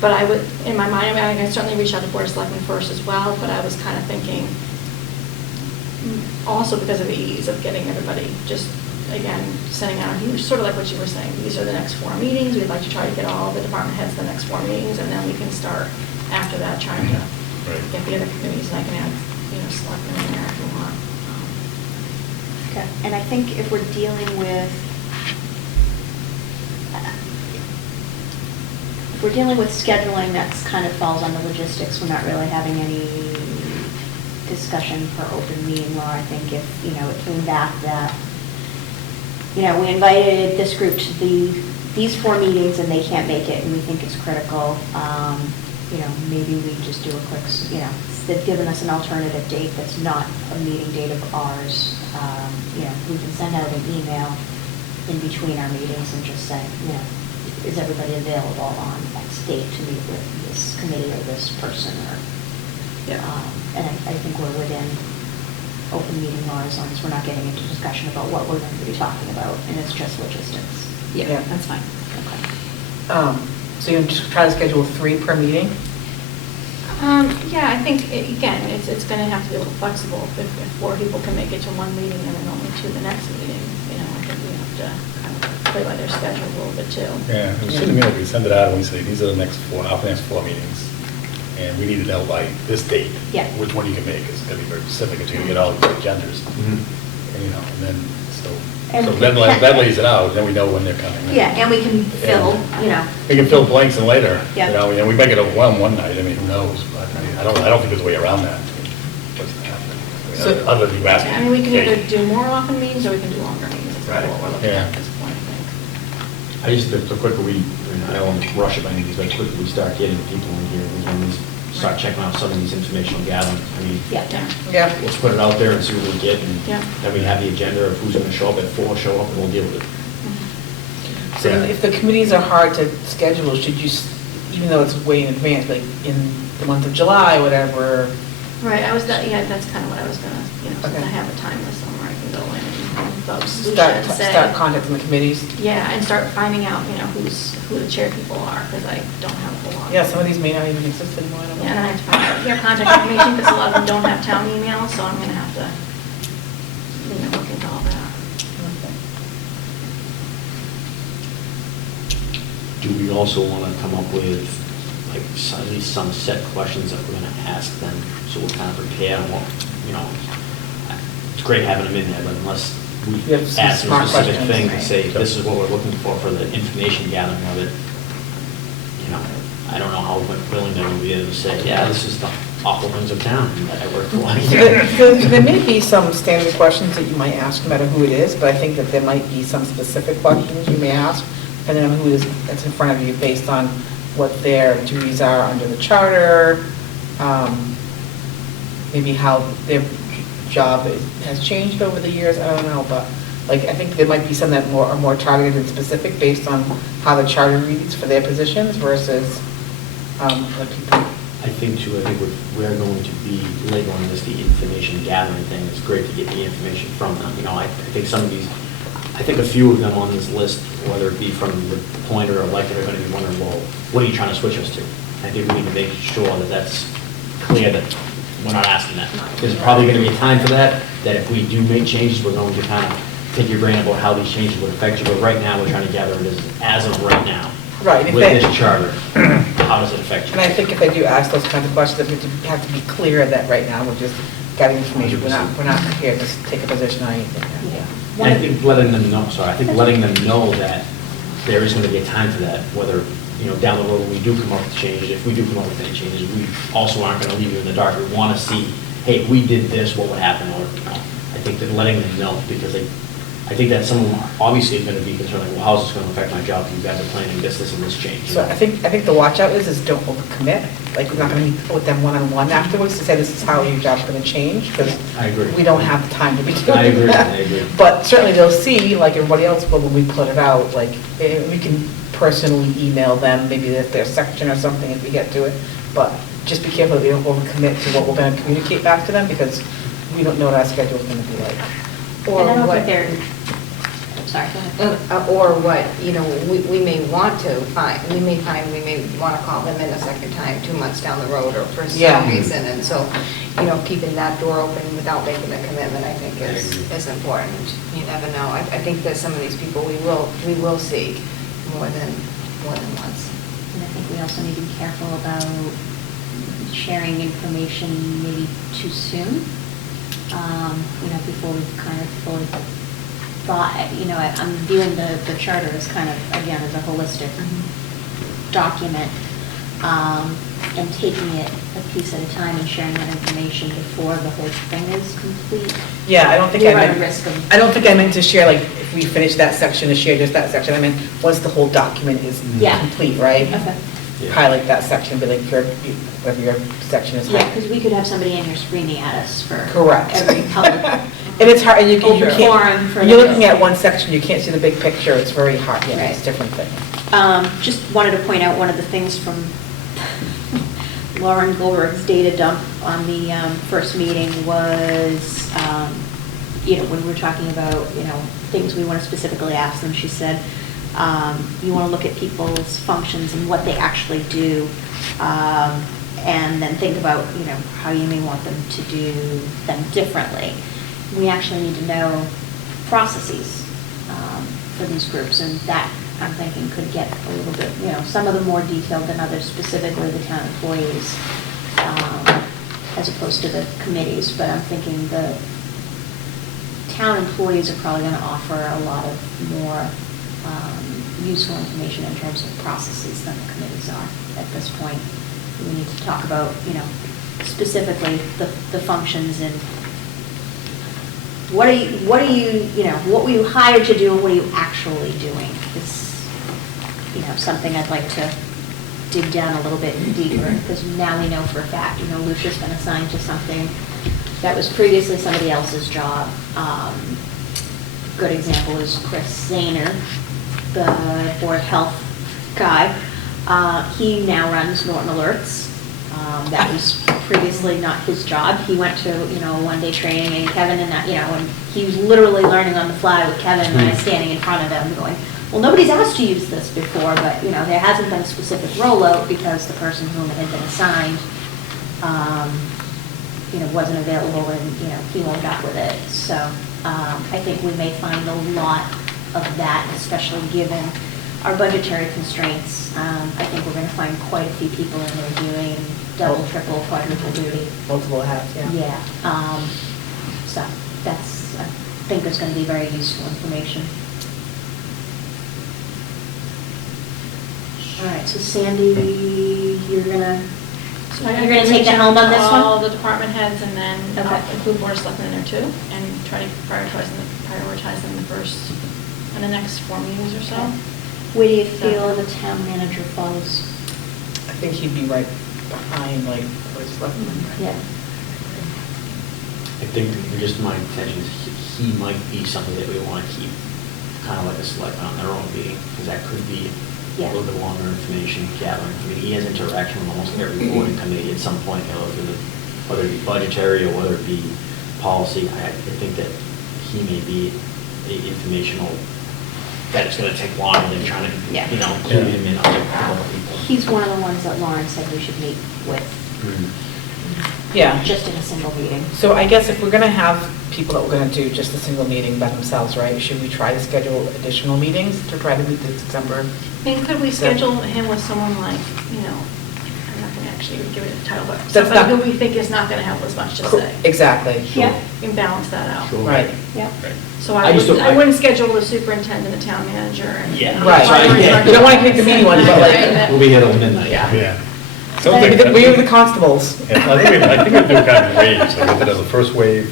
But I would, in my mind, I mean, I certainly reach out to Board of Selectmen first as well, but I was kind of thinking, also because of the ease of getting everybody, just, again, sending out, sort of like what you were saying, these are the next 4 meetings, we'd like to try to get all the department heads the next 4 meetings, and then we can start after that trying to Right. get the other committees, and I can add, selectmen in there if you want. Okay, and I think if we're dealing with, scheduling, that's kind of falls on the logistics. We're not really having any discussion for open meeting law. I think if, it came back that, we invited this group to these 4 meetings and they can't make it and we think it's critical, maybe we just do a quick, they've given us an alternative date that's not a meeting date of ours. We can send out an email in between our meetings and just say, is everybody available on X date to meet with this committee or this person or, and I think we're within open meeting law as long as we're not getting into discussion about what we're going to be talking about and it's just logistics. Yeah, that's fine. Okay. So you're just try to schedule 3 per meeting? Yeah, I think, again, it's going to have to be a little flexible. If 4 people can make it to 1 meeting and then only 2 the next meeting, I think we have to kind of play by their schedule a little bit too. Yeah, it was good to me, like, we send it out and we say, these are the next 4 meetings, and we need to know by this date. Yeah. Which one you can make, it's gonna be very specific, it's gonna get all the agendas. Mhm. And, and then, so And then that lays it out, then we know when they're coming. Yeah, and we can fill, We can fill blanks in later, Yeah. and we might get overwhelmed one night, who knows, but, I don't think there's a way around that. What's gonna happen? So- Other than you asking. I mean, we can okay. either do more often meetings or we can do longer meetings. That's kind of what we're looking Right, at this point, I think. The quicker we, I don't want to rush it by any means, but the quicker we start getting people in here, we can start checking out some of these informational gatherings. I mean, Yeah. Yeah. let's put it out there and see what we get, and Yeah. then we have the agenda of who's going to show up at 4, show up, and we'll deal with it. So if the committees are hard to schedule, should you, even though it's way in advance, like in the month of July, whatever? Right, that's kind of what I was gonna, Okay. I have a time list somewhere I can go in and vote solution and say. Start contacting the committees? Yeah, and start finding out, who the chair people are, because I don't have a whole lot. Yeah, some of these may not even exist anymore, I don't know. Yeah, and I have to find out their contact information, because a lot of them don't have town emails, so I'm gonna have to, look into all that. Do we also want to come up with, like, at least some set questions that we're going to ask them, so we're kind of prepared on what, it's great having them in there, but unless we You have some ask a smart specific questions, thing to right. say, this is what we're looking for the information gathering of it, I don't know how willing they will be able to say, yeah, this is the awful things of town that I work for. There may be some standard questions that you might ask, no matter who it is, but I think that there might be some specific questions you may ask, depending on who that's in front of you, based on what their duties are under the charter, maybe how their job has changed over the years, I don't know, but Like, I think there might be some that are more targeted and specific based on how the charter reads for their positions versus what people. I think too, we're going to be labeling this the information gathering thing. It's great to get the information from them. You know, I think some of these, I think a few of them on this list, whether it be from the appointed or elected, are going to be wondering, well, what are you trying to switch us to? I think we need to make sure that that's clear that we're not asking that. There's probably going to be a time for that, that if we do make changes, we're going to kind of pick your brain about how these changes would affect you. But right now, we're trying to gather it as of right now. Right. With this charter, how does it affect you? And I think if they do ask those kinds of questions, we have to be clear that right now we're just getting information. We're not prepared to take a position on anything. And I think letting them know, letting them know that there is going to be a time for that, whether, you know, down the road when we do come up with changes, if we do come up with any changes, we also aren't going to leave you in the dark. We want to see, hey, if we did this, what would happen? Or, you know, I think that letting them know, because I think that some of them obviously are going to be concerned, like, well, how's this going to affect my job? You guys are planning this, and this change. So I think the watch out is don't overcommit. Like, we're not going to meet with them one-on-one afterwards to say this is how your job's going to change, because I agree. we don't have the time to be doing that. I agree. But certainly they'll see, like everybody else, but when we put it out, like, we can personally email them, maybe their section or something if we get to it. But just be careful that they don't overcommit to what we're going to communicate back to them, because we don't know what our schedule is going to be like. Or And I don't what, think they're, sorry, go ahead. or what, you know, we may want to find, we may want to call them in a second time, 2 months down the road, or for Yeah. some reason, and so, you know, keeping that door open without making a commitment, I think is important. You never know. I think that some of these people we will see more than once. And I think we also need to be careful about sharing information maybe too soon, you know, before we've kind of fully thought, you know, I'm viewing the charter as kind of, again, as a holistic document, and taking it a piece at a time and sharing that information before the whole thing is complete. Yeah, I don't think We I run meant. a risk of- I don't think I meant to share, like, if we finish that section, to share just that section. I meant, once the whole document is Yeah. complete, right? Okay. Yeah. Highlight that section, be like, whatever your section is. Yeah, because we could have somebody in here screaming at us for Correct. every color. And it's hard, and you Open can't, forum for when you're the- looking at one section, you can't see the big picture, it's very hard, yeah, it's Right. different thing. Just wanted to point out one of the things from Lauren Goldberg's data dump on the first meeting was, you know, when we were talking about, you know, things we want to specifically ask them, she said, you want to look at people's functions and what they actually do, and then think about, you know, how you may want them to do them differently. We actually need to know processes for these groups, and that, I'm thinking, could get a little bit, you know, some of them more detailed than others, specifically the town employees, as opposed to the committees, but I'm thinking the town employees are probably going to offer a lot of more useful information in terms of processes than the committees are at this point. We need to talk about, you know, specifically the functions and what are you, you know, what were you hired to do and what are you actually doing? Is, you know, something I'd like to dig down a little bit deeper, because now we know for a fact, you know, Lucia's been assigned to something that was previously somebody else's job. Good example is Chris Zahner, the Board of Health guy. He now runs Norton Alerts. That was previously not his job. He went to, you know, one-day training, and Kevin and that, you know, and he was literally learning on the fly with Kevin, and I was standing in front of him going, well, nobody's asked to use this before, but, you know, there hasn't been a specific rollout because the person whom it had been assigned, you know, wasn't available, and, you know, he wound up with it. So I think we may find a lot of that, especially given our budgetary constraints. I think we're going to find quite a few people in there doing double, triple, quadruple duty. Multiple hats, yeah. Yeah. So that's, I think it's going to be very useful information. All right, so Sandy, you're gonna take the helm on this one? All the department heads, and then Okay. include board of selectmen in there too, and try to prioritize them in the next 4 meetings or so. Where do you feel the town manager falls? I think he'd be right behind, like, Board of Selectmen. Yeah. I think just my intention is he might be something that we want to keep kind of like a select on their own meeting, because that could be a Yeah. little bit longer information gathering. I mean, he has interaction with almost every board and committee at some point, you know, whether it be budgetary or whether it be policy. I think that he may be a informational, that it's going to take longer than trying to, Yeah. you know, include him in other people. He's one of the ones that Lauren said we should meet with, Yeah. just in a single meeting. So I guess if we're gonna have people that we're gonna do just a single meeting by themselves, right, should we try to schedule additional meetings to try to meet the December? I mean, could we schedule him with someone like, you know, I'm not gonna actually give it a title, but That's somebody who not- we think is not gonna have as much to say. Exactly. Yeah. And balance that out. Sure. Right. Yep. Right. So I just don't- I wouldn't schedule the superintendent, the town manager, and. Yeah. Right. Yeah. You don't wanna pick the meeting one, but like, We'll be here till midnight. Yeah. Yeah. we Sounds like- were the constables. Yeah, I think we do kind of waves, like we did as a first wave,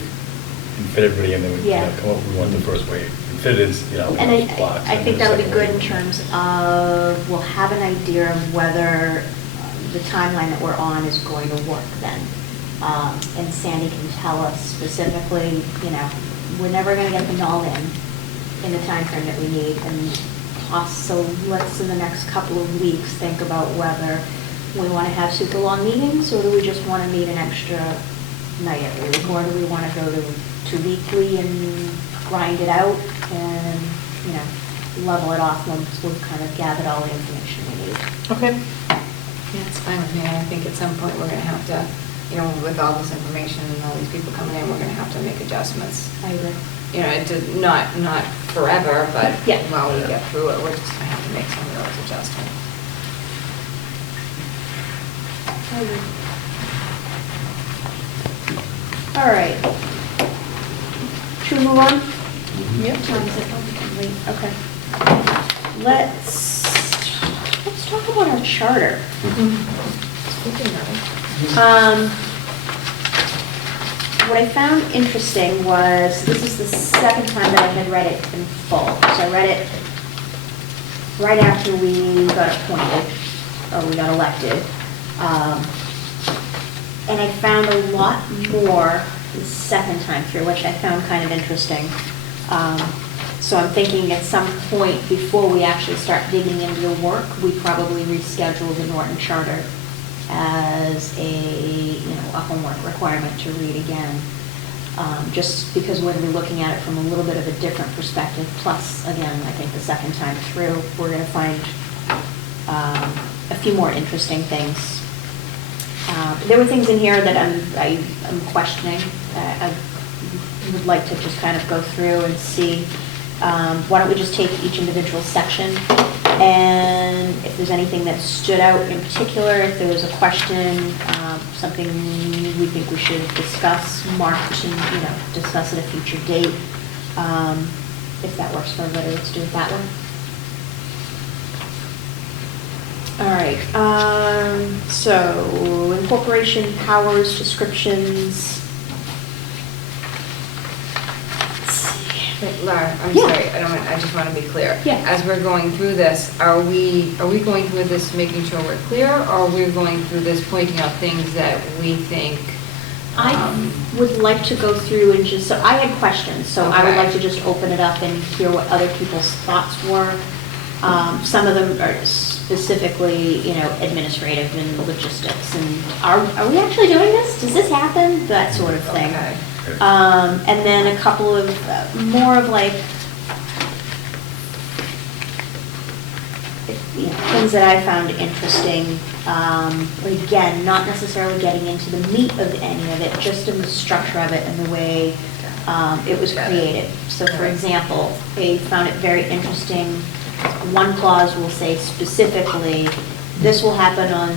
and fit everybody in, then we, Yeah. come up, we want the first wave, and fit it in, And blocks. I think then that'll be the good second in wave. terms of, we'll have an idea of whether the timeline that we're on is going to work then. And Sandy can tell us specifically, you know, we're never going to get them all in the timeframe that we need. And so let's, in the next couple of weeks, think about whether we want to have super long meetings, or do we just want to meet an extra night every week? Or do we want to go to weekly and grind it out and, you know, level it off once we've kind of gathered all the information we need? Okay. Yeah, it's fine with me. I think at some point we're gonna have to, you know, with all this information and all these people coming in, we're gonna have to make adjustments. I agree. You know, it did, not forever, but Yeah. while we get through it, we're just gonna have to make some of those adjustments. I agree. All right. Should we move on? Yep. Okay. Let's talk about our charter. Speaking of, What I found interesting was, this is the second time that I had read it in full. So I read it right after we got appointed, or we got elected. And I found a lot more the second time through, which I found kind of interesting. So I'm thinking at some point before we actually start digging into the work, we probably reschedule the Norton Charter as a homework requirement to read again. Just because we're going to be looking at it from a little bit of a different perspective. Plus, again, I think the second time through, we're going to find a few more interesting things. There were things in here that I'm questioning. I would like to just kind of go through and see. Why don't we just take each individual section, and if there's anything that stood out in particular, if there was a question, something we think we should discuss, marked, and, discuss at a future date. If that works for everybody, let's do it that way. All right, so incorporation powers, descriptions. Let's see. But Laura, I'm Yeah. sorry, I just want to be clear. Yeah. As we're going through this, are we going through this making sure we're clear, or are we going through this pointing out things that we think? I would like to go through and just, so I had questions, so I would Okay. like to just open it up and hear what other people's thoughts were. Some of them are specifically, administrative and logistics, and are we actually doing this? Does this happen? That sort of thing. Okay. And then a couple of, more of like, things that I found interesting. But again, not necessarily getting into the meat of any of it, just in the structure of it and the way it was created. So for example, I found it very interesting. One clause will say specifically, this will happen on,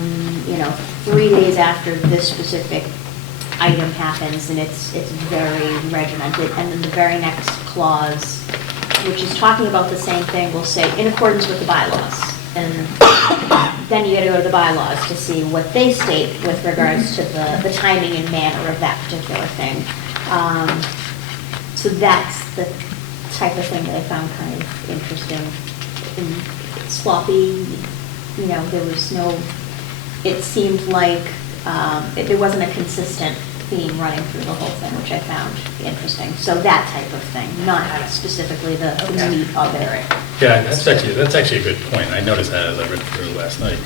3 days after this specific item happens, and it's very regimented. And then the very next clause, which is talking about the same thing, will say, in accordance with the bylaws. And then you gotta go to the bylaws to see what they state with regards to the timing and manner of that particular thing. So that's the type of thing that I found kind of interesting. And sloppy, there was no, it seemed like there wasn't a consistent theme running through the whole thing, which I found interesting. So that type of thing, not specifically the meat of it. Yeah, that's actually a good point. I noticed that as I read through last night.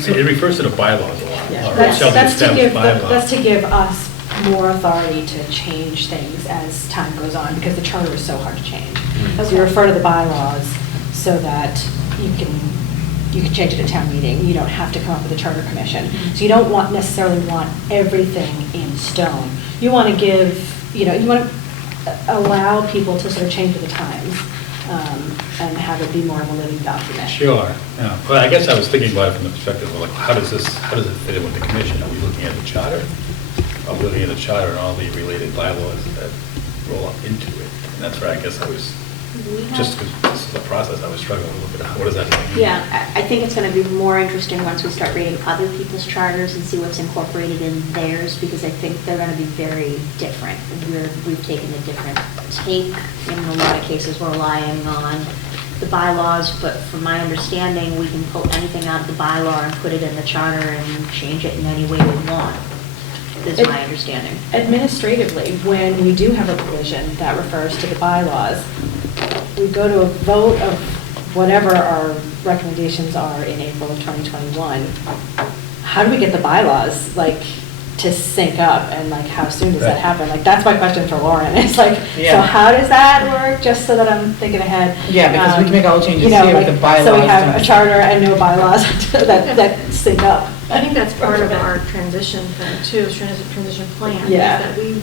It refers to the bylaws a lot. Yeah, or that's shall be that's to established give, bylaws. that's to give us more authority to change things as time goes on, because the charter is so hard to change. So you refer to the bylaws so that you can change it at town meeting. You don't have to come up with a charter commission. So you don't necessarily want everything in stone. You want to give, you want to allow people to sort of change with the times, and have it be more of a living document. Sure, yeah. Well, I guess I was thinking about it from the perspective of like, how does it fit in with the commission? Are we looking at the charter? Are we looking at the charter and all the related bylaws that roll up into it? And that's where I guess I was, just because this is the process, I was struggling to look at what does that mean? Yeah, I think it's going to be more interesting once we start reading other people's charters and see what's incorporated in theirs, because I think they're going to be very different. We've taken a different take. In a lot of cases, we're relying on the bylaws, but from my understanding, we can pull anything out of the bylaw and put it in the charter and change it in any way we want, is my understanding. Administratively, when we do have a provision that refers to the bylaws, we go to a vote of whatever our recommendations are in April of 2021. How do we get the bylaws, to sync up, and how soon does that Right. happen? That's my question for Lauren. It's so Yeah. how does that work, just so that I'm thinking ahead? Yeah, because we can make all the changes You know, here with the bylaws. So we have a charter and no bylaws that sync up. I think that's part of our transition thing too, transition plan. is Yeah. That we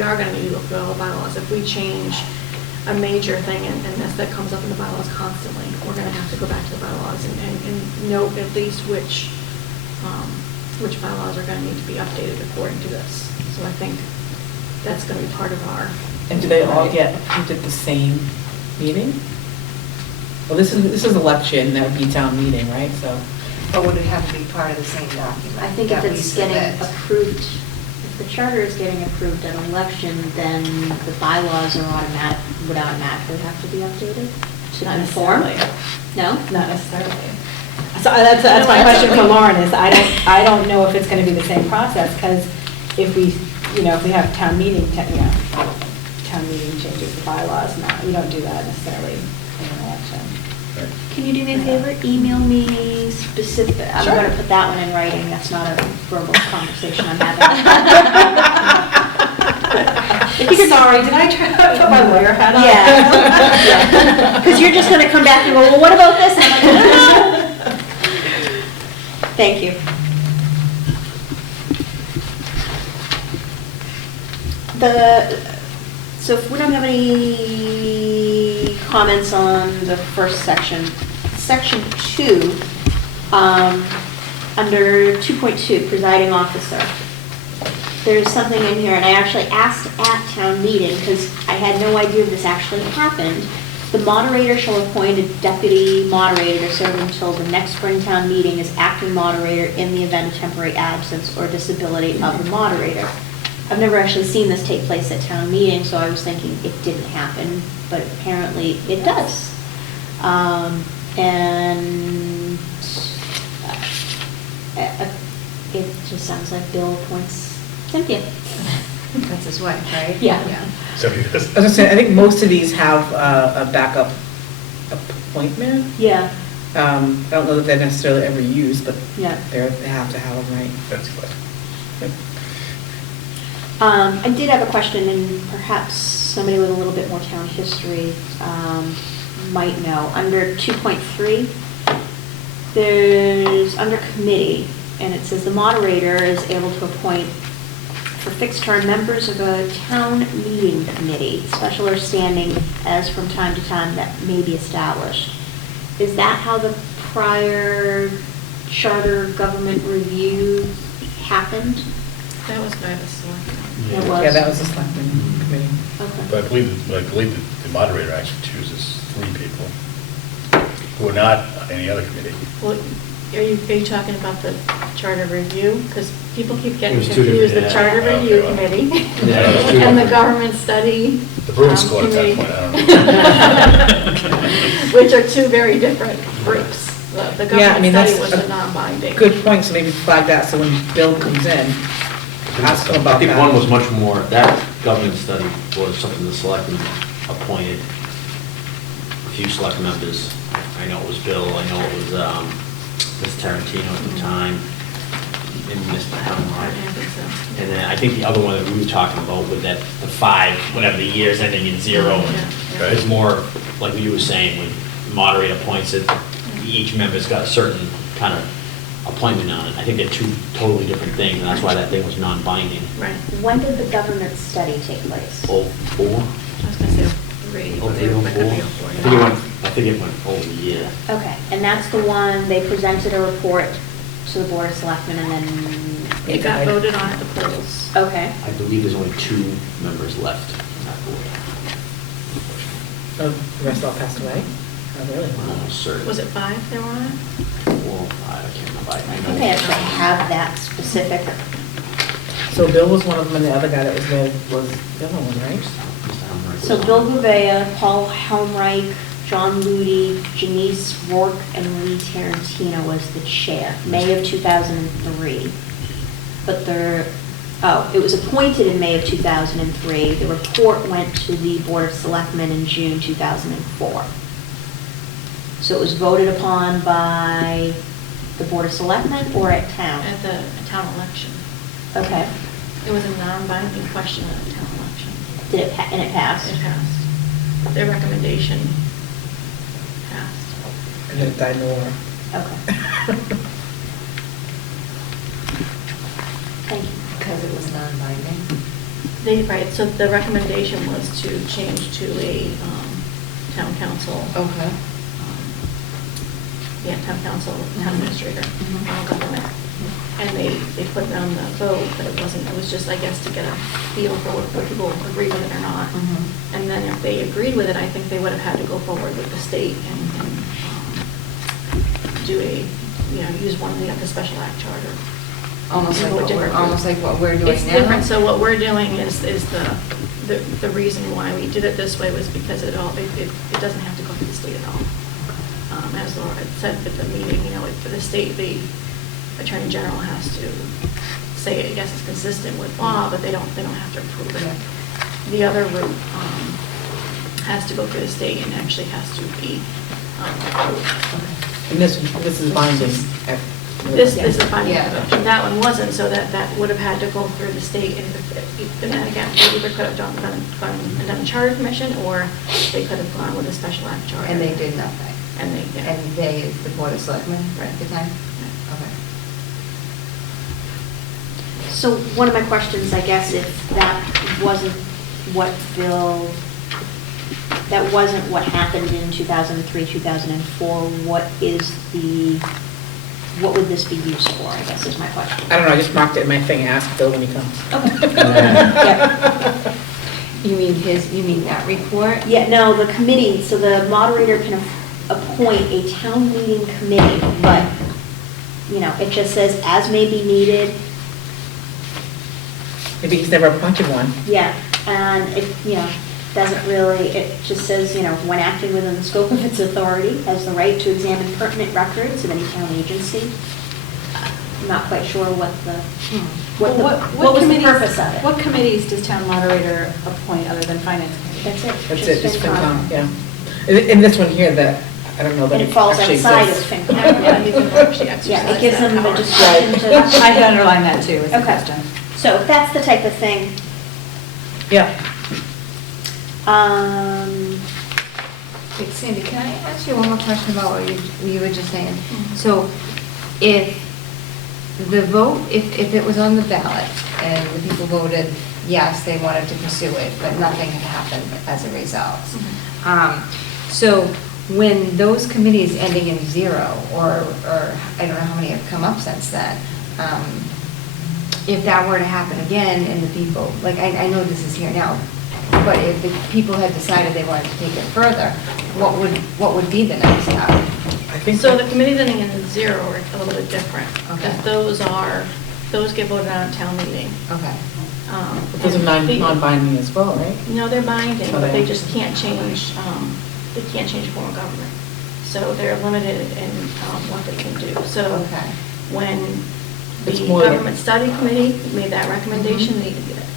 are going to need to look at all the bylaws. If we change a major thing and that comes up in the bylaws constantly, we're going to have to go back to the bylaws and note at least which bylaws are going to need to be updated according to this. So I think that's going to be part of our. And do they all get approved at the same meeting? Well, this is election, that would be town meeting, right? So, Or would it have to be part of the same document? I think if that we it's getting submit? approved, if the charter is getting approved at an election, then the bylaws would automatically have to be updated to Not conform? necessarily. No? Not necessarily. So that's my question for Lauren, is I don't know if it's going to be the same process, because if we have town meeting changes the bylaws, we don't do that necessarily in an election. Right. Can you do me a favor? Email me specific, I'm Sure. going to put that one in writing, that's not a verbal conversation I'm having. Sorry, did I try to put my lawyer hat on? Yeah. Because you're just going to come back and go, well, what about this? And I'm like, no. Thank you. So if we don't have any comments on the first section, section 2, under 2.2, presiding officer, there's something in here, and I actually asked at town meeting, because I had no idea this actually happened. The moderator shall appoint a deputy moderator to serve until the next spring town meeting as acting moderator in the event of temporary absence or disability of the moderator. I've never actually seen this take place at town meeting, so I was thinking it didn't happen, but apparently it does. And it just sounds like Bill appoints Cynthia. That's his wife, right? Yeah. So he does. I was gonna say, I think most of these have a backup appointment. Yeah, I don't know that they're necessarily ever used, but yeah. they have to have them, right? That's good. I did have a question, and perhaps somebody with a little bit more town history might know. Under 2.3, there's, under committee, and it says the moderator is able to appoint for fixed term members of a town meeting committee, special or standing, as from time to time that may be established. Is that how the prior charter government review happened? That was by the selectmen. It was? Yeah, that was the selectmen committee. Okay. But I believe the moderator actually chooses 3 people who are not on any other committee. Well, are you talking about the charter review? Because people keep getting There's two confused, the different- charter yeah, review okay, well. committee Yeah, there's two and the different- government study. The Bruins scored at that committee, point, I don't know. Which are 2 very different groups. The Yeah, I mean, government that's study was a a non-binding. Good point, so maybe flag that, so when Bill comes in, ask him about I think that. one was much more, that government study was something the selectmen appointed, a few select members. I know it was Bill, I know it was Ms. Tarantino at the time, and Mr. I Helmar. think so. And then I think the other one that we were talking about with that, the 5, whatever the years ending in 0, Yeah. it's more, like you were saying, when the moderator appoints it, each member's got a certain kind of appointment on it. I think they're two totally different things, and that's why that thing was non-binding. Right. When did the government study take place? 04? I was gonna say 3, but they 03, were, it could be 04. 04, I yeah. think it went, I think it went over a year. Okay, and that's the one, they presented a report to the Board of Selectmen and then, It got voted on at the polls. okay. I believe there's only 2 members left in that board. Oh, the rest all passed away? Oh, really? I'm Wow. almost certain. Was it 5 they were on it? Well, I can't remember. I think they actually have that specific, So Bill was one of them, and the other guy that was there was the other one, right? Mr. Helmreich was so on Bill it. Gouveia, Paul Helmreich, John Ludi, Janice Rourke, and Lee Tarantino was the chair, May of 2003. But it was appointed in May of 2003. The report went to the Board of Selectmen in June 2004. So it was voted upon by the Board of Selectmen or at town? At the town election. Okay. It was a non-binding question at the town election. Did it, and it passed? It passed. Their recommendation passed. And then it died in the war. Okay. Thank you. Because it was non-binding. Right, so the recommendation was to change to a town council. Okay. Yeah, town council, town administrator, Mhm. government. And they put it on the vote, but it wasn't, it was just, I guess, to get a feel for what people agree with it or not. Mhm. And then if they agreed with it, I think they would have had to go forward with the state and do use one of the special act charter. Almost like what we're, Different. almost like what we're doing now? It's different, so what we're doing is the reason why we did it this way was because it doesn't have to go through the state at all. As Laura had said at the meeting, for the state, the Attorney General has to say, I guess it's consistent with law, but they don't have to approve it. The other route has to go through the state and actually has to be approved. And this is binding. This is the final Yeah. vote. That one wasn't, so that would have had to go through the state, and then again, they either could have gone and done a charter commission, or they could have gone with a special act charter. And they did nothing? And they, yeah. And they is the Board of Selectmen at the time? Okay. So one of my questions, I guess, if that wasn't what happened in 2003, 2004, what would this be used for, I guess is my question. I don't know, I just marked it in my thing, ask Bill when he comes. Yeah. You mean that report? Yeah, no, the committee, so the moderator can appoint a town meeting committee, but, it just says, as may be needed, Maybe he's never appointed one. yeah, and it, doesn't really, it just says, when acting within the scope of its authority, has the right to examine pertinent records of any town agency. I'm not quite sure what was the committees- purpose of it. What committees does town moderator appoint other than finance committee? That's it. That's just it, it's FinCom. FinCom, yeah. In this one here, that, I don't know that And it it falls actually outside of exists. FinCom. Yeah, you can actually exercise Yeah, it gives that them the power. discretion to. I had underlined that too, as a Okay. question. So if that's the type of thing, Yeah. Wait, Sandy, can I ask you one more question about what you were just saying? So if the vote, if it was on the ballot and the people voted yes, they wanted to pursue it, but nothing had happened as a result. So when those committees ending in 0, or I don't know how many have come up since then, if that were to happen again and the people, like, I know this is here now, but if the people had decided they wanted to take it further, what would be the next step? I think. So the committees ending in 0 are a little bit different. Okay. Because those get voted on at town meeting. Okay. Those are and non-binding as well, right? No, they're binding, Oh, but they they are. just can't change, form of government. So they're limited in what they can do. So Okay. when It's the more than- government study committee made that recommendation,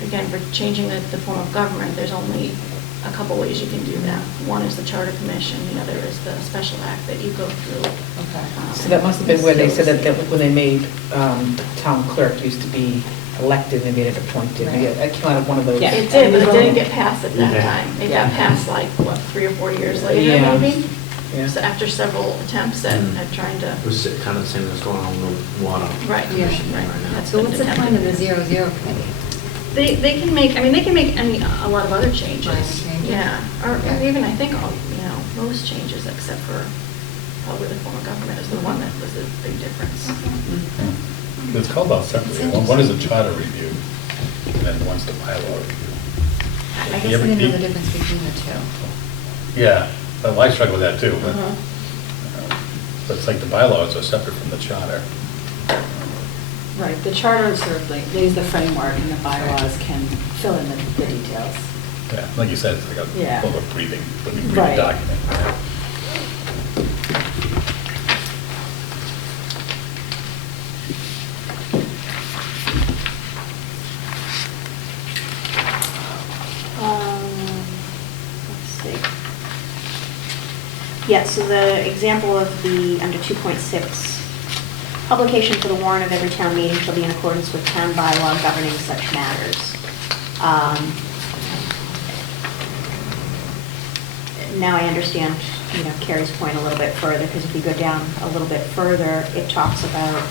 again, for changing the form of government, there's only a couple ways you can do that. One is the charter commission, the other is the special act that you go through. Okay. So that must have been where they said that when they made town clerk used to be elected, they made it appointed. Maybe it came out of one of those. Yeah. It did, but it didn't get passed at that Yeah. time. It got passed like, what, 3 or 4 years later, Yeah. maybe? Yeah. So after several attempts at trying to, It was kind of the same that's going on with the water. right, Yeah. right. That's So been what's the attempted. point of the 0-0 committee? They can make, I mean, they can make a lot of other changes. Minor changes. Yeah, or Yeah. even, I think, most changes except for probably the form of government is the one that was the big difference. It's called out separately. One is a charter review, and then one's the bylaw review. I You guess I ever- didn't know you- the difference between the two. Yeah, well, I struggle with that too, Uh-huh. but it's like the bylaws are separate from the charter. Right, the charter sort of like lays the framework and the bylaws can fill in the details. Yeah, like you said, it's like Yeah. a little breathing Right. document. Let's see. Yeah, so the example of the, under 2.6, publication for the warrant of every town meeting shall be in accordance with town bylaw governing such matters. Now I understand, Carrie's point a little bit further, because if you go down a little bit further, it talks about,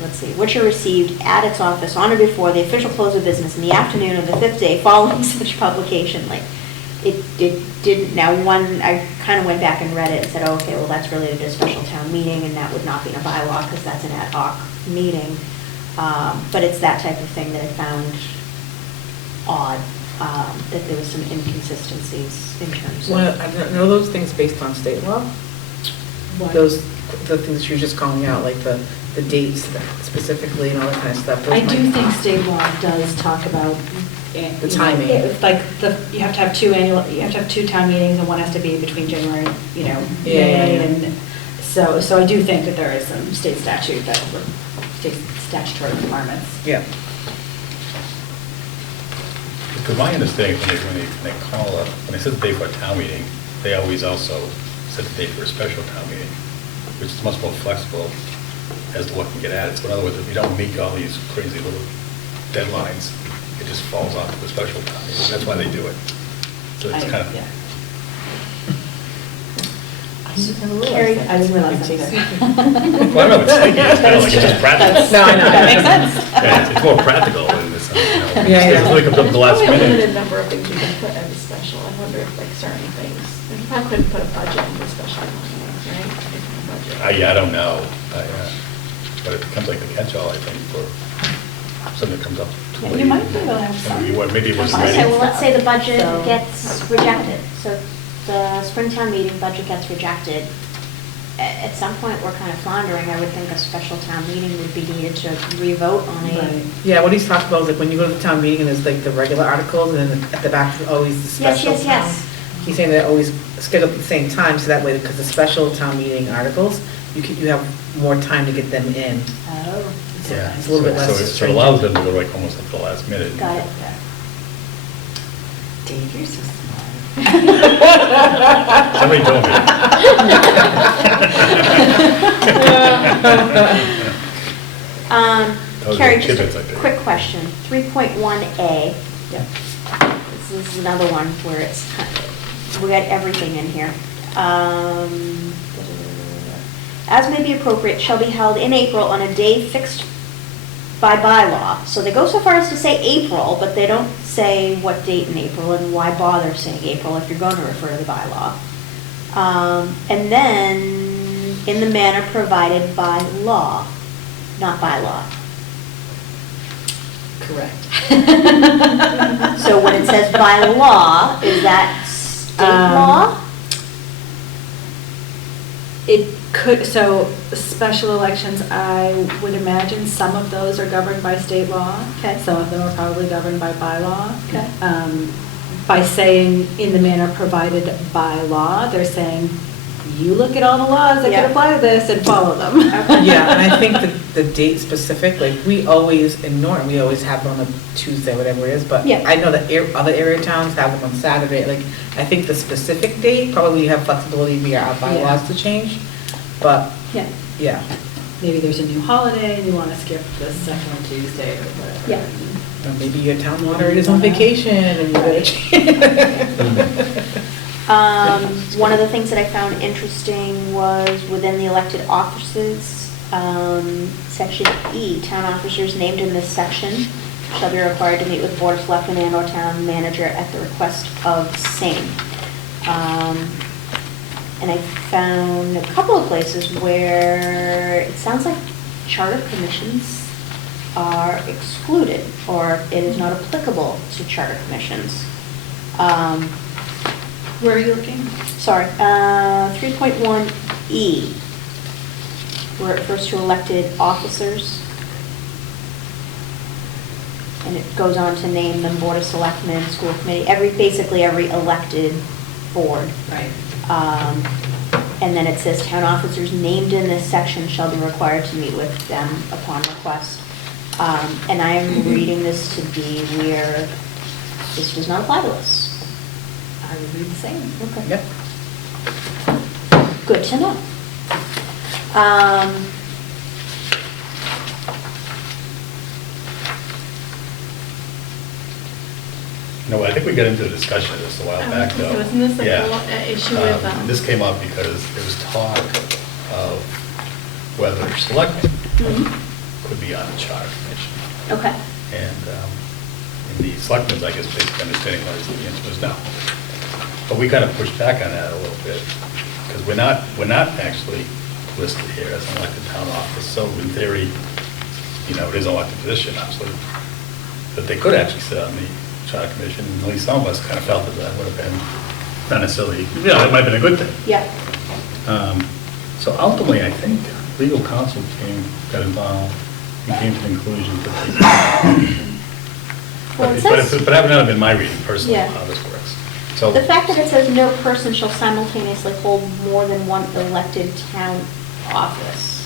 let's see, which are received at its office on or before the official close of business in the afternoon of the 5th day following such publication. Like, it didn't, now one, I kind of went back and read it and said, oh, okay, well, that's related to a special town meeting, and that would not be in a bylaw, because that's an ad hoc meeting. But it's that type of thing that I found odd, that there was some inconsistencies in terms Well, of. I don't know those things based on state law? The things you're just calling out, like the dates specifically and all that kind of stuff. those I do might- think state law does talk about. The timing. Like, you have to have you have to have 2 town meetings, and one has to be between January, Yeah, May, yeah. and so I do think that there is some state statute state statutory requirements. Yeah. Because my understanding, when they call when they set the date for a town meeting, they always also set the date for a special town meeting, which is much more flexible as to what can get added. So in other words, if you don't meet all these crazy little deadlines, it just falls onto the special town meeting. That's why they do it. So it's kind of, Yeah. Carrie, I didn't realize that. well, I don't know, it's thinking, it's kind of like, it's just practical. No, I know. That makes sense. Yeah, it's more practical than this, Yeah, it really comes up at the last There's probably a limited minute. number of things you can put as a special. I wonder if like certain things, you probably couldn't put a budget into special meetings, right? Budget. Yeah, I don't know, but it becomes like a catch-all, I think, for something that comes up too Yeah, late. you might be able to have some. Maybe it wasn't Okay, ready. well, let's say the budget So- gets rejected, so the Springtown meeting budget gets rejected. At some point, we're kind of floundering. I would think a special town meeting would be needed to revote on a. Right. Yeah, what he's talking about is like when you go to the town meeting and there's like the regular articles and then at the back is always the Yes, special. yes, yes. He's saying they're always scheduled at the same time, so that way, because the special town meeting articles, you have more time to get them in. Oh. Yeah, It's a little bit less so it allows them to go like almost at the last minute. Got it. Okay. Dave, you're so smart. Somebody told me. Those are Carrie, just tidbits, I a think. quick question. 3.1A, Yeah. this is another one where it's, we got everything in here. As may be appropriate, shall be held in April on a day fixed by bylaw. So they go so far as to say April, but they don't say what date in April, and why bother saying April if you're going to refer to the bylaw. And then, in the manner provided by law, not by law. Correct. So when it says by law, is that state law? It could, so special elections, I would imagine some of those are governed by state law. Okay. Some of them are probably governed by bylaw. Okay. by saying in the manner provided by law, they're saying, you look at all the laws that Yeah. can apply to this and follow them. Yeah, and I think the date specific, like, we always, in Norton, we always have them on a Tuesday, whatever it is, but Yeah. I know that other area towns have them on Saturday, like, I think the specific date, probably you have flexibility via our bylaws Yeah. to change, but, Yeah. yeah. Maybe there's a new holiday and you want to skip the second Tuesday or whatever. Yeah. Or maybe your town moderator's on vacation and you gotta change. One of the things that I found interesting was within the elected offices, section E, town officers named in this section shall be required to meet with Board of Selectmen and or town manager at the request of same. And I found a couple of places where it sounds like charter commissions are excluded, or it is not applicable to charter commissions. Where are you looking? Sorry, 3.1E, where it refers to elected officers. And it goes on to name them Board of Selectmen, School Committee, basically every elected board. Right. And then it says town officers named in this section shall be required to meet with them upon request. And I am reading this to be where this does not apply to us. I would read the same. Okay. Yep. Good to know. No, I think we got into the discussion of this a while back, though. Wasn't this the Yeah. whole issue with, This came up because there was talk of whether selectmen Mhm. could be on the charter commission. Okay. And the selectmen's, I guess, basic understanding was the answer was no. But we kind of pushed back on that a little bit, because we're not actually listed here as an elected town office. So in theory, it is an elected position, absolutely. But they could actually sit on the charter commission, and at least some of us kind of felt that would have been not necessarily, it might have been a good thing. Yeah. So ultimately, I think legal counsel got involved, and came to the conclusion that Well, it but says- that would not have been my reading personally, Yeah. how this works. So, The fact that it says no person shall simultaneously hold more than one elected town office.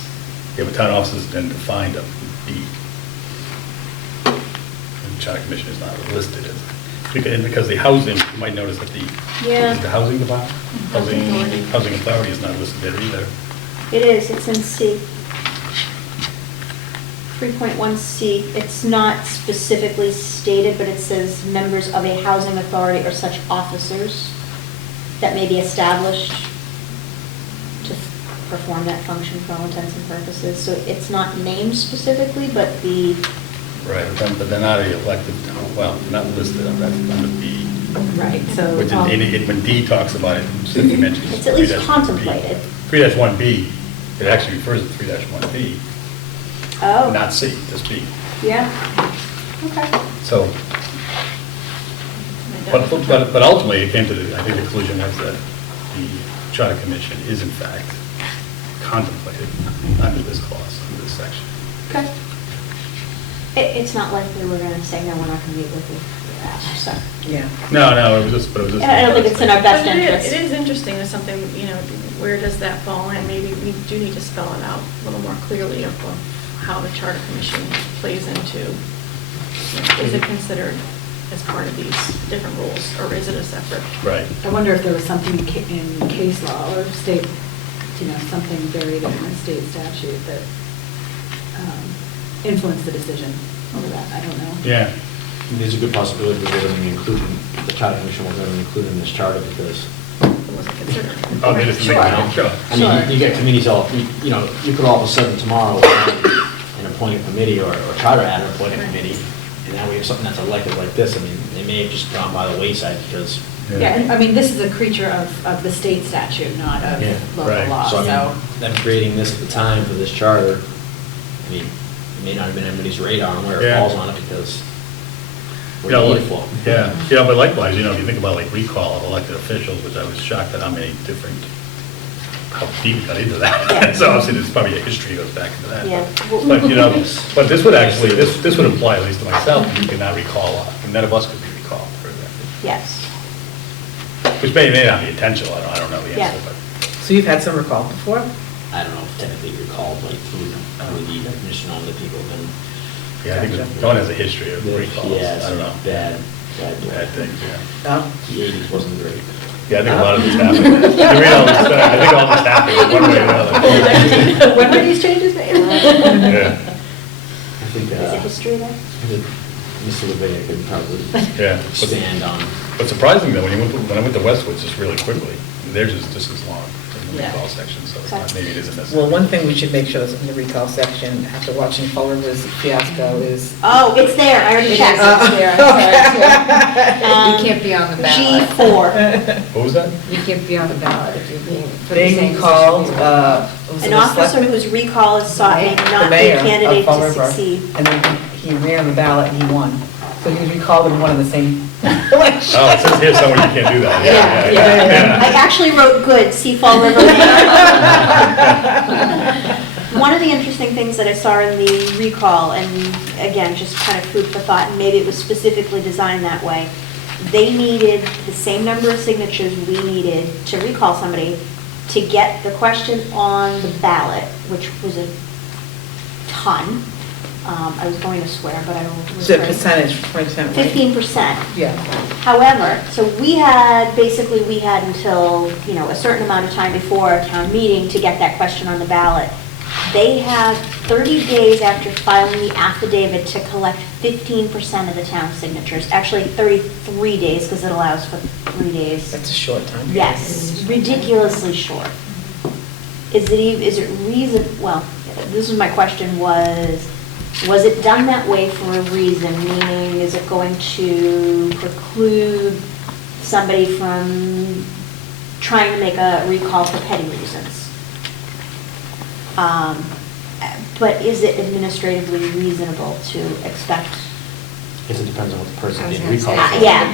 yeah, but town offices then defined up B. And the charter commission is not listed as, because the housing, you might notice that Yeah. the housing department, Housing authority. housing authority is not listed there either. It is, it's in C. 3.1C, it's not specifically stated, but it says members of a housing authority or such officers that may be established to perform that function for all intents and purposes. So it's not named specifically, but the, Right, but they're not elected, well, they're not listed under B. Right, so. Which when D talks about it, simply mentions. It's at least 3-1B. contemplated. 3-1B, it actually refers to 3-1B, oh. not C, just B. Yeah. Okay. So, but ultimately, it came to the, I think the conclusion was that the charter commission is in fact contemplated under this clause, under this section. Okay. It's not likely we're going to say, no, we're not going to meet with you, so. Yeah. No, it was just, but it was just. I don't think it's in our best But interest. it is interesting, there's something, where does that fall in? Maybe we do need to spell it out a little more clearly of how the charter commission plays into, is it considered as part of these different rules, or is it a separate? Right. I wonder if there was something in case law or state, something buried in the state statute that influenced the decision over that. I don't know. Yeah. There's a good possibility that they don't even include, the charter commission wasn't even included in this charter because, It wasn't considered. Oh, they just make it up, sure. I mean, you get committees all, you could all of a sudden tomorrow and appoint a committee or charter ad and appoint a committee, and now we have something that's elected like this. I mean, they may have just gone by the wayside because, Yeah, and I mean, this is a creature of the state statute, not of Yeah, local right. law, so I so. mean, them creating this at the time for this charter, I mean, it may not have been anybody's radar on where it Yeah. falls on it because we're Yeah, needed for. yeah, but likewise, if you think about like recall of elected officials, which I was shocked at how deep we got into that. Yeah. So obviously, there's probably a history that goes back into that. Yeah. But, but this would actually, this would imply, at least to myself, you could not recall, and none of us could be recalled for that. Yes. Which may not be intentional, I don't know the Yeah. answer, but. So you've had some recalled before? I don't know if technically recalled, like through the commission on the people have been. Yeah, I think no one has a history of recalls. Yeah, I don't know. bad Bad things, yeah. No? The 80s wasn't great. Yeah, I think a lot of this happened. You read all this stuff, I think all this happened one way or another. When were these changes made? Yeah, I think, Is it history there? Mr. LeVay could probably yeah. stand on. But surprising though, when I went to Westwood just really quickly, theirs is just as long in the Yeah. recall section, so it's not- Exactly. maybe it isn't necessary. Well, one thing we should make sure that's in the recall section, after watching Fall River's fiasco, is. Oh, it's there, I already It is, checked. it's there, I saw it too. Um, You can't be on the ballot. G4, What was that? You can't be on the ballot if you're being, for the Being same recalled, position. was an it a officer select- whose recall is sought may the not be mayor a of candidate Fall to River, succeed. And then he ran on the ballot and he won. So he was recalled and won in the same election. Oh, it says here somewhere you can't do that. Yeah. I actually wrote good, see Fall River Mayor. One of the interesting things that I saw in the recall, and again, just kind of food for thought, and maybe it was specifically designed that way, they needed the same number of signatures we needed to recall somebody to get the question on the ballot, which was a ton. I was going to swear, but I will. It's a refrain. percent, right? 15%. Yeah. However, so we had until, a certain amount of time before a town meeting to get that question on the ballot. They have 30 days after filing the affidavit to collect 15% of the town's signatures. Actually, 33 days, because it allows for 3 days. That's a short time. Yes, ridiculously short. Is it reason, well, this is my question, was it done that way for a reason? Meaning, is it going to preclude somebody from trying to make a recall for petty reasons? But is it administratively reasonable to expect? I guess it depends on what the person I was being gonna say, recalled. it Yeah.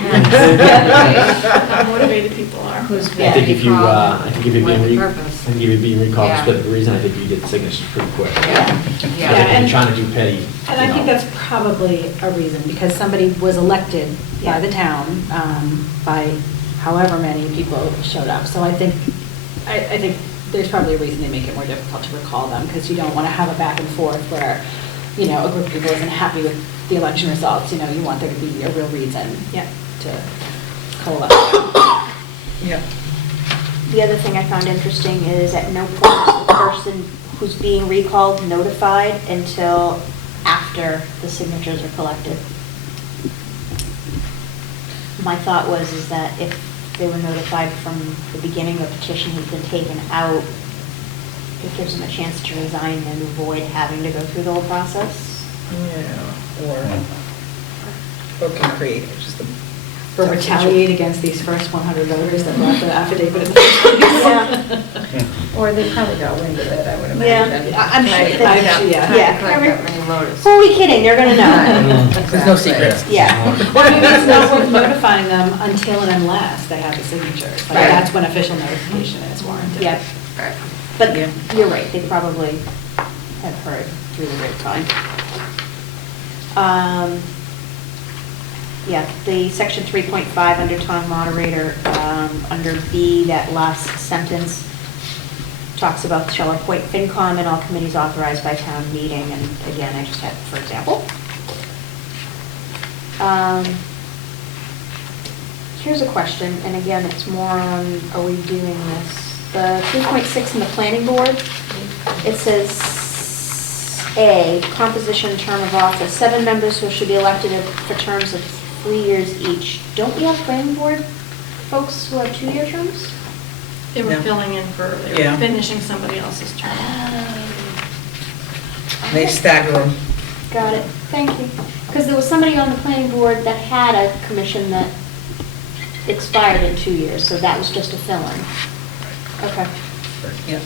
How motivated people are. Who's I being think if you, recalled, I think if you're what being, purpose? I think if you're being recalled for Yeah. specific reason, I think you get signatures pretty quick. Yeah, I think Yeah, if and- you're trying to do petty, And I think that's probably a reason, because somebody was elected by Yeah. the town, by however many people showed up. So I think there's probably a reason they make it more difficult to recall them, because you don't want to have a back and forth where, a group of people isn't happy with the election results. You want there to be a real reason to coalesce. Yeah. The other thing I found interesting is at no point is the person who's being recalled notified until after the signatures are collected. My thought is that if they were notified from the beginning the petition has been taken out, it gives them a chance to resign and avoid having to go through the whole process. Yeah, or can create, just the. Or retaliate against these first 100 voters that brought the affidavit in the first place. Yeah. Or they probably got wind of it, I would Yeah, imagine. I'm sure Trying to they- collect that- yeah. trying to Yeah. collect that many voters. Who are we kidding? They're gonna know. There's no secrets. Yeah. Well, maybe it's not worth notifying them until and unless they have the signatures. Like, Right. that's when official notification is warranted. Yep. Right. But Yeah. you're right, they probably have heard through the grapevine. Yeah, the section 3.5 under town moderator, under B, that last sentence talks about shall appoint FinCom and all committees authorized by town meeting, and again, I just had, for example. Here's a question, and again, it's more on, are we doing this? The 3.6 in the planning board, it says, A, composition, term of office, 7 members who should be elected for terms of 3 years each. Don't we have planning board folks who have 2-year terms? They were No. filling in for, they Yeah. were finishing somebody else's term. They stagger them. Got it, thank you. Because there was somebody on the planning board that had a commission that expired in 2 years, so that was just a fill-in. Okay. Yeah.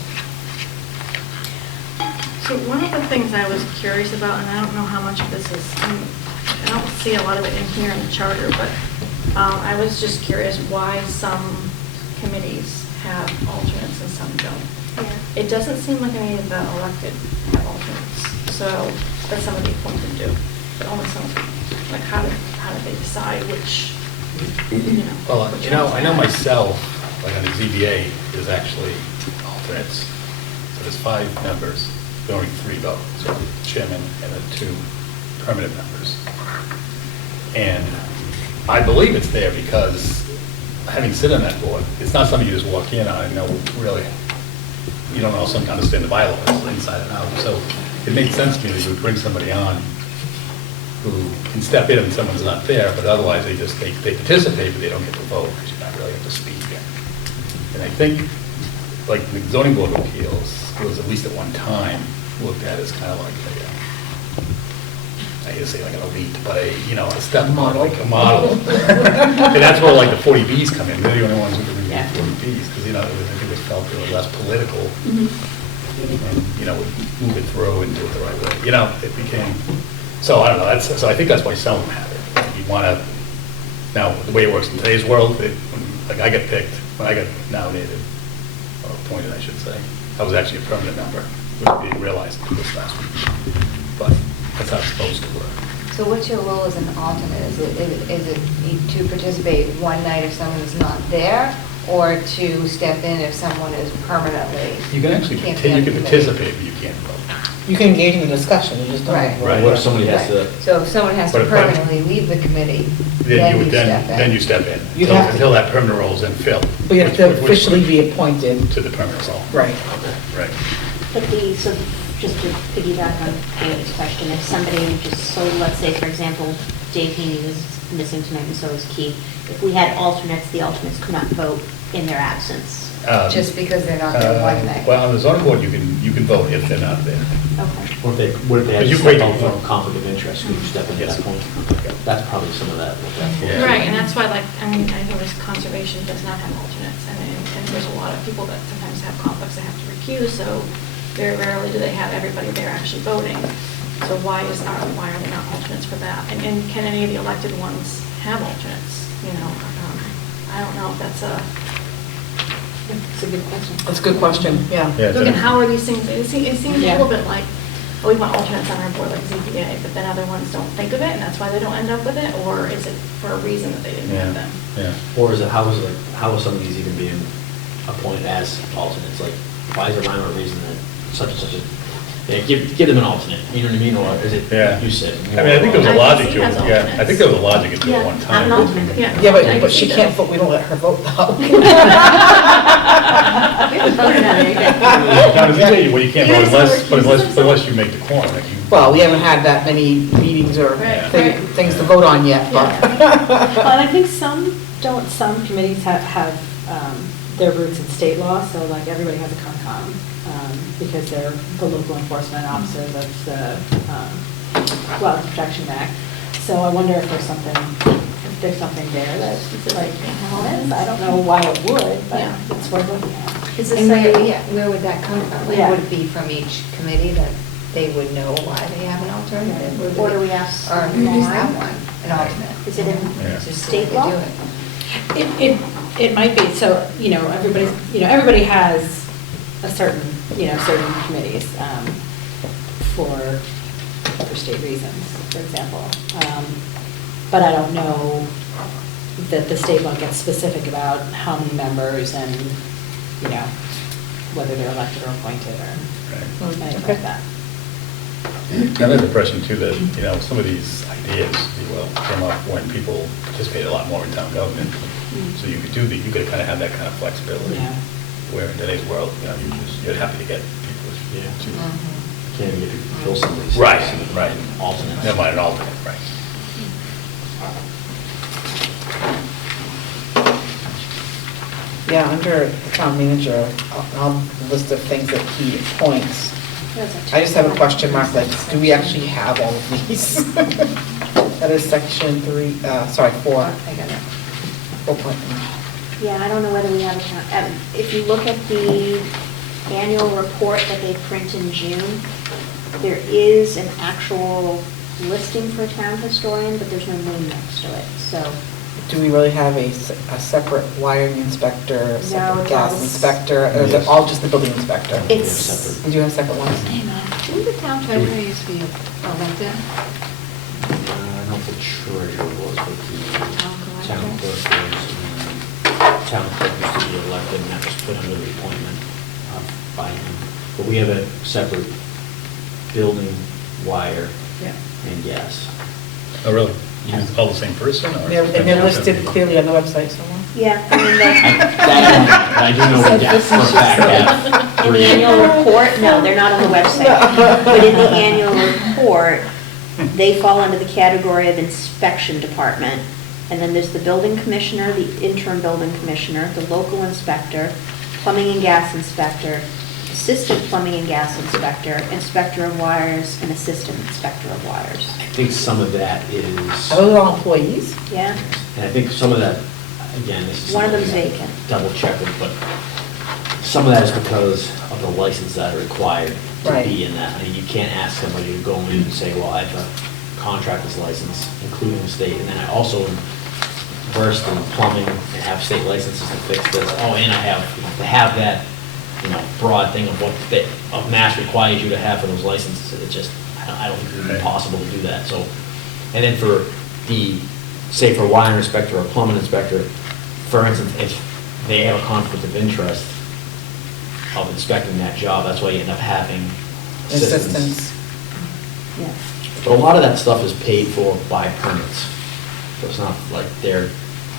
So one of the things I was curious about, and I don't know how much of this is, I don't see a lot of it in here in the charter, but I was just curious why some committees have alternates and some don't. It doesn't seem like any of the elected have alternates, so that's some of the appointed do, but only some of them. Like how did they decide which Well, I know myself, like on the ZBA, there's actually alternates. So there's 5 members, there are only 3 vote, so chairman and then 2 permanent members. And I believe it's there because having sit on that board, it's not something you just walk in on and know really, you don't also understand the bylaws inside and out. So it made sense to me that you would bring somebody on who can step in when someone's not there, but otherwise they participate, but they don't get to vote because you're not really up to speed yet. And I think, like the zoning board of appeals was at least at one time looked at as kind of like I hate to say like an elite, but a step model, like a model. And that's where like the 40Bs come in. They're the only ones who can review 40Bs because I think it was felt they were less political. And would move it through and do it the right way. It became. So I don't know. So I think that's why some of them have it. You want to. Now the way it works in today's world, like I got picked when I got nominated or appointed, I should say. I was actually a permanent member, which I didn't realize until this last week. But that's how it's supposed to work. So what's your role as an alternate? Is it to participate one night if someone is not there, or to step in if someone is permanently? You can actually can't be on you the can committee? participate, but you can't vote. You can engage in the discussion, you just don't. Right. Right. What if somebody has to, So if someone has to But- permanently leave the committee, then you step in? Then you step in. You'd have to- Until that permanent role is then filled. But you have to Which- officially be appointed. To the permanent role. Right. Right. But so just to piggyback on Haley's question, if somebody let's say, for example, Dave Heaney was missing tonight and so was Keith. If we had alternates, the alternates could not vote in their absence. Just because they're not there one night? Well, on the zoning board, you can vote if they're not there. Okay. what if they had But to you step create out the- from conflict of interest? Could you step in at Yes. that point? That's probably some of that. What that's for. Yeah. Right, and that's why, I notice conservation does not have alternates, and there's a lot of people that sometimes have conflicts they have to recuse, so very rarely do they have everybody there actually voting. So why are they not alternates for that? And can any of the elected ones have alternates? I don't know if that's It's a good question. That's a good question, yeah. Yeah, Look, and how are these things, it seems a Yeah. little bit like, we want alternates on our board like ZBA, but then other ones don't think of it, and that's why they don't end up with it, or is it for a reason that they didn't have them? Yeah. Or is it, how is some of these even being appointed as alternates? Like, why is there rhyme or reason that such and such a, give them an alternate, you know what I mean? Or is it, Yeah. like you said? I mean, I think there was a I logic think to he it, has yeah. I alternates. think there was a logic to it Yeah, at one not time. an alternate. Yeah. Yeah, I but can she see can't that. vote, we don't let her vote though. We haven't voted on it yet. Now, the ZBA, well, you can't vote unless you make the quorum. Like you- Well, we haven't had that many meetings or Right, thi- right. things to vote on yet, but. Well, and I think some committees have their roots in state law, so like everybody has a Concom, because they're the local enforcement officers of the Wildlife Protection Act. So I wonder if there's something there that, like, happens. I don't know why it would, but Yeah. it's worth looking at. Is And this where would that come from? Like, Yeah. would it be from each committee that they would know why they have an alternative? Or do we ask Or you just have more? one, an alternate? Is it in Yeah. Just state to law? do it. It might be, so, everybody has a certain committees for state reasons, for example. But I don't know that the state law gets specific about how many members and, whether they're elected or appointed or Right. anything like that. I have the impression too that, some of these ideas, if you will, came up when people participated a lot more in town government. So you could kind of have that kind of flexibility. Yeah. Where in today's world, you're happy to get people Yeah. to. Can't even get to fill some of these. Right, right. Alternates. Never mind an alternate, right. Yeah, under the town manager, I'll list of things that he appoints. I just have a question mark, like, do we actually have all of these? That is section 4. I got it. 4.1. Yeah, I don't know whether we have a count. If you look at the annual report that they print in June, there is an actual listing for a town historian, but there's no name next to it, so. Do we really have a separate wiring inspector, a separate it's gas all- inspector, or is it all just the building inspector? It's- We do have separate ones? Didn't the town treasurer used to be elected? I don't know if the treasurer was, but the town clerk is, and town clerk used to be elected, and that was put under the appointment by him. But we have a separate building, wire, Yeah. and gas. Oh, really? Yeah. All the same person, or? And they're listed clearly on the website somewhere? Yeah, I mean, that's, That I do know we got for a fact have in the three. annual report, no, they're not on the website. But in the annual report, they fall under the category of inspection department. And then there's the building commissioner, the interim building commissioner, the local inspector, plumbing and gas inspector, assistant plumbing and gas inspector, inspector of wires, and assistant inspector of wires. I think some of that is, Are those all employees? Yeah? and I think some of that, again, this is. One of something them's we have to vacant. Double check it, but some of that is because of the license that are required to Right. be in that. I mean, you can't ask somebody to go in and say, well, I have a contractor's license, including the state, and then I also am versed in plumbing and have state licenses to fix this. Oh, and I have, to have that, broad thing of what of Mass requires you to have for those licenses, it just, I don't think it would be Right. possible to do that, so. And then for say for a wire inspector or plumbing inspector, for instance, if they have a conflict of interest of inspecting that job, that's why you end up having assistants. Assistants. Yeah. But a lot of that stuff is paid for by permits. So it's not like their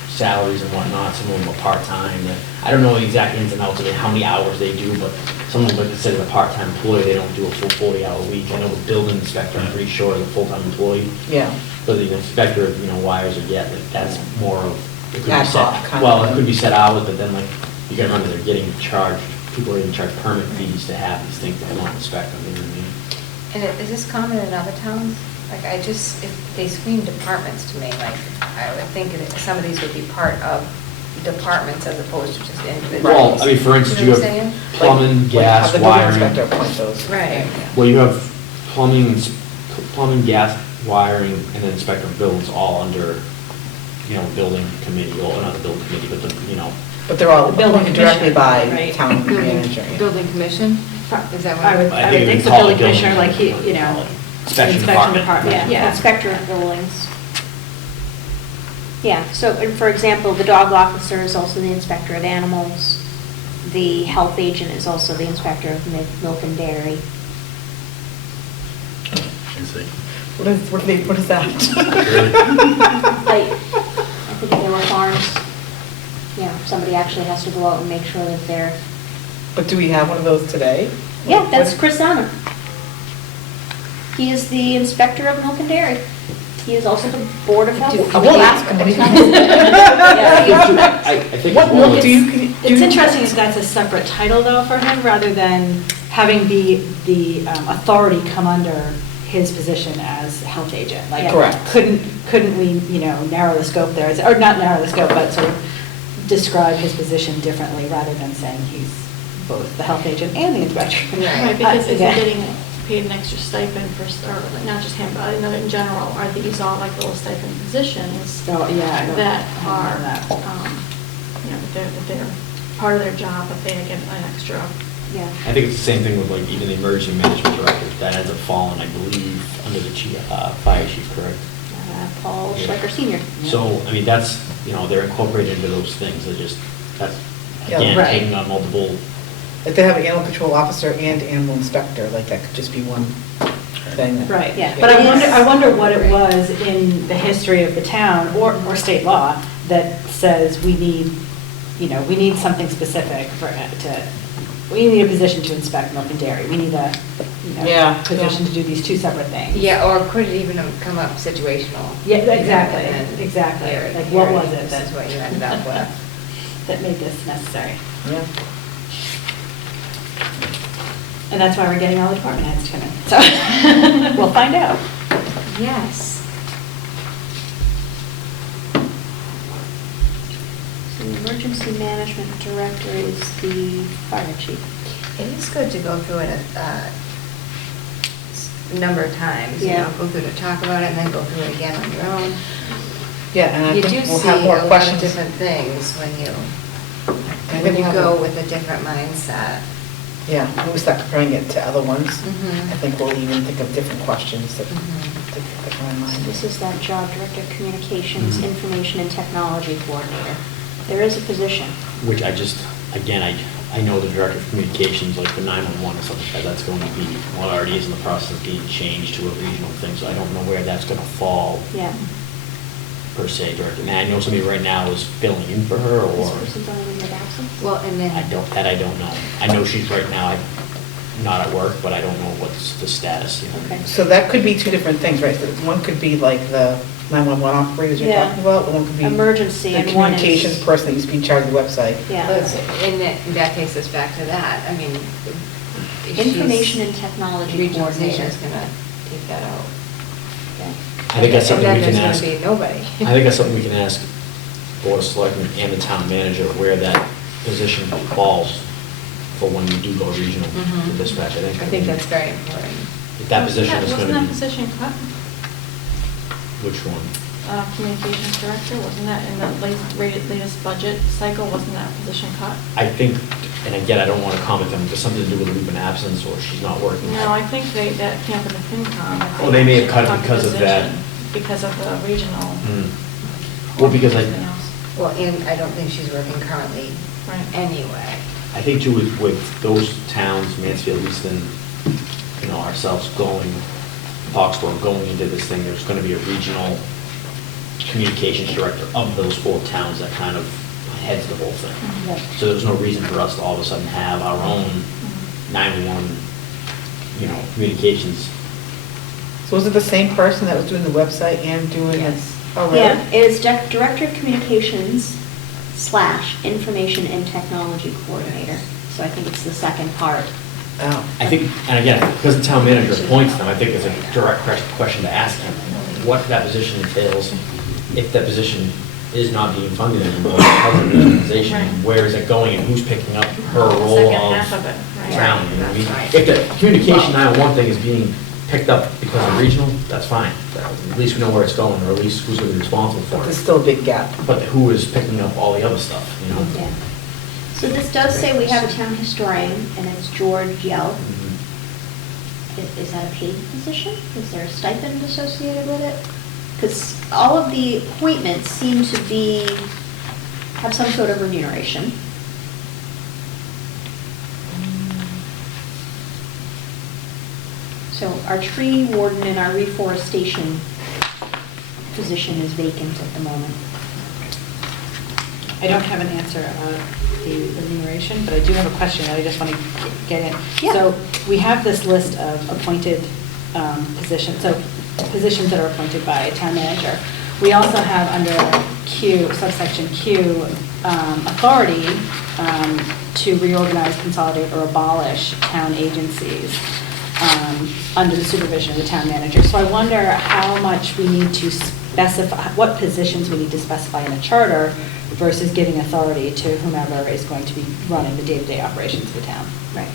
salaries and whatnot, some of them are part-time. I don't know the exact ins and outs of it, how many hours they do, but some of them are considered a part-time employee, they don't do a full 40-hour week. I know the building inspector, I'm pretty sure, is a full-time employee. Yeah. But the inspector of, wires or yet, that's more of, it could be Ad hoc set, kind well, of it could be set hours, but then like, you gotta remember, they're getting charged, people are getting charged permit fees to have these things, they don't inspect them, you know what I mean? And is this common in other towns? Like, if they scream departments to me, like, I would think that some of these would be part of departments as opposed to just individuals. Well, I mean, for instance, you know what I'm have saying? plumbing, Like, gas, have the building inspector wiring. appoint those. Right. Well, you have plumbing, gas, wiring, and then inspector of buildings all under, building committee, or not the building committee, but But they're all The building appointed directly by commissioner, right? town manager. yeah. Building commission? Is that what? I would I think we think the call building it building commissioner, like he, inspection department. Yeah, inspector of buildings. Yeah, so for example, the dog officer is also the inspector of animals. The health agent is also the inspector of milk and dairy. I see. What is that? I think there were farms, somebody actually has to go out and make sure that they're, But do we have one of those today? yeah, that's What- Chris Donner. He is the inspector of milk and dairy. He is also the board of health. I will ask him when he comes. Yeah. I think What more milk do you? It's interesting that that's a separate title though for him, rather than having the authority come under his position as health agent. Like, Correct. Couldn't we, narrow the scope there, or not narrow the scope, but sort of describe his position differently rather than saying he's both the health agent and the inspector. Right, because if Yeah. you're getting paid an extra stipend for, or like, not just him, but I know in general, are these all like little stipend positions So, yeah. I don't- that I don't are, know that. that they're part of their job, but they get an extra. Yeah. I think it's the same thing with like even the emergency management director, that ends up falling, I believe, under the fire chief, correct? Paul Schleicher Senior. So, I mean, that's, they're incorporated into those things, that's, Yeah, again, right. taking on multiple, If they have an animal control officer and animal inspector, like that could just be one thing. Right, Yeah. but It is- I wonder what it was in the history of the town, or state law, that says we need something specific we need a position to inspect milk and dairy, we need a, Yeah. position to do these two separate things. Yeah, or could it even have come up situational? Yeah, exactly, And then exactly. here- Like, what here was it This is what you ended up with. that made this necessary? Yeah. And that's why we're getting all the department heads to come in, so, we'll find out. Yes. So the emergency management director is the fire chief. It is good to go through it a number of times, Yeah. go through to talk about it and then go through it again on your own. Yeah, and I You do think we'll see have a more lot of questions. different things when I think you we'll have go a- with a different mindset. Yeah, when we start comparing it to other ones, Mhm. I think we'll even think of different questions that Mhm. that come in mind. This is that job, Director of Communications, Mhm. Information and Technology Coordinator. There is a position. Which I just, again, I know the director of communications, like the 911 or something like that, that's going to be, well, it already is in the process of being changed to a regional thing, so I don't know where that's going to fall Yeah. per se, director. And I know somebody right now is filling in for her, This or, person's on leave of absence? Well, and then. I don't know. I know she's right now, not at work, but I don't know what's the status, you know. Okay. So that could be two different things, right? So one could be like the 911 operators you're Yeah. talking about, one could be Emergency, the and one is- communications person that used to be in charge of the website. Yeah. That takes us back to that, I mean. if she's- Information and Technology Regionalization Coordinator. is gonna take that out. Okay. I think that's something we can And then ask. there's gonna be nobody. I think that's something we can ask Board of Selectmen and the town manager, where that position falls for when you do go regional Mhm. to dispatch. I think that's very important. If that position is Wasn't going that to be, position cut? which one? Communications director, wasn't that in the latest budget cycle, wasn't that position cut? I think, and again, I don't want to comment on, there's something to do with leave of absence, or she's not working. No, I think that came up in the FinCom. that Oh, they may have actually cut it the because of that. position, Because of the regional. Hmm. Well, because Something else. Well, and I don't think she's working currently Right. anyway. I think too, with those towns, Mansfield, Easton, you know, ourselves going, Foxborough going into this thing, there's going to be a regional communications director of those 4 towns that kind of heads the whole thing. Yep. So there's no reason for us to all of a sudden have our own 911, you know, communications. So was it the same person that was doing the website and doing it? Yes. Oh, really? Yeah, it is Director of Communications / Information and Technology Coordinator. So I think it's the second part. Oh. I think, and again, because the town manager appoints them, I think it's a direct question to ask him, what that position entails, if that position is not being funded anymore because of the organization, Right. where is it going, and who's picking up her role Second of half of it, right. town, you know what I mean? That's right. If the communication 911 thing is being picked up because of regional, that's fine. At least we know where it's going, or at least who's going to be responsible But for there's it. still a big gap. But who is picking up all the other stuff, you know? Yeah. So this does say we have a town historian, and it's George Yell. Mhm. Is that a paid position? Is there a stipend associated with it? Because all of the appointments seem to have some sort of remuneration. So our tree warden and our reforestation position is vacant at the moment. I don't have an answer about the remuneration, but I do have a question that I just want to get in. Yeah. So we have this list of appointed positions, so positions that are appointed by a town manager. We also have under Q, subsection Q, authority to reorganize, consolidate, or abolish town agencies under the supervision of the town manager. So I wonder how much we need to specify, what positions we need to specify in a charter versus giving authority to whomever is going to be running the day-to-day operations of the town. Right.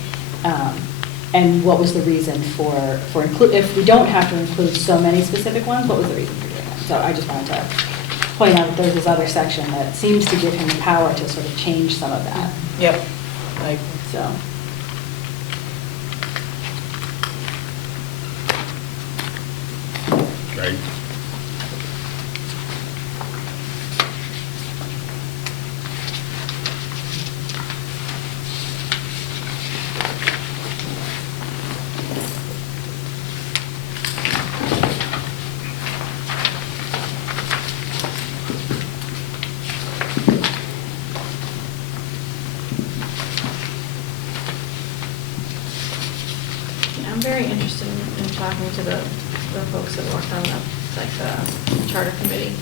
And what was the reason for include, if we don't have to include so many specific ones, what was the reason for doing that? So I just wanted to point out that there's this other section that seems to give him the power to sort of change some of that, Yep. Like, so. Right? I'm very interested in talking to the folks that worked on the charter committee,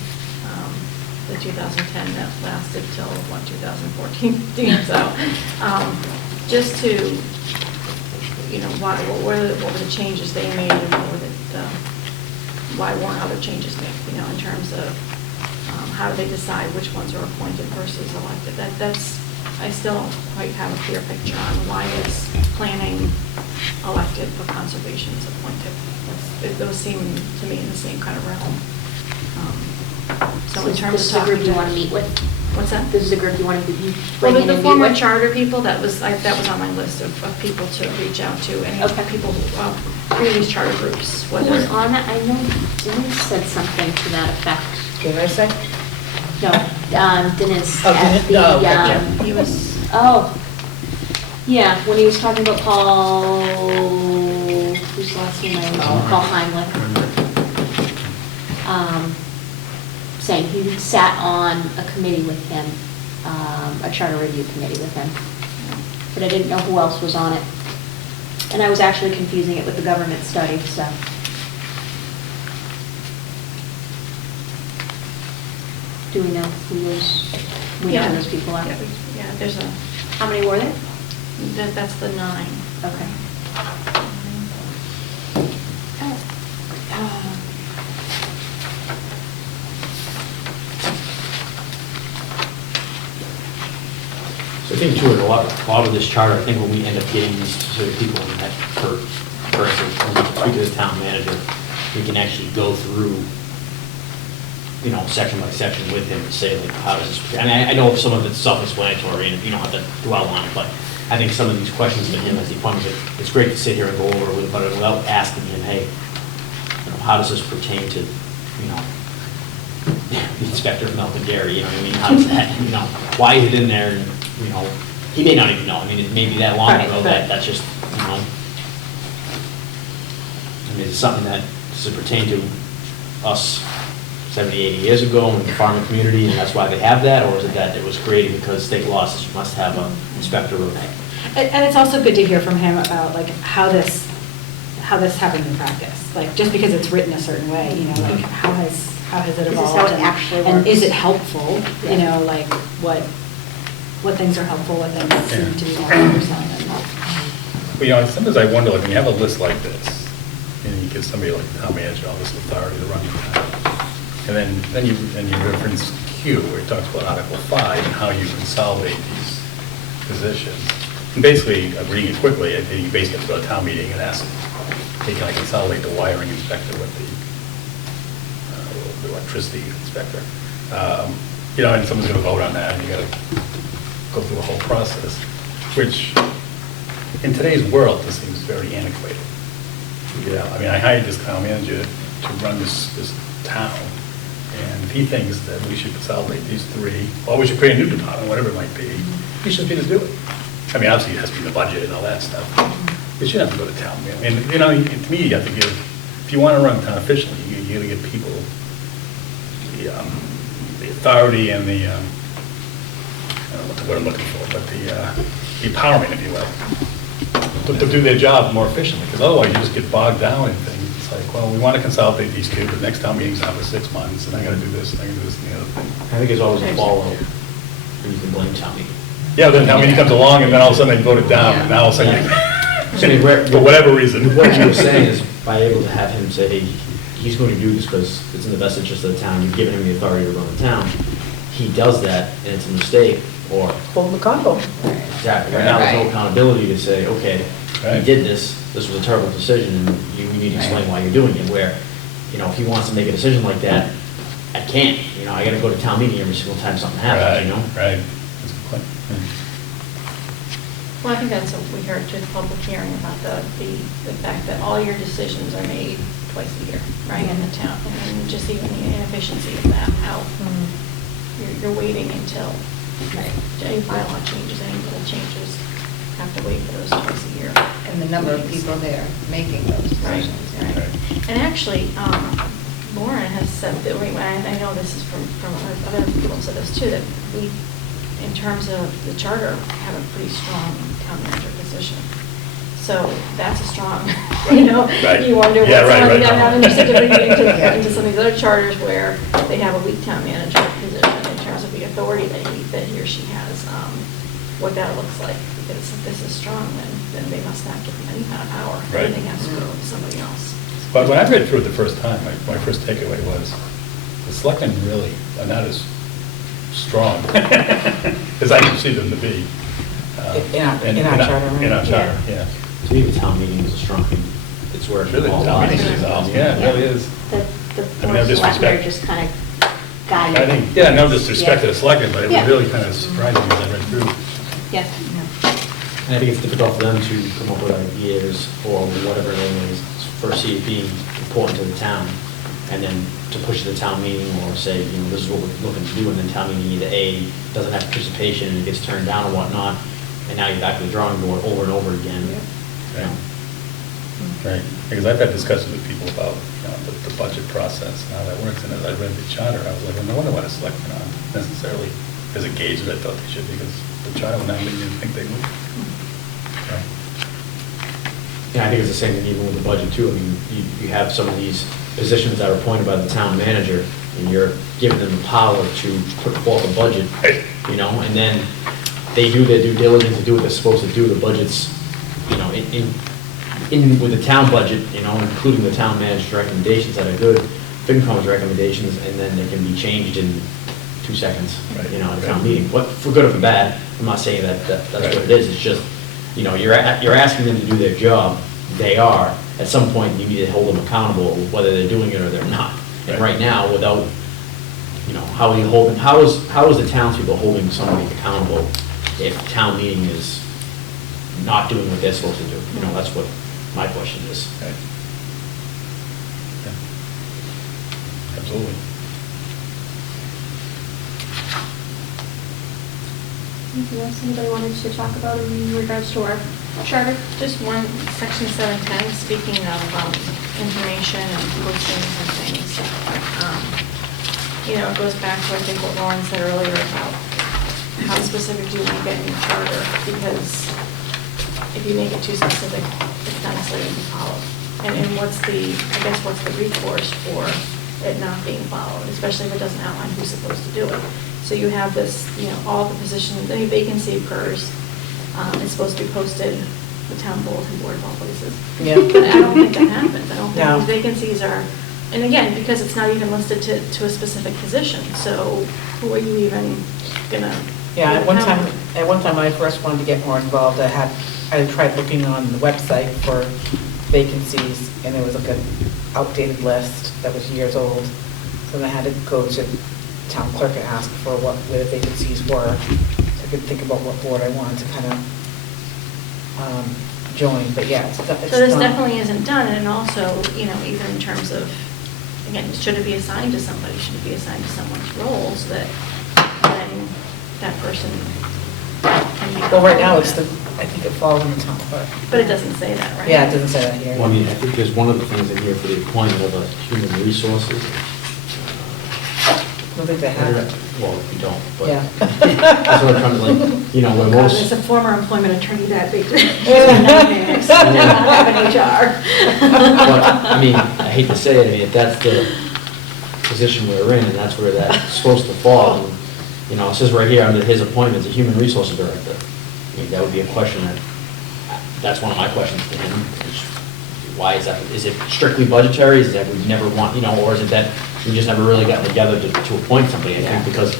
the 2010 that lasted till, 2014, so, just to, what were the changes they made, and why weren't other changes made, in terms of, how do they decide which ones are appointed versus elected? That's, I still don't quite have a clear picture on why is planning elected but conservation is appointed. Those seem to me in the same kind of realm. So in terms This of is the group talking you to. want to meet with? What's that? This is a group you wanted to Well, bring in the and meet former with? charter people, that was on my list of people to reach out to, any Okay. people, previous charter groups, Who was whether. on it? I know Denise said something to that effect. Did I say? No, Dennis. Oh, at Dennis? the, No, okay, Yeah, he was, Oh, yeah, when he was talking about Paul, whose last name I don't know, Paul Heimlich. Saying he sat on a committee with him, a charter review committee with him. But I didn't know who else was on it. And I was actually confusing it with the government study, so. Do we know who those people are? Yeah, there's a, How many were there? that's the 9. Okay. So I think too, a lot of this charter, I think when we end up getting these specific people in that person, when we speak to the town manager, we can actually go through, you know, section by section with him and say, like, how does this, and I know some of it's self-explanatory and you don't have to dwell on it, but I think some of these questions of him as he comes, it's great to sit here and go over it with, but without asking him, hey, you know, how does this pertain to, you know, the inspector of milk and dairy, you know what I mean? How does that, you know, why is it in there? And, you know, he may not even know. I mean, it may be that long Right, ago right. that that's just, you know. I mean, it's something that does it pertain to us 70, 80 years ago in the farming community, and that's why they have that? Or is it that it was created because state law says you must have an inspector of? And it's also good to hear from him about like how this happens in practice. Like, just because it's written a certain way, you know, like how has it This is evolved? how it and- actually And is works. it helpful, you Yeah. know, like what things are helpful, what things seem to be more cumbersome. Well, you know, sometimes I wonder, like, when you have a list like this, and you give somebody like the town manager all this authority to run the town, and then you reference Q, where it talks about Article 5 and how you consolidate these positions. And basically, I'm reading it quickly, I think you basically have to go to a town meeting and ask, hey, can I consolidate the wiring inspector with the electricity inspector? You know, and someone's gonna vote on that, and you gotta go through the whole process, which, in today's world, this seems very antiquated. You know, I mean, I hired this town manager to run this town, and if he thinks that we should consolidate these three, or we should create a new department, whatever it might be, he should be to do it. I mean, obviously, it has to be in the budget and all that stuff. It should have to go to town meeting. And, you know, to me, you have to give, if you want to run town efficiently, you gotta give people the authority and the, I don't know what the word I'm looking for, but the empowerment, if you will, to do their job more efficiently, because otherwise you just get bogged down in things. It's like, well, we want to consolidate these two, but the next town meeting's not for 6 months, and I gotta do this, and I gotta do this, and the other thing. I think it's always a fallout, and you can blame town meeting. Yeah, then town meeting comes along, and then all of a sudden they vote it down, and now all of a sudden, So, I mean, for whatever reason. What you were saying is, by able to have him say, hey, he's going to do this because it's in the best interest of the town, you've given him the authority to run the town, he does that, and it's a mistake, or, Hold him accountable. exactly, right now, there's no Right. accountability to say, okay, you Right. did this was a terrible decision, and you need to explain why you're doing it, where, you know, if he wants to make a decision like that, I can't, you know, I gotta go to town meeting every single time something happens, you know? Right, that's a good point. Well, I think that's what we heard through the public hearing about the fact that all your decisions are made twice a year, right, in the town, and just even the inefficiency of that, how you're waiting until any bylaw changes, any little changes, have to wait for those twice a year. And the number of people there making those Right, decisions. right. And actually, Lauren has said that, I know this is from other people have said this too, that we, in terms of the charter, have a pretty strong town manager position. So that's a strong, you know, Right. you wonder Yeah, what's right, on, right. I'm interested to bring it into some of these other charters where they have a weak town manager position in terms of the authority that he or she has, what that looks like. Because if this is strong, then they must not give them any kind of power. Right. Everything has to go to somebody else. But when I read through it the first time, my first takeaway was, the selectmen really are not as strong as I perceive them to be. In our charter, right? In our charter, yeah. To me, the town meeting is a strong, it's where it Really, all town lies. meeting is, yeah, it really is. The I mean, no board of selectmen are disrespect. just kind of guide. I think, yeah, no disrespect to the selectmen, but it Yeah. was really kind of surprising as I read through. Yes. And I think it's difficult for them to come up with ideas or whatever it is for CFP important to the town, and then to push to the town meeting or say, you know, this is what we're looking to do, and then town meeting either A, doesn't have participation and it gets turned down or whatnot, and now you're back to the drawing board over and over again. You know. Right, because I've had discussions with people about, you know, the budget process and how that works, and as I read the charter, I was like, I wonder why the selectmen aren't necessarily as engaged as I thought they should, because the charter would not lead you to think they would. So, Yeah, I think it's the same thing even with the budget too. I mean, you have some of these positions that are appointed by the town manager, and you're giving them the power to put forth a budget, you know, and then they do their due diligence to do what they're supposed to do. The budget's, you know, in with the town budget, you know, including the town manager's recommendations that are good, FinCom's recommendations, and then they can be changed in 2 seconds, you know, at a town meeting. But for good or for bad, I'm not saying that's what it is. It's just, you know, you're asking them to do their job. They are. At some point, you need to hold them accountable, whether they're doing it or they're not. And right now, without, you know, how is the townspeople holding somebody accountable if town meeting is not doing what they're supposed to do? You know, that's what my question is. right. Yeah. Absolutely. Anything else anybody wanted to talk about in regards to our charter? Just one, section 710, speaking of information and postings and things. You know, it goes back to, I think, what Lauren said earlier about how specific do you want to get in your charter, because if you make it too specific, it's not necessarily going to be followed. And what's the recourse for it not being followed, especially if it doesn't outline who's supposed to do it. So you have this, you know, all the positions, any vacancy occurs, it's supposed to be posted, the town bulletin board of all places. Yeah. But I don't think that happens. I don't think No. these vacancies are, and again, because it's not even listed to a specific position, so who are you even gonna? Yeah, at one time, account? when I first wanted to get more involved, I tried looking on the website for vacancies, and there was like an outdated list that was years old. So then I had to go to town clerk and ask for where the vacancies were, so I could think about what board I wanted to kind of join, but yeah, it's So this not- definitely isn't done, and also, you know, even in terms of, again, should it be assigned to somebody, should it be assigned to someone's role, so that then that person can be. Well, right now, I think it falls on the town clerk. But it doesn't say that, right? Yeah, it doesn't say that here. Well, I mean, I think there's one of the things in here for the appointment of a human resources. I don't think they have it. Well, we don't, but. Yeah. That's what I'm trying to, like, you know, where God, most. as a former employment attorney, that big, nightmares, to not have an HR. But, I mean, I hate to say it, I mean, if that's the position we're in, and that's where that's supposed to fall, and, you know, it says right here, under his appointment as a human resources director. I mean, that would be a question that's one of my questions to him, is why is that? Is it strictly budgetary, is that we never want, you know, or is it that we just never really gotten together to appoint somebody? I think because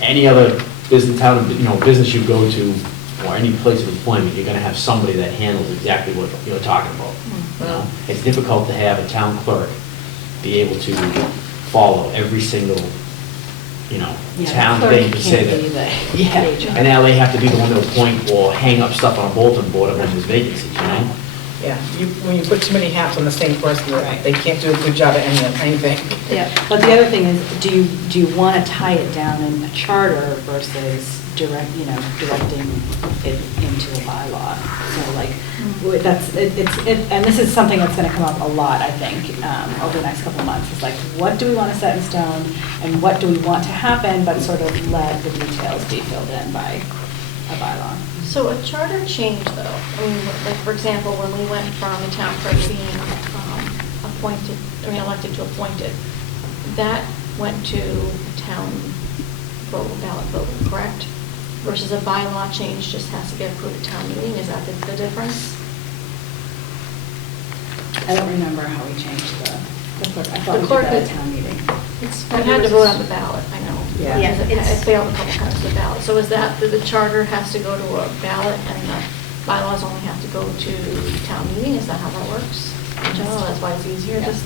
any other business, town, you know, business you go to, or any place of employment, you're gonna have somebody that handles exactly what you're talking about. You know, it's difficult to have a town clerk be able to follow every single, you know, Yeah, the town clerk thing to say can't be that. the Yeah, agent. and now they have to be the one to appoint or hang up stuff on a bulletin board when there's vacancies, you know? Yeah, when you put too many hats on the same person, Right. they can't do a good job at anything. Yeah, but the other thing is, do you want to tie it down in a charter versus directing it into a bylaw? So like, and this is something that's going to come up a lot, I think, over the next couple of months. It's like, what do we want to set in stone, and what do we want to happen, but sort of let the details be filled in by a bylaw. So a charter change, though, I mean, like, for example, when we went from the town clerk being elected to appointed, that went to town vote, ballot vote, correct? Versus a bylaw change just has to get approved at town meeting, is that the difference? I don't remember how we changed the clerk. I thought we did clerk that at is- town meeting. We had to vote on the ballot, I know. Yeah. Yeah, Because it's- it failed a couple times to the ballot. So is that, the charter has to go to a ballot and the bylaws only have to go to town meeting? Is that how that works? In general, that's why it's easier this.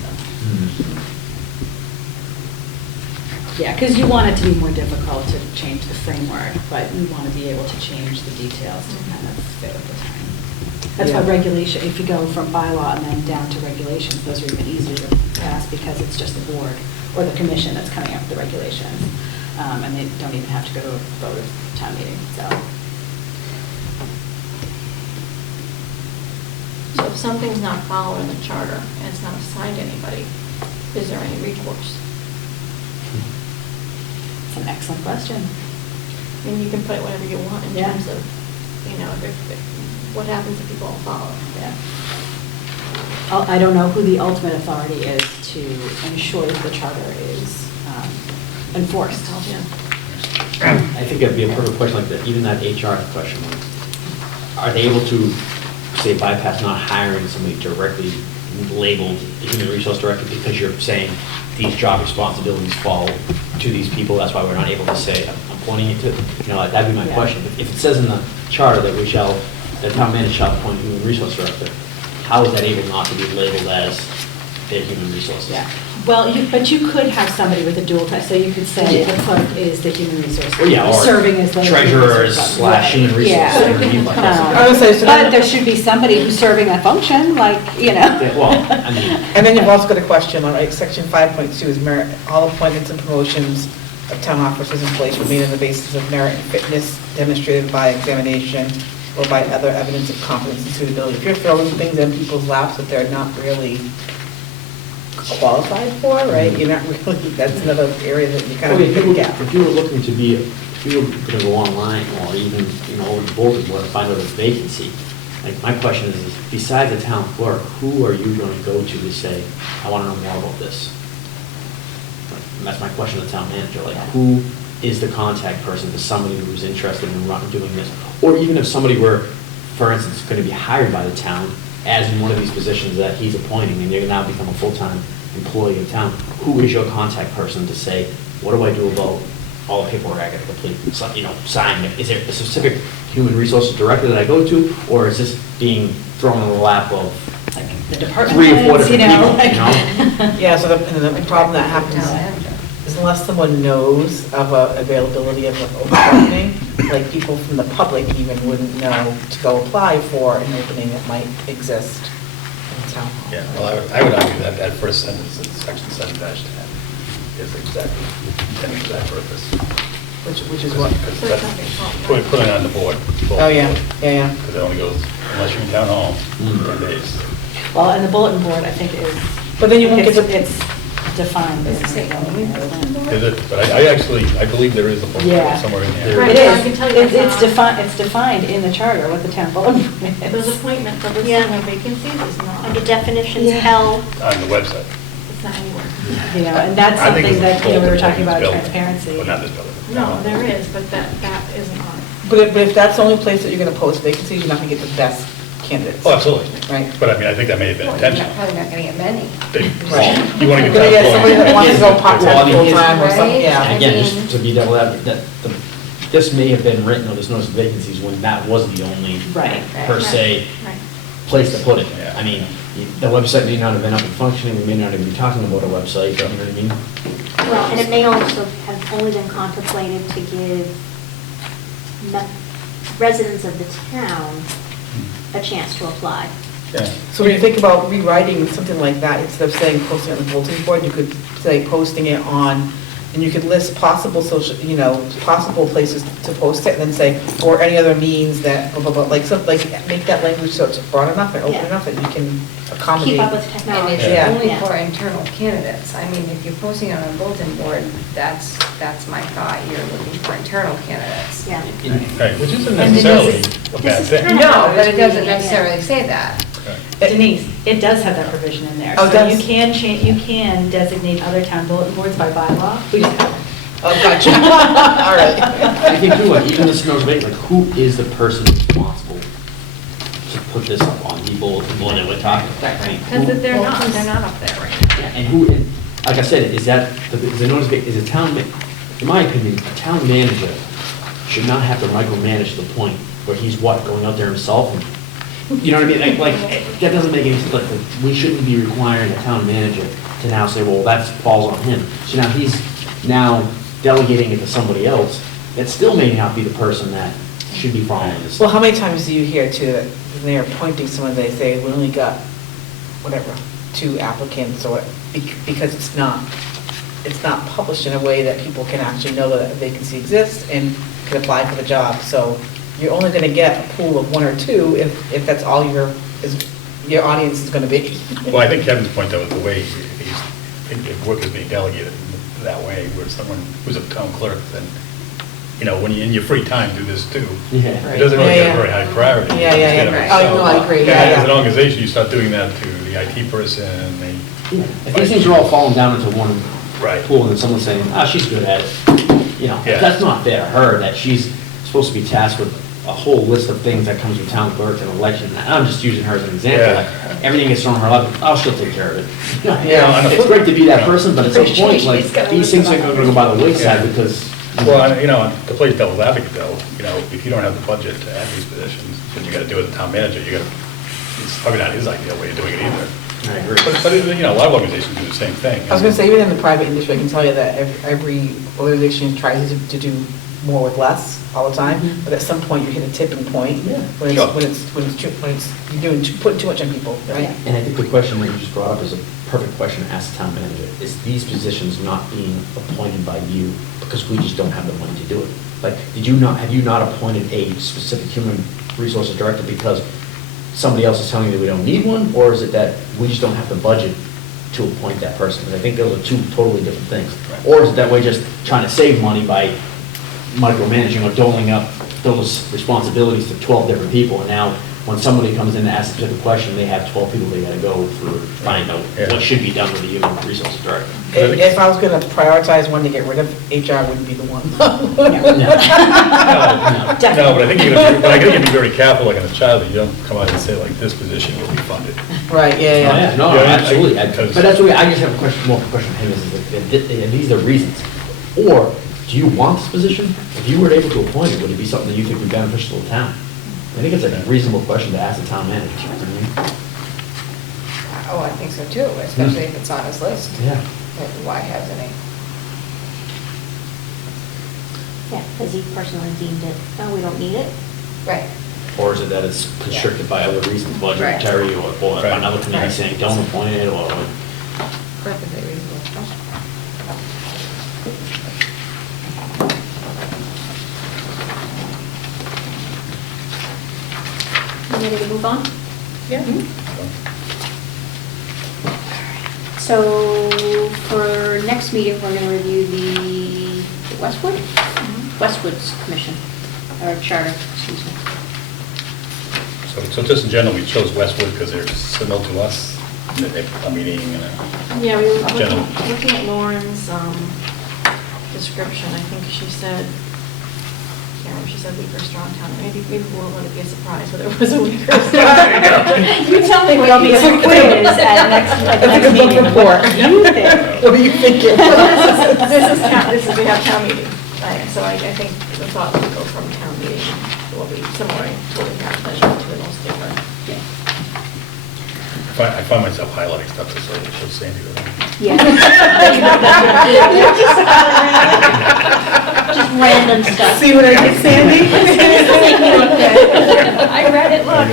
Yeah, because you want it to be more difficult to change the framework, but you want to be able to change the details to kind of fit with the time. That's why Yeah. regulation, if you go from bylaw and then down to regulations, those are even easier to pass because it's just the board or the commission that's coming up with the regulations. And they don't even have to go to a vote of town meeting, so. So if something's not followed in the charter and it's not assigned to anybody, is there any recourse? It's an excellent question. I mean, you can put it whatever you want in Yeah. terms of, you know, what happens if people don't follow? Yeah. I don't know who the ultimate authority is to ensure that the charter is enforced. Yeah. I think that'd be a perfect question like that, even that HR question. Are they able to, say, bypass not hiring somebody directly labeled the human resource director because you're saying these job responsibilities fall to these people, that's why we're not able to say, I'm pointing it to, you know, that'd be my Yeah. question. If it says in the charter that the town manager shall appoint a human resource director, how is that able not to be labeled as their human resources? Yeah, well, but you could have somebody with a dual title, so you could say the clerk is the human resource. Well, yeah, or serving as the. treasurers / human resources, Yeah. whatever you like. I would say, so But then- there should be somebody who's serving that function, like, you know. Yeah, well, I mean. And then you've also got a question on, like, section 5.2 is merit, all appointments and promotions of town officers and employees remain on the basis of merit and fitness demonstrated by examination or by other evidence of competence and suitability. If you're throwing things in people's laps that they're not really qualified for, right, you're not really, that's another area that you kind of Well, look at. if you were looking to be, if you were gonna go online or even, you know, over the bulletin board and find out a vacancy, like, my question is, besides the town clerk, who are you gonna go to say, I wanna know more about this? And that's my question to the town manager, like, who is the contact person for somebody who's interested in doing this? Or even if somebody were, for instance, gonna be hired by the town as in one of these positions that he's appointing, and they're now become a full-time employee of town, who is your contact person to say, what do I do about all the paperwork I gotta complete, so, you know, sign it? Is there a specific human resources director that I go to, or is this being thrown in the lap of Like the department 3 or 4 heads, different people, like- you know? Yeah, so and the problem that happens Town manager. is unless someone knows of a availability of an opening, like people from the public even wouldn't know to go apply for an opening that might exist in town hall. Yeah, well, I would argue that that first sentence in section 7-10 is exactly intended for that purpose. Which is what? Because that's putting on the board. Oh, yeah, yeah. Because it only goes, unless you're in town hall, 10 days. Well, and the bulletin board, I think, is. But then you won't get to- It's defined. Does it say only bulletin board? Is it? But I believe there is a bulletin Yeah. board somewhere in there. Right. It I can is, tell you it's that's it's defined in the charter what the town bulletin board Those is. appointments, the listing Yeah. of vacancies is not, Under definitions Yeah. held, On the website. it's not anywhere. You know, and that's I think something it's that, you know, we were bulletin talking in about this building. transparency. Well, not this building. No, there is, but that isn't on it. But if that's the only place that you're gonna post vacancies, you're not gonna get the best candidates. Oh, absolutely. Right. But I mean, I think that may have been Well, you're intentional. probably not gonna get many. Right. You want to You're get gonna that get somebody that wants to go Well, I part-time, mean, full-time, or something, Right. yeah. And again, I just mean- to be double advocate, this may have been written, or there's no vacancies, when that was the only, Right. per se, Right. place to put it. Yeah. I mean, the website may not have been up and functioning, we may not even be talking about a website, you know what I mean? well, and it may also have only been contemplated to give residents of the town a chance to apply. Yeah. So when you think about rewriting something like that, instead of saying posting on the bulletin board, you could say posting it on, and you could list possible social, you know, possible places to post it, and then say, or any other means that, blah, blah, blah, like, make that language so it's broad enough and open Yeah. enough that you can accommodate. Keep up with And technology. it's Yeah. only Yeah. for internal candidates. I mean, if you're posting on a bulletin board, that's my thought. You're looking for internal candidates. Yeah. Right, which isn't And this necessarily is- a this bad is thing. kind No, of- but it doesn't Yeah. necessarily say that. Right. Denise, it does have that provision in there. Oh, it So does? you can change, you can designate other town bulletin boards by bylaw. We just haven't. Oh, gotcha. All right. I think too, like, even this knows, like, who is the person responsible to put this up on the bulletin board that we're talking about, right? Because they're Who- not up there right now. And who, and like I said, is that, is the notice, is a town, in my opinion, a town manager should not have to micromanage to the point where he's what, going out there himself and, you know what I mean? Like, that doesn't make any sense, like, we shouldn't be requiring a town manager to now say, well, that falls on him. So now he's now delegating it to somebody else, that still may not be the person that should be following this. Well, how many times do you hear too that when they're appointing someone, they say, we only got, whatever, 2 applicants, or, because it's not published in a way that people can actually know that a vacancy exists and can apply for the job. So you're only gonna get a pool of 1 or 2 if that's all your audience is gonna be. Well, I think Kevin's point though, is the way the work is being delegated that way, where someone who's a town clerk, then, you know, when you, in your free time, do this too. Yeah. It doesn't really Yeah, get yeah. a very high priority. Yeah, yeah, yeah. Right. Oh, no, I agree. Yeah, As an yeah. organization, you start doing that to the IT person, the. Yeah. If these things are all falling down into one Right. pool, and then someone's saying, she's good at it, you know, Yeah. that's not fair to her, that she's supposed to be tasked with a whole list of things that comes with town clerk and election. And I'm just using her as an example, Yeah. like, everything gets thrown on her lap, she'll take care of it. You know, Yeah. It's great to be that Yeah. person, but at some point, like, She's gonna these things are listen gonna up. go by the wayside Yeah. because. Well, you know, to play devil's advocate though, you know, if you don't have the budget to add these positions, then you gotta do it as a town manager, it's probably not his ideal way of doing it either. I agree. But, you know, a lot of organizations do the same thing. I was gonna say, even in the private industry, I can tell you that every organization tries to do more with less all the time, but at some point, you hit a tipping point Yeah. when Sure. you're putting too much on people, right? And I think the question that you just brought up is a perfect question to ask the town manager. Is these positions not being appointed by you because we just don't have the money to do it? Like, have you not appointed a specific human resources director because somebody else is telling you that we don't need one? Or is it that we just don't have the budget to appoint that person? Because I think those are 2 totally different things. Right. Or is it that we're just trying to save money by micromanaging or doling up those responsibilities to 12 different people? And now, when somebody comes in to ask a specific question, they have 12 people they gotta go through, find out Yeah. what should be done with the human resources director. If I was gonna prioritize one to get rid of, HR wouldn't be the one. No, but I think you're gonna, but I think you'd be very careful, like in a child, that you don't come out and say like, this position will be funded. Right, Oh, yeah, yeah, yeah. no, Yeah, absolutely. because- But that's what, I just have a question, more question for him, is and these are reasons. Or, do you want this position? If you were able to appoint it, would it be something that you think would be beneficial to the town? I think it's a reasonable question to ask the town manager. You know what Oh, I think so too, especially if it's on his list. I mean? Yeah. But why hasn't he? Yeah, because he personally deemed it, oh, we don't need it. Right. Or is it that it's constricted by other reasons, budgetary, or Right. another committee Right. saying, don't appoint it, or? Perfectly reasonable question. You ready to move on? Yeah. So for next meeting, we're gonna review the Westwood? Westwood's commission, or charter, excuse me. So just in general, we chose Westwood because they're similar to us, that they have a meeting and Yeah, we were General. looking at Lauren's description, I think she said, I can't remember, she said weaker, strong town, maybe we'll let it be a surprise whether it was a weaker, strong town. You tell me what you think quiz at next That's a good book meeting. report. You think? What are you thinking? We have town meeting, so I think the thought would go from town meeting will be similar to what we have, but to the most different. I find myself highlighting stuff that's like, show Sandy. Yeah. Just random stuff. See what I did, Sandy? I read it, look.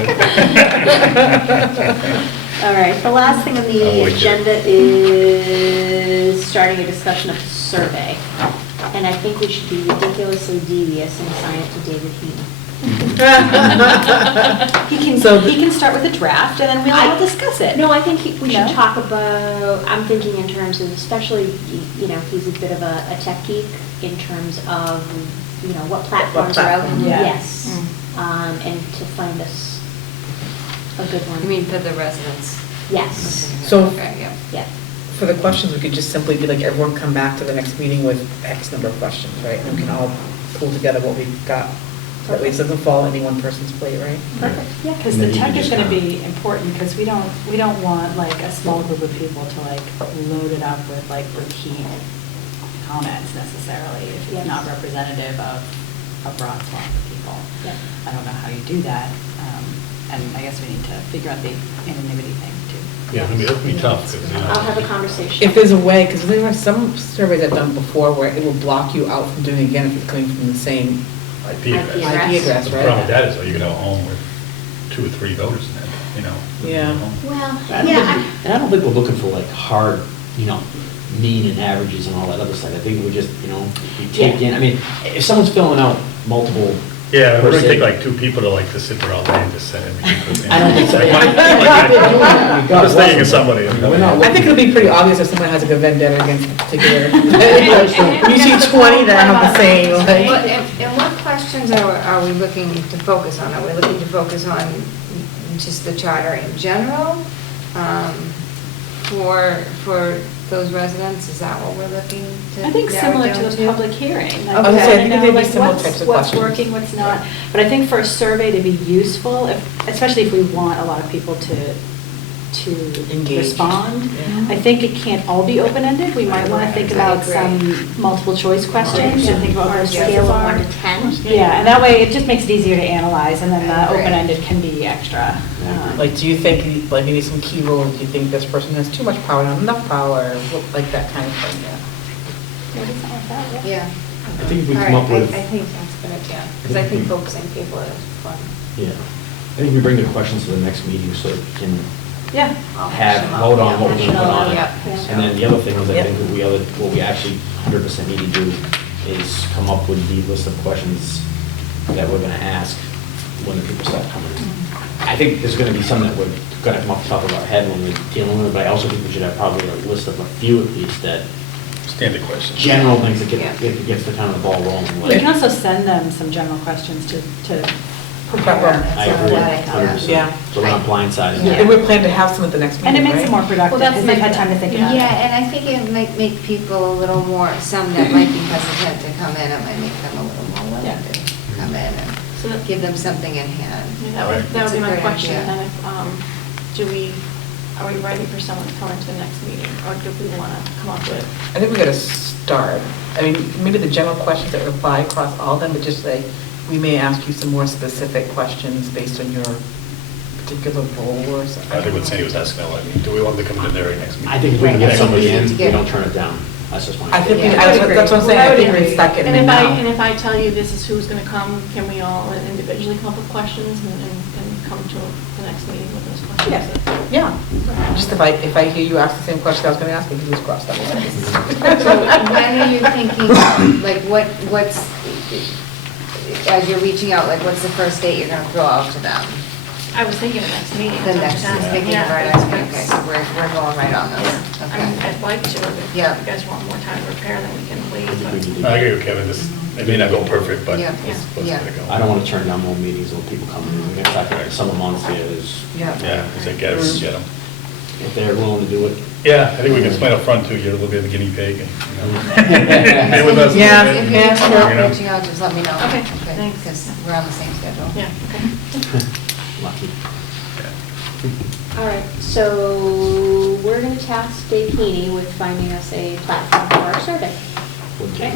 All right, the last thing on Oh, the we did. agenda is starting a discussion of the survey. And I think we should be ridiculously devious and assign it to David Heaney. He can, So- he can start with a draft and then we'll all discuss it. No, I think we should No? talk about, I'm thinking in terms of, especially, you know, he's a bit of a tech geek in terms of, you know, what platforms are out. platform. Yeah. Yes, and to find us a good one. You mean for the residents? Yes, So Okay, yeah. yeah. for the questions, we could just simply be like, everyone come back to the next meeting with X number of questions, right? And we can all pull together what we've got. So at least it doesn't fall on any one person's plate, right? Perfect. Yeah, because And then the you tech can is just gonna kinda- be important, because we don't want like a small group of people to like load it up with like repeat comments necessarily, if Yes. it's not representative of a broad swath of people. Yeah. I don't know how you do that, and I guess we need to figure out the anonymity thing too. Yeah, it'll be tough, 'cause, you know. I'll have a conversation. If there's a way, because there were some surveys I've done before where it will block you out from doing it again if it's coming from the same IP address. IP address, The problem with right? that is, well, you could have a home with 2 or 3 voters in it, you know. Yeah. Well, I don't yeah, think- And I don't think we're looking for like hard, mean and averages and all that other stuff. I think we just, we take in, I mean, if someone's filling out multiple. Yeah, it would person- take like 2 people to sit there all day and just send everything. I don't think so. Like, I'm I'm just thinking of somebody. We're not I think it'll be pretty obvious if someone has a good vendetta against a particular. You see 20 that have the same, Well, like. and what questions are we looking to focus on? Are we looking to focus on just the charter in general, for those residents? Is that what we're looking to? I think narrow similar down to the public hearing. Like, I was gonna say, I think you know, there'd be like, similar what's- types of What's questions. working, what's not. But I think for a survey to be useful, especially if we want a lot of people to Engage. respond, Yeah. I think it can't all be open-ended. We might want to think I about agree. some multiple choice questions and think about on where a stresses scale of are. 1 to 10. Yeah, and that way it just makes it easier to analyze, and then I the agree. open-ended can be extra. Like, do you think, like, maybe some key rules, do you think this person has too much power, not enough power, like that kind of thing, yeah? Maybe something like that, yeah. Yeah. I think if we All come right, up with. I think that's a good idea, because I think focusing people is fun. Yeah. I think we bring the questions to the next meeting so that we can Yeah. vote on what we're going to put on it. Yep. And then the other thing is, I Yep. think what we actually 100% need to do is come up with the list of questions that we're going to ask when the people start coming in. I think there's going to be some that we're going to come off the top of our head when we're dealing with it, but I also think we should have probably a list of a few at least that Standard questions. general things that Yeah. gets the kind of the ball rolling. We can also send them some general questions to Prepare. prepare. I That's agree, a good idea. 100%. Yeah. So we're not blindsided. And we're planning to have some at the next And meeting, it makes right? it more productive, Well, that's because they've my- had time to think about it. Yeah, and I think it might make people a little more, some that might be hesitant to come in, it might make them a little more willing Yeah. to come in So that- and give them something in hand. Yeah, that would That's be a my great question, idea. then, are we ready for someone to come into the next meeting, or do we want to come up with? I think we gotta start. I mean, maybe the general questions that apply across all of them, but just like, we may ask you some more specific questions based on your particular role or something. I think what Sandy was asking, like, do we want them to come to the very next meeting? I think if we can get Right. somebody in, To we get- don't turn it down. That's just my. I think, Yeah, that's I would what I'm agree. saying, I I would think we agree. stuck it in And now. if I tell you this is who's going to come, can we all individually come up with questions and come to the next meeting with those questions? Yeah, just if I hear you ask the same question I was gonna ask, I can just cross that one. So when are you thinking, like, what's, as you're reaching out, like, what's the first date you're gonna throw out to them? I was thinking the next meeting. The so I'm next, just asking. thinking of our Yeah, next meeting, okay, that's- so we're going right on this. Yeah, I mean, Okay. I'd like to, if you Yeah. guys want more time to prepare, then we can wait. I think we but- need to- I agree with Kevin, it may not go perfect, but Yeah. let's Yeah. get it going. I don't want to turn down more meetings when people come in. We got like summer months here, is, Yeah. Yeah, if they get them. if they're willing to do it. Yeah, I think we can explain up front too, you're a little bit of a guinea pig and, stay with us. a little Yeah. bit, If you Yeah. need some you know. help reaching out, just let me know. Okay, thanks. Because we're on the same schedule. Yeah, okay. Lucky. Yeah. All right, so we're going to task Dave Heaney with finding us a platform for our survey. Okay.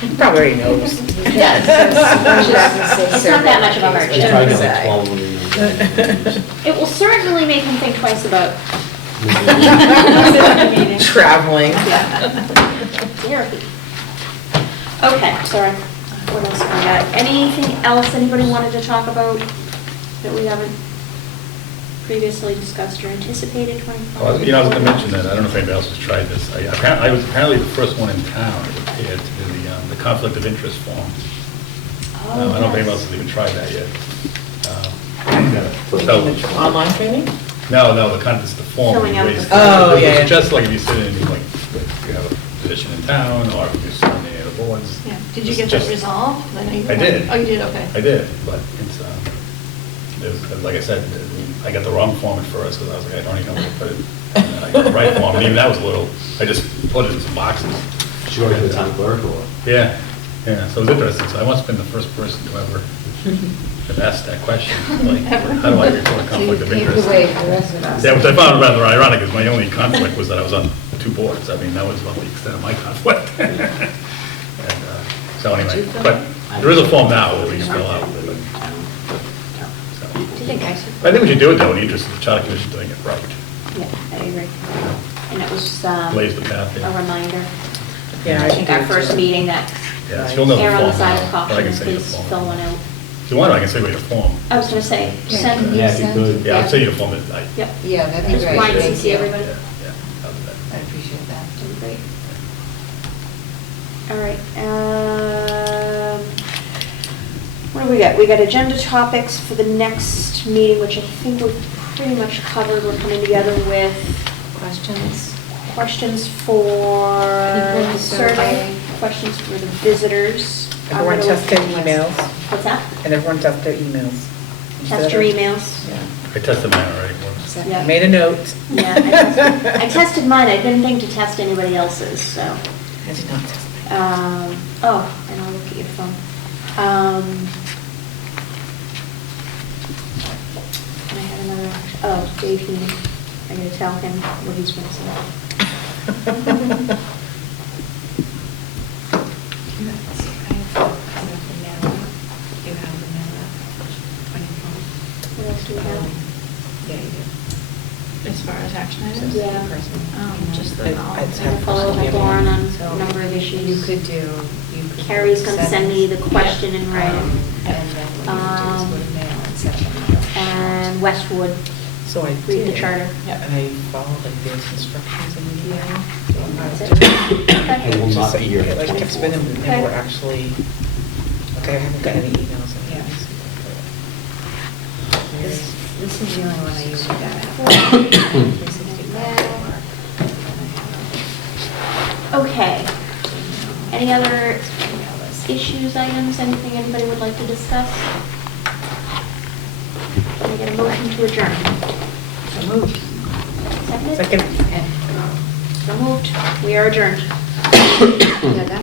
He probably already knows. It's not that much of a hardship. It's probably got like 12 when you. It will certainly make him think twice about Traveling. therapy. Okay, sorry. What else have we got? Anything else anybody wanted to talk about that we haven't previously discussed or anticipated 24? Well, I was going to mention that, I don't know if anybody else has tried this. I was apparently the first one in town to appear to do the conflict of interest form. I don't know if anybody else has even tried that yet. So- Online training? No, it's the form. Filling you out raise. the form. Oh, yeah. It's just like if you sit in, like you have a position in town, or if you sit on any of the boards. Yeah, did you get Just- that resolved? I know you I did. Oh, you did, okay. I did, but it's, like I said, I got the wrong form at first, because I was like, I don't even know where to put it. And then I got the right form, and even that was a little, I just put it in some boxes. Should go to the town clerk or? Yeah, so it was interesting. So I must have been the first person to ever have asked that question, like, how do I report a So you conflict of paved interest? the way for the rest of us. Yeah, which I found rather ironic, because my only conflict was that I was on 2 boards. I mean, that was about the extent of my conflict. And, so anyway, but there is a form now where we can fill out. So, Did think I I think we should do it though, in the interest of the charter commission doing it right. Yeah, I agree. And it was Blaze the path, a yeah. reminder. Yeah, I I think can our do it first too. meeting that Yeah, so you'll know the err on the form side now, of but I caution, can send you the please form. fill one out. If you want, I can send you the form. I was gonna say, send. Can you Yeah, if you send? could. Yeah, I'll send you the form tonight. Yep. Yeah, that'd be Just great. blind Thank CC you. everybody. Yeah, I'll do that. I appreciate that. That'd be great. All right, what do we got? We got agenda topics for the next meeting, which I think we've pretty much covered. We're coming together with Questions? questions for People in the the survey, survey. questions for the visitors. I'm Everyone gonna test their look- emails, What's that? and everyone test their emails. Test your emails. Yeah. I tested mine already once. Yeah. Made a note. Yeah, I tested mine. I didn't think to test anybody else's, so. I did not test mine. Oh, and I'll look at your phone. I had another, Dave Heaney. I'm gonna tell him what he's gonna say. What else do we have? Yeah, you do. As far as action items? Yeah. Just I- the. I'd I'm gonna follow up with Lauren on So a number of issues. You could do, you could. Carrie's gonna send me the question in writing. And then what you could do is go to mail and send them. And Westwood, So I read did. the charter. Yeah, and I followed like those instructions in the email. That's it. I will not be here Yeah, for like it's been, 24. and we're actually, okay, I haven't got any emails. in Yeah. yet. This is the only one I usually got. Okay. Any other issues, items, anything anybody would like to discuss? Can I get a motion to adjourn? So moved. Seconded? Second. So moved. We are adjourned. Yeah, that